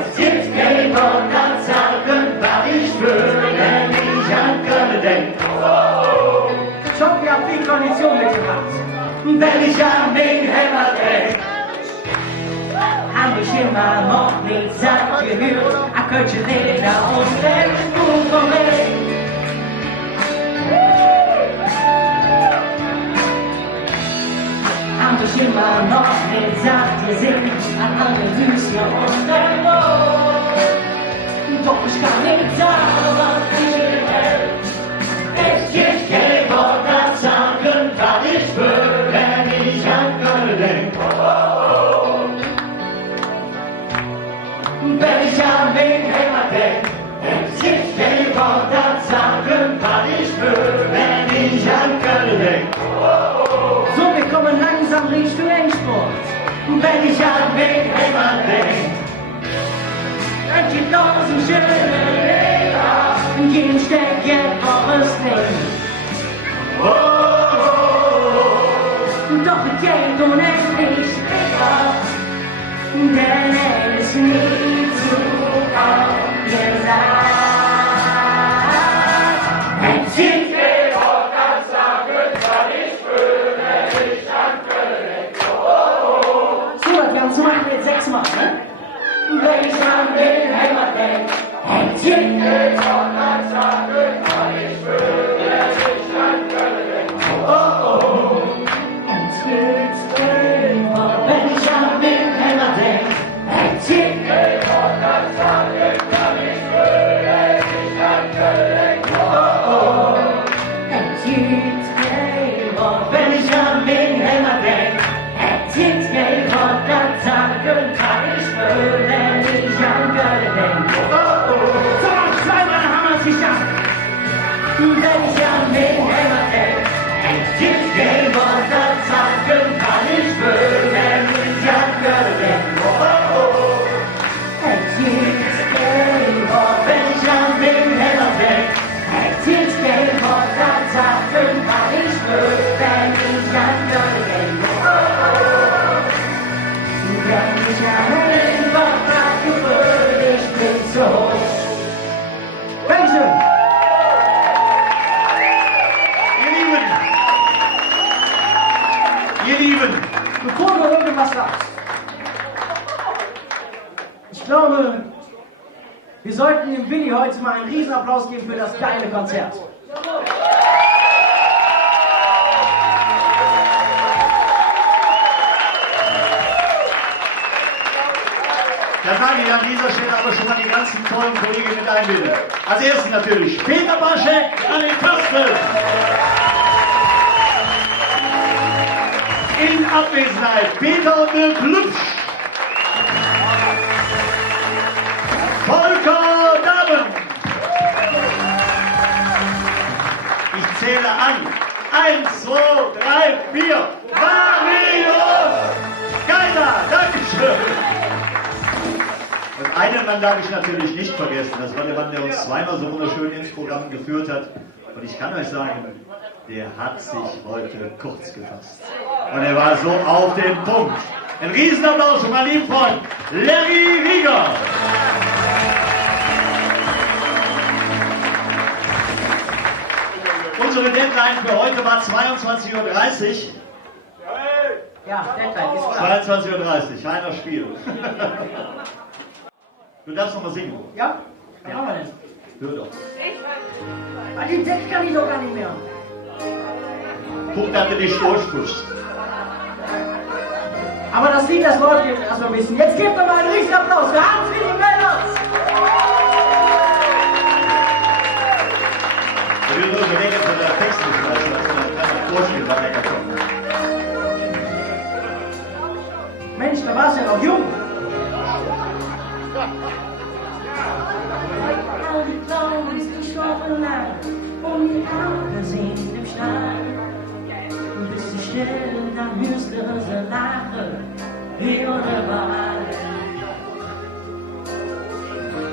Es gibt kein Wort, das sagen, was ich will, wenn ich an Götter denk. Ich hoffe, ihr habt die Kondition mitgebracht. Wenn ich an den Hacker denk. Hab ich immer noch nicht satt gehört, ein Kötchen Leder und den Buch vom Weg. Hab ich immer noch nicht satt gesehen, an alle Füße und der Mond. Doch ich kann nicht sagen, was ich hält. Es gibt kein Wort, das sagen, was ich will, wenn ich an Götter denk. Wenn ich an den Hänger denk, es gibt kein Wort, das sagen, was ich will, wenn ich an Götter denk. So, wir kommen langsam Richtung Endspurt. Wenn ich an den Hänger denk, dann gibt noch so schöne Leder, jeden Steck jetzt auf das Leben. Doch es geht unendlich später. Denn es ist nie zu gesagt. Es gibt kein Wort, das sagen, was ich will, wenn ich an Götter denk. So, das Ganze machen wir jetzt 6 Mal, ne? Wenn ich an den Hänger denk. Es gibt kein Wort, das sagen, was ich will, wenn ich an Götter denk. Es gibt kein Wort, wenn ich an den Hänger denk. Es gibt kein Wort, das sagen, was ich will, wenn ich an Götter denk. Es gibt kein Wort, wenn ich an den Hänger denk. Es gibt kein Wort, das sagen, was ich will, wenn ich an Götter denk. So, zweimal haben wir es geschafft. Wenn ich an den Hänger denk. Es gibt kein Wort, das sagen, was ich will, wenn ich an Götter denk. Es gibt kein Wort, wenn ich an den Hänger denk. Es gibt kein Wort, das sagen, was ich will, wenn ich an Götter denk. Wenn ich an den Wort frage, will ich bin so hoch. Dankeschön! Ihr Lieben, Bevor du irgendwas sagst, ich glaube, wir sollten dem Willi heute mal einen Riesenapplaus geben für das geile Konzert. da sage ich an dieser Stelle aber schon mal die ganzen tollen Kollegen mit einbinden. Als erstes natürlich Peter Baschek an den Kastel. In Abwesenheit Peter und Dirk Lübsch. Volker Dahmen. Ich zähle an. 1, 2, 3, 4. Marius Geiler. Dankeschön. Und einen Mann darf ich natürlich nicht vergessen. Das war der Mann, der uns zweimal so wunderschön ins Programm geführt hat. Und ich kann euch sagen, der hat sich heute kurz gefasst. Und er war so auf den Punkt. Ein Riesenapplaus für mein lieber Freund Larry Rieger. Unsere Deadline für heute war 22:30 Uhr. Ja, Deadline ist klar. 22:30 Uhr, Heiner Spiel. Du darfst noch mal singen. Ja? Was machen wir denn? Hör doch. Ah, den Text kann ich doch gar nicht mehr. Guck, dass du dich durchpusht. Aber das Lied, das wollt ihr jetzt erstmal wissen. Jetzt gebt doch mal einen riesigen Applaus für Hans-Willi Mellers! Ich will nur überlegen, von der Text nicht weiß, was man kann vorstellen, was er kommt. Mensch, da warst du ja noch jung. All die Glauben ist gestorben lang und die Augen sind im Schlaf. Bis die Stelle dann mysteriöse Lache hier oder weit.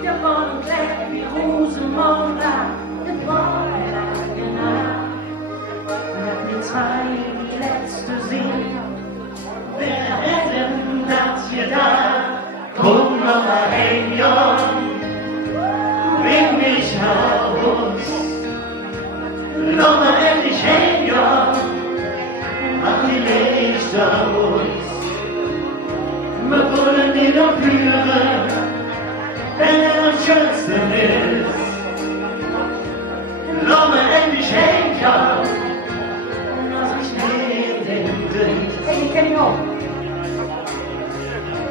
Der Boden klärt wie Rosenmond ab, der Boden lag genau. Nach mir zwei die letzte Sinn, wir hätten das gedacht. Komm noch mal ein Jahr, bring mich raus, noch mal endlich ein Jahr, mach die Lichter aus. Wir wollen wieder führen, wenn er am schönsten ist. Noch mal endlich ein Jahr, lass mich nicht im Wind. Hey, ich kenn ihn auch.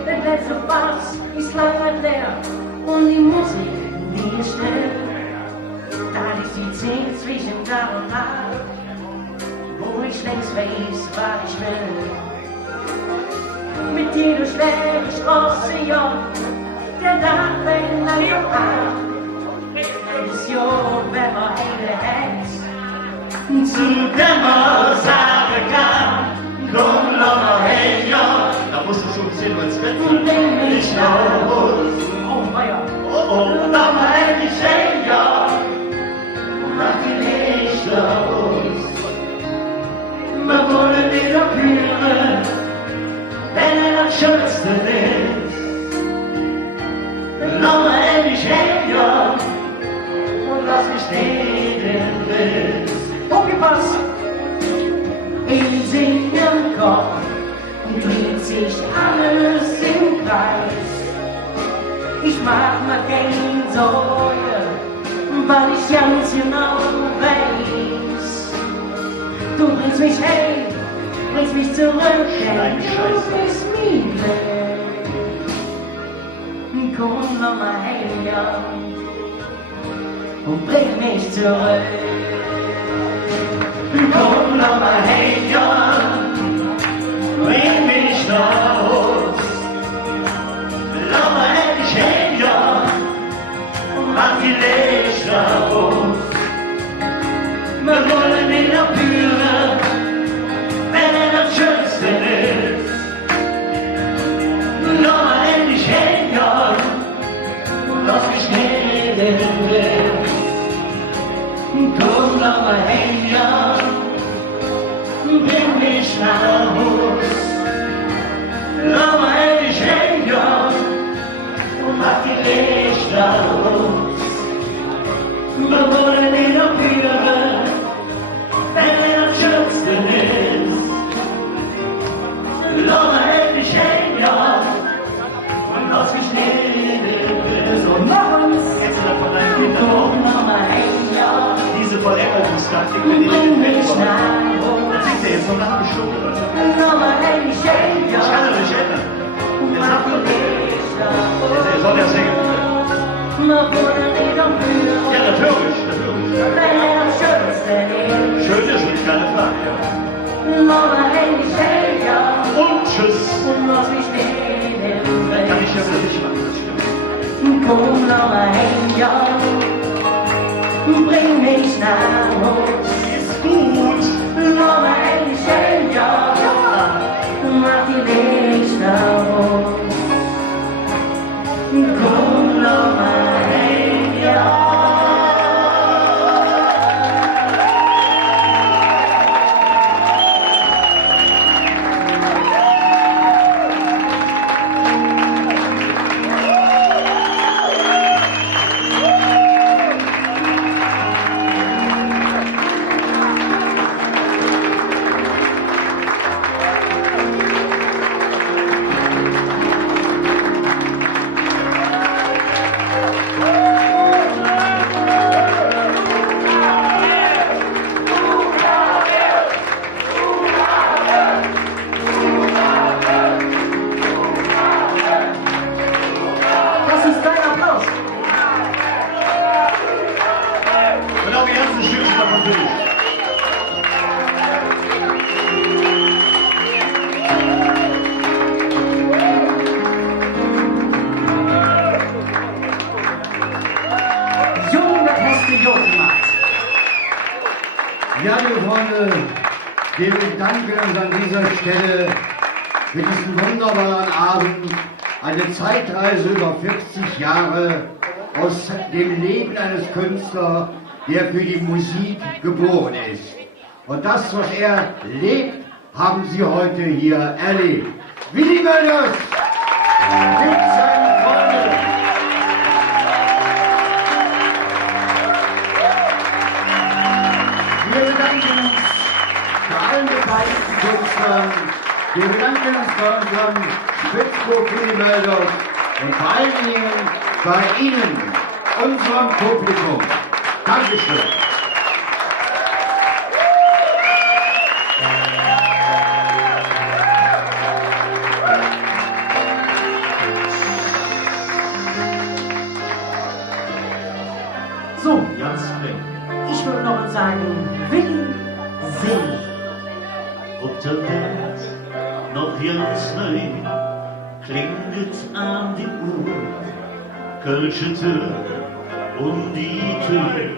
Der letzte Bass ist lange leer und die Musik, die ist schnell. Da liegt die 10 zwischen Tag und Nacht, wo ich längst weiß, was ich will. Mit dir durch schwere Straße, ja, der Tag fängt an mir an. Ist ja, wenn man eine Herz zu Dämmersage kann, komm noch mal her, ja. Da musst du schon 10 Uhr ins Bett Und denk mich raus, Oh, Meier. Oh, noch mal endlich ein Jahr, mach die Lichter aus. Wir wollen wieder führen, wenn er am schönsten ist. Noch mal endlich ein Jahr, und lass mich nicht im Bild. Hochgepasst! In singen Kopf dreht sich alles im Kreis. Ich mach mir keine Sorge, weil ich ganz genau weiß. Du bringst mich hey, bringst mich zurück, denn du bist mir weg. Komm noch mal her und bring mich zurück. Komm noch mal her, bring mich raus. Lass mal endlich hin, ja, und mach die Lichter aus. Wir wollen wieder führen, wenn er am schönsten ist. Lass mal endlich hin, ja, und lass mich nicht im Wind. Komm noch mal hin, ja, bring mich nach Haus. Lass mal endlich hin, ja, und mach die Lichter aus. Wir wollen wieder führen, wenn er am schönsten ist. Lass mal endlich hin, ja, und lass mich nicht im Wind. Und noch eins, jetzt davon ein Kind hoch, noch mal hin, ja. diese Verlängerungstaktik, wenn die nicht gefällt, das singt er jetzt noch nach einer Stunde. Ich kann das nicht ändern. Der sagt doch, der soll ja singen. Ja, natürlich. Schön ist nicht, keine Frage. Und tschüss. Kann ich ja für dich machen, das stimmt. Komm noch mal hin, ja, bring mich nach Haus. Ist gut. Noch mal endlich hin, ja, mach die Lichter aus. Komm noch mal hin, ja. bedanken uns an dieser Stelle für diesen wunderbaren Abend, eine Zeitreise über 40 Jahre aus dem Leben eines Künstlers, der für die Musik geboren ist. Und das, was er lebt, haben Sie heute hier erlebt. Willy Mölders mit seinen Freunden. Wir bedanken uns bei allen beteiligten Künstlern. Wir bedanken uns bei unserem Spitzbub Willy Mölders und vor allen Dingen bei Ihnen, unserem Publikum. Dankeschön. So, Ganz schlimm. ich würde noch sagen, Willy singt. Op der Welt noch ganz neu klingt an die Uhr, Kölsche Tür und die Tür,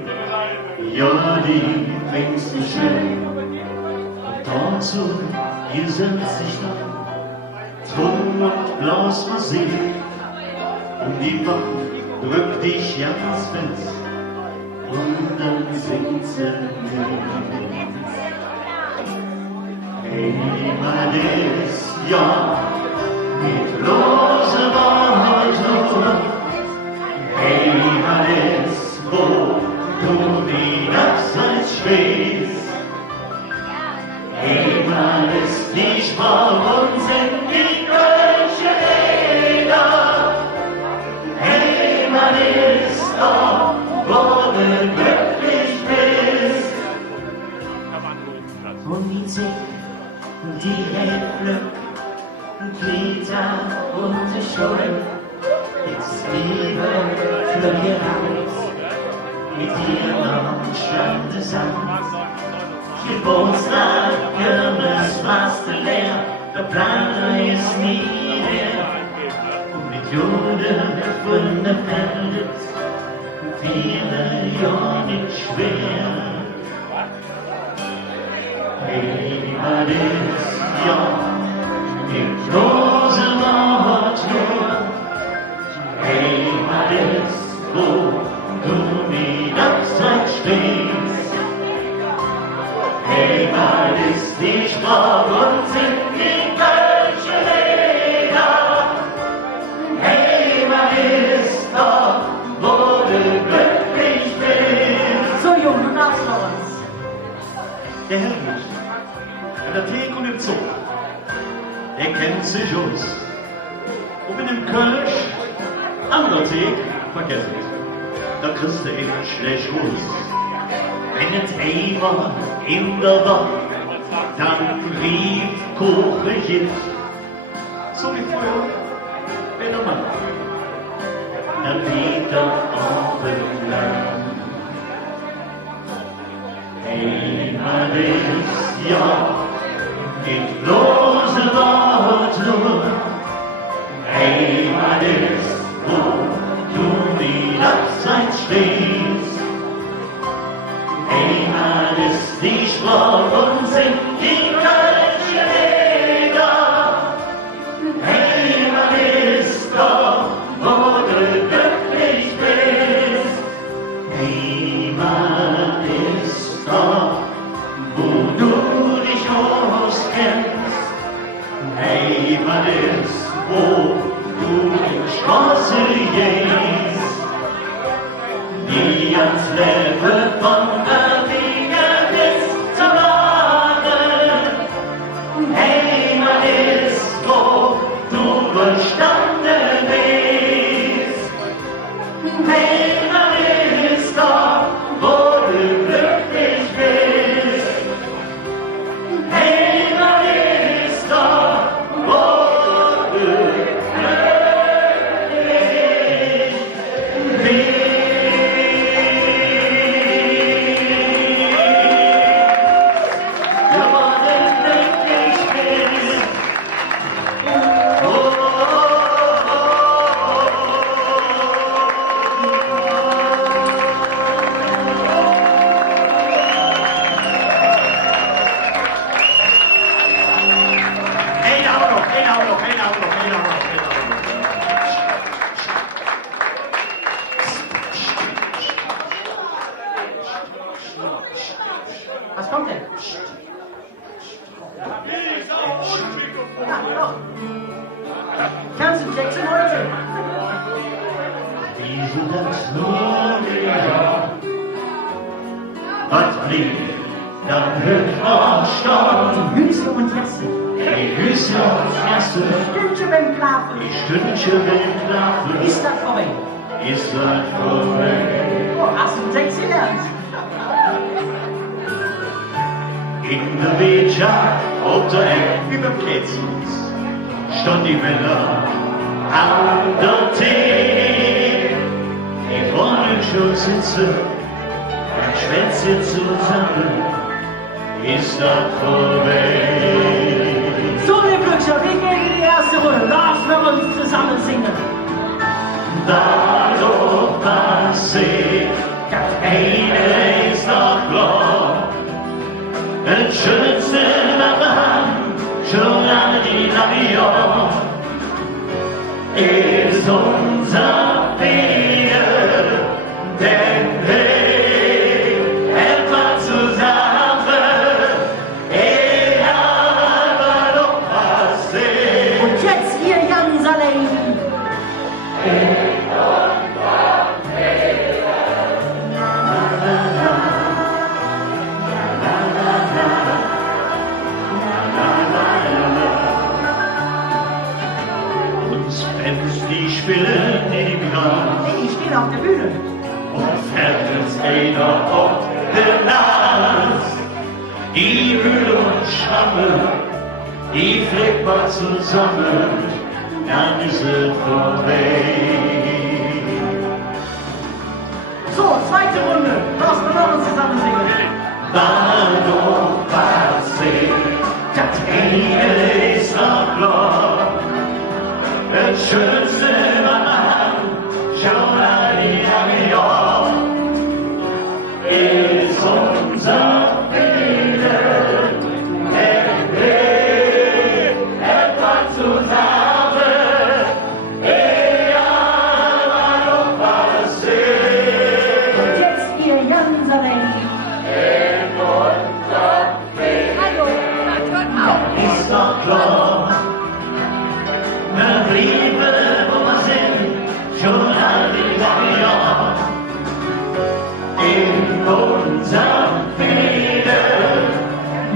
ja, die fängst du schön. Und dazu gesetzt sich dann Ton und Blasmusik, und die Wand drückt dich ganz fest, und dann singt sie mit. Heimat ist ja mit lose Wahrheit. Heimat ist, wo du die Abseits stehst. Heimat ist die Sprache und sind die Kölsche Räder. Heimat ist da, wo du glücklich bist. Und die Zick, die hält Glück, Kita und die Schuld. Jetzt Liebe für ihr Haus, mit ihr noch Schande Sand. Geburtstag, Kirmes, Master leer, der Planer ist nie leer. Und mit Jude Gründe pendelt, viele Jahre nicht schwer. Heimat ist ja mit lose Wahrheit. Heimat ist, wo du nie abseits stehst. Heimat ist die Sprache und sind die Kölsche Räder. Heimat ist da, wo du glücklich bist. So, Junge, du darfst noch was. Der Helmut, an der Theke und im Zoo, der kennt sich aus. Und mit dem Kölsch, an der Theke, vergesst es, da kriegst du echt schlecht raus. Wenn es einmal in der Wand, dann rief Koche jetzt, so wie früher, wenn der Mann, der Peter auf dem Land. Heimat ist ja mit lose Wahrheit nur. Heimat ist, wo du nie abseits stehst. Heimat ist die Sprache und sind die Kölsche Räder. Heimat ist da, wo du glücklich bist. Heimat ist da, wo du dich auskennst. Heimat ist, wo du die Straße gehst. Nie ans Leben von der Wege bis zum Laden. Heimat ist, wo du verstanden bist. Heimat ist da, wo du glücklich bist. Heimat ist da, wo du glücklich bist. doch. Kannst du Jackson heute? Diese Gloria, was fliegt, dann hört man Storm. Die Hüse und Jesse. Die Hüse und Fresse, Stündchen beim Schlafen. die Stündchen beim Schlafen, Ist das vorbei? ist das vorbei. Oh, hast du Text gelernt? In der Wirtschaft, auf der Ecke wie beim Kätzens, stand die Männer an der Tee. Die wollen schon sitzen, ein Schwänzchen zusammen, ist das vorbei. So, ihr Glückscher, wir gehen in die erste Runde. Lass uns zusammen singen. Dadurch passiert, das eine ist doch klar. Das Schönste daran, schon alle die lange Jahr, ist unser Bier, denn wir etwas zusammen, egal was noch passiert. Und jetzt ihr Jan Saleh. Die spielen im Gras Nee, ich stehe auf der Bühne. und fährt einer auf der Nase. Die Mühle und Schramme, die fliegt mal zusammen, dann ist es vorbei. So, zweite Runde. Lass uns zusammen singen. Dadurch passiert, das eine ist noch klar. Das Schönste daran, schon all die lange Jahr, ist unser Frieden, denn wir etwas zusammen, egal was noch passiert. Und jetzt ihr Jan Saleh. Ist doch klar, wir blieben, wo wir sind, schon all die lange Jahre. In unserem Frieden,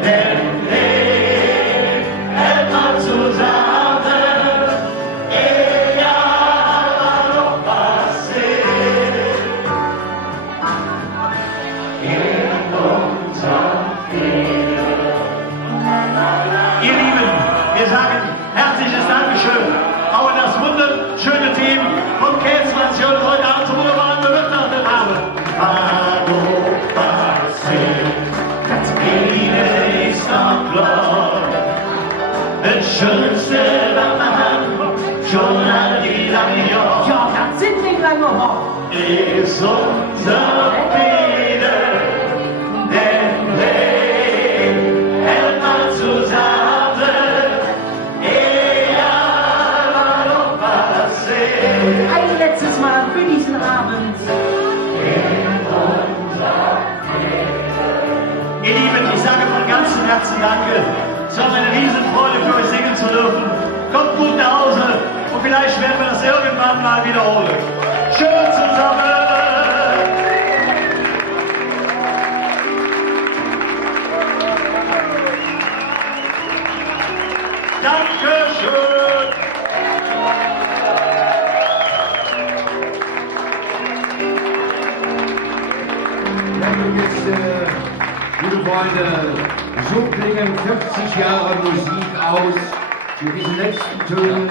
denn wir etwas zusammen, egal was noch passiert. In unserem Frieden. Ihr Lieben, wir sagen herzliches Dankeschön auch an das wunderschöne Team von Kätzmanns, die uns heute Abend so wunderbar bewirtschaftet haben. Hallo, passiert, das eine ist noch klar. Das Schönste daran, schon all die lange Jahre, Ja, das sind wir gleich noch. ist unser Frieden, denn wir helfen zusammen, egal was noch passiert. Ein letztes Mal für diesen Abend. Ihr Lieben, ich sage von ganzem Herzen Danke. Es war mir eine Riesenfreude, für euch singen zu dürfen. Kommt gut nach Hause und vielleicht werden wir das irgendwann mal wiederholen. Schön zusammen! Dankeschön! Ja, und jetzt, liebe Freunde, so klingen 50 Jahre Musik aus mit diesen letzten Tönen.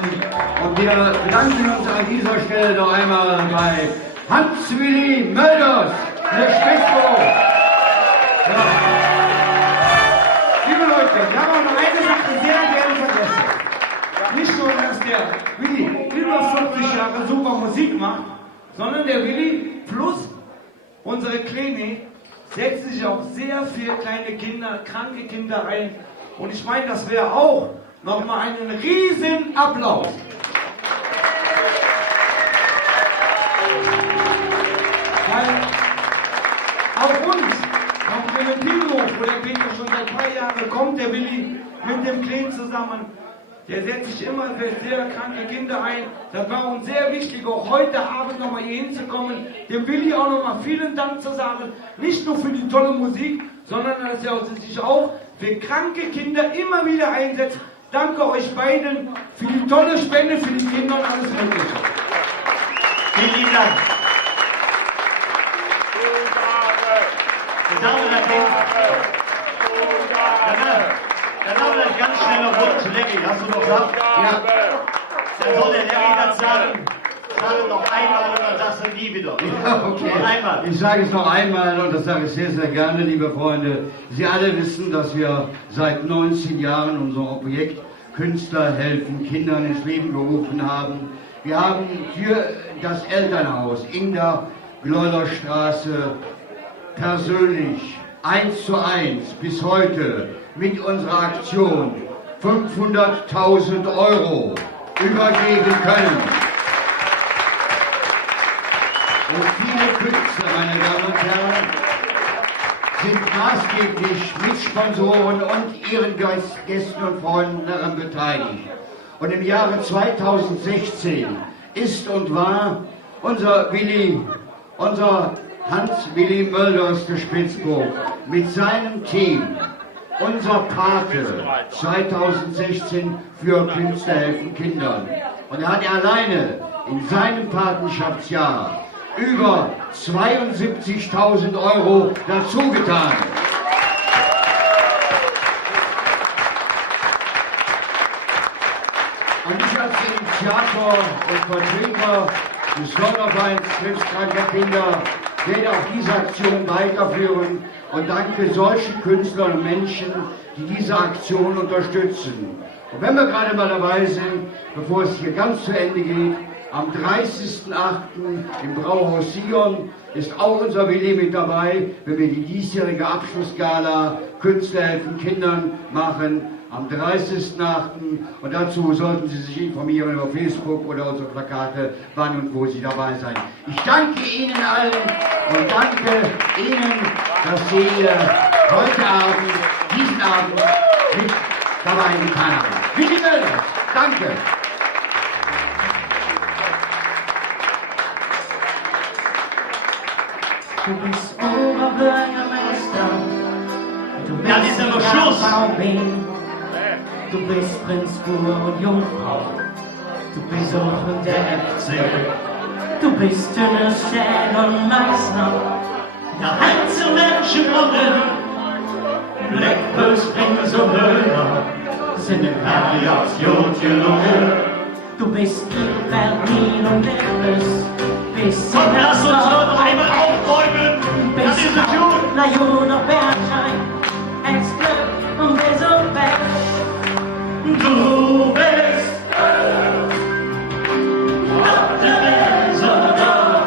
Und wir bedanken uns an dieser Stelle noch einmal bei Hans-Willi Mölders, der Speckbo. Ja. Liebe Leute, wir haben auch noch eine Sache sehr gerne vergessen. Nicht nur, dass der Willi über 40 Jahre super Musik macht, sondern der Willi plus unsere Klinik setzt sich auf sehr viele kleine Kinder, kranke Kinder ein. Und ich meine, das wäre auch nochmal einen riesen Applaus. Weil auf uns, auf Clementinhof, wo der Peter schon seit 3 Jahren kommt, der Willi mit dem Kleen zusammen, Der setzt sich immer für sehr kranke Kinder ein. Das war uns sehr wichtig, auch heute Abend nochmal hier hinzukommen. Dem Willi auch nochmal vielen Dank zu sagen. Nicht nur für die tolle Musik, sondern dass er sich auch für kranke Kinder immer wieder einsetzt. Danke euch beiden für die tolle Spende für die Kinder und alles Mögliche. Vielen lieben Dank. Dann haben wir das ganz schnell noch rund zu Lecki. Hast du noch Saft? Ja. Dann soll der Lecki das sagen. Sag es noch einmal und dann sagst du nie wieder. Ja, okay. Noch einmal. Ich sage es noch einmal und das sage ich sehr, sehr gerne, liebe Freunde. Sie alle wissen, dass wir seit 19 Jahren unser Projekt Künstler helfen Kindern ins Leben gerufen haben. Wir haben für das Elternhaus in der Gleulerstraße persönlich 1:1 bis heute mit unserer Aktion 500.000 € übergeben können. Und viele Künstler, meine Damen und Herren, sind maßgeblich Mitsponsoren und ihren Gästen und Freunden daran beteiligt. Und im Jahre 2016 ist und war unser Hans-Willi Mölders de Spitzburg mit seinem Team unser Pate 2016 für Künstler helfen Kindern. Und er hat alleine in seinem Patenschaftsjahr über 72.000 € dazu getan. Und ich als Initiator und Vertreter des Fördervereins krebskranker Kinder werde auch diese Aktion weiterführen und danke solchen Künstlern und Menschen, die diese Aktion unterstützen. Und wenn wir gerade mal dabei sind, bevor es hier ganz zu Ende geht, am 30.08. im Brauhaus Sion ist auch unser Willi mit dabei, wenn wir die diesjährige Abschlussgala Künstler helfen Kindern machen. Am 30.08. Und dazu sollten Sie sich informieren über Facebook oder unsere Plakate, wann und wo Sie dabei sein. Ich danke Ihnen allen und danke Ihnen, dass Sie heute Abend, diesen Abend mit dabei getan haben. Willi Mölders, danke. Du bist Oberbürgermeister, du bist Dann ist ja noch Schluss. Du bist Prinz Kur und Jungfrau, du bist auch der FC. Du bist Dünnerstedt und Meißner, der Einzelmenschenbrunnen, Blackbirds, Prinz und Höhler, sind im Variation gelungen. Du bist Berlin und Lippes, bist Und lass uns noch einmal aufräumen. Das ist es gut. Lajun und Bergheim, Ex-Glück und Besenberg. Du bist auf der Welt und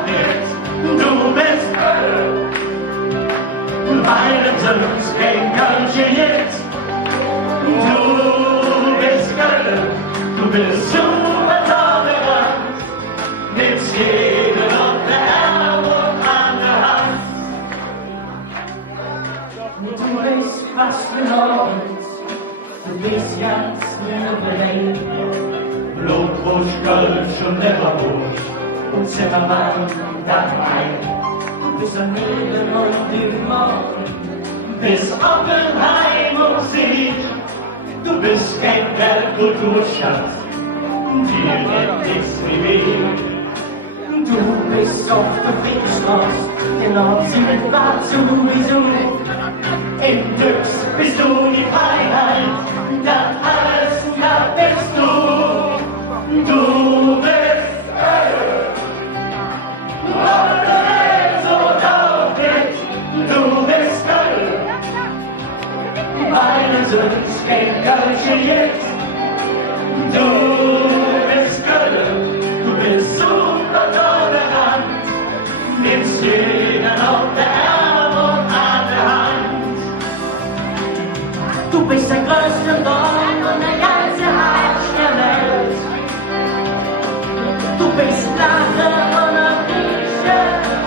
jetzt. Du bist beide Söhns gegen Köln jetzt. Du bist Köln, du bist super tolerant. Mit jedem auf der Arm an der Hand. Du bist was verloren. Du bist ganz überlegen. Blutwurst, Kölsch und Leberwurst und Zimmermann dabei. Du bist am Nebel und im Morgen, bis Oppenheim und Sieg. Du bist kein Kulturstadt, die nennt nichts wie Weg. Du bist auf der Friedensstraße, der Nord-Süd war sowieso. In Glücks bist du die Freiheit, das alles, da bist du. Du bist auf der Welt so tauglich, du bist Köln. Meine Söhns gegen Köln jetzt. Du bist Köln, du bist super tolerant, nimmst jeden auf der Arm und an der Hand. Du bist der größte Dorn und der ganze Arsch der Welt. Du bist Lache und eine Grieche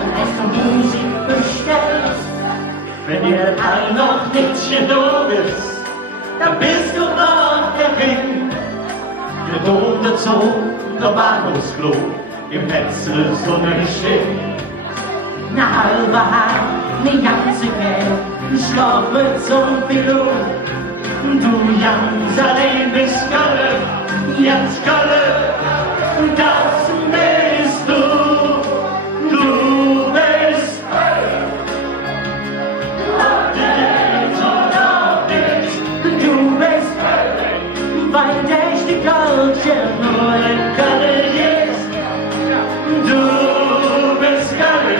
und hast du Musik bestellt. Wenn ihr all noch nicht genug ist, dann bist du noch der Ring. Der Dom, der Zoo, der Bahnhofsklo, im Netzel Sonnenstehen. Na halbe Haar, ne ganze Kerl, Schlaf mit so'n Pilot. Du ganz allein bist Galle, jetzt Galle, das bist du. Du bist du bist weil der die Culture nur in Galle ist. Du bist Galle,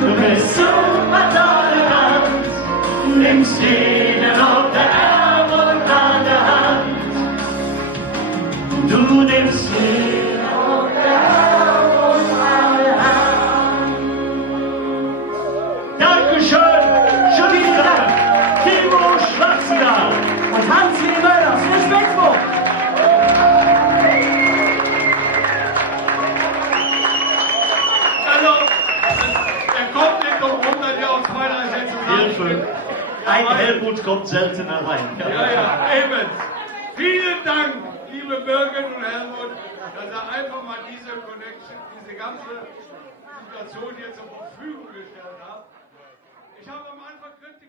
du bist super tolerant, nimmst jeden auf der Arm und an der Hand. Du nimmst jeden auf der Arm und an der Hand. Dankeschön, schon wieder, Timo Schwarzenegger. Und Hans-Lee Möllers, Respektvoll! Also, er kommt nicht drum rum, dass wir uns zwei, drei Sätze Hilfe. Ein Helmut kommt selten allein. Ja, ja, eben. Vielen Dank, liebe Birgit und Helmut, dass ihr einfach mal diese Connection, diese ganze Situation hier zur Verfügung gestellt habt. Ich habe am Anfang kritisiert.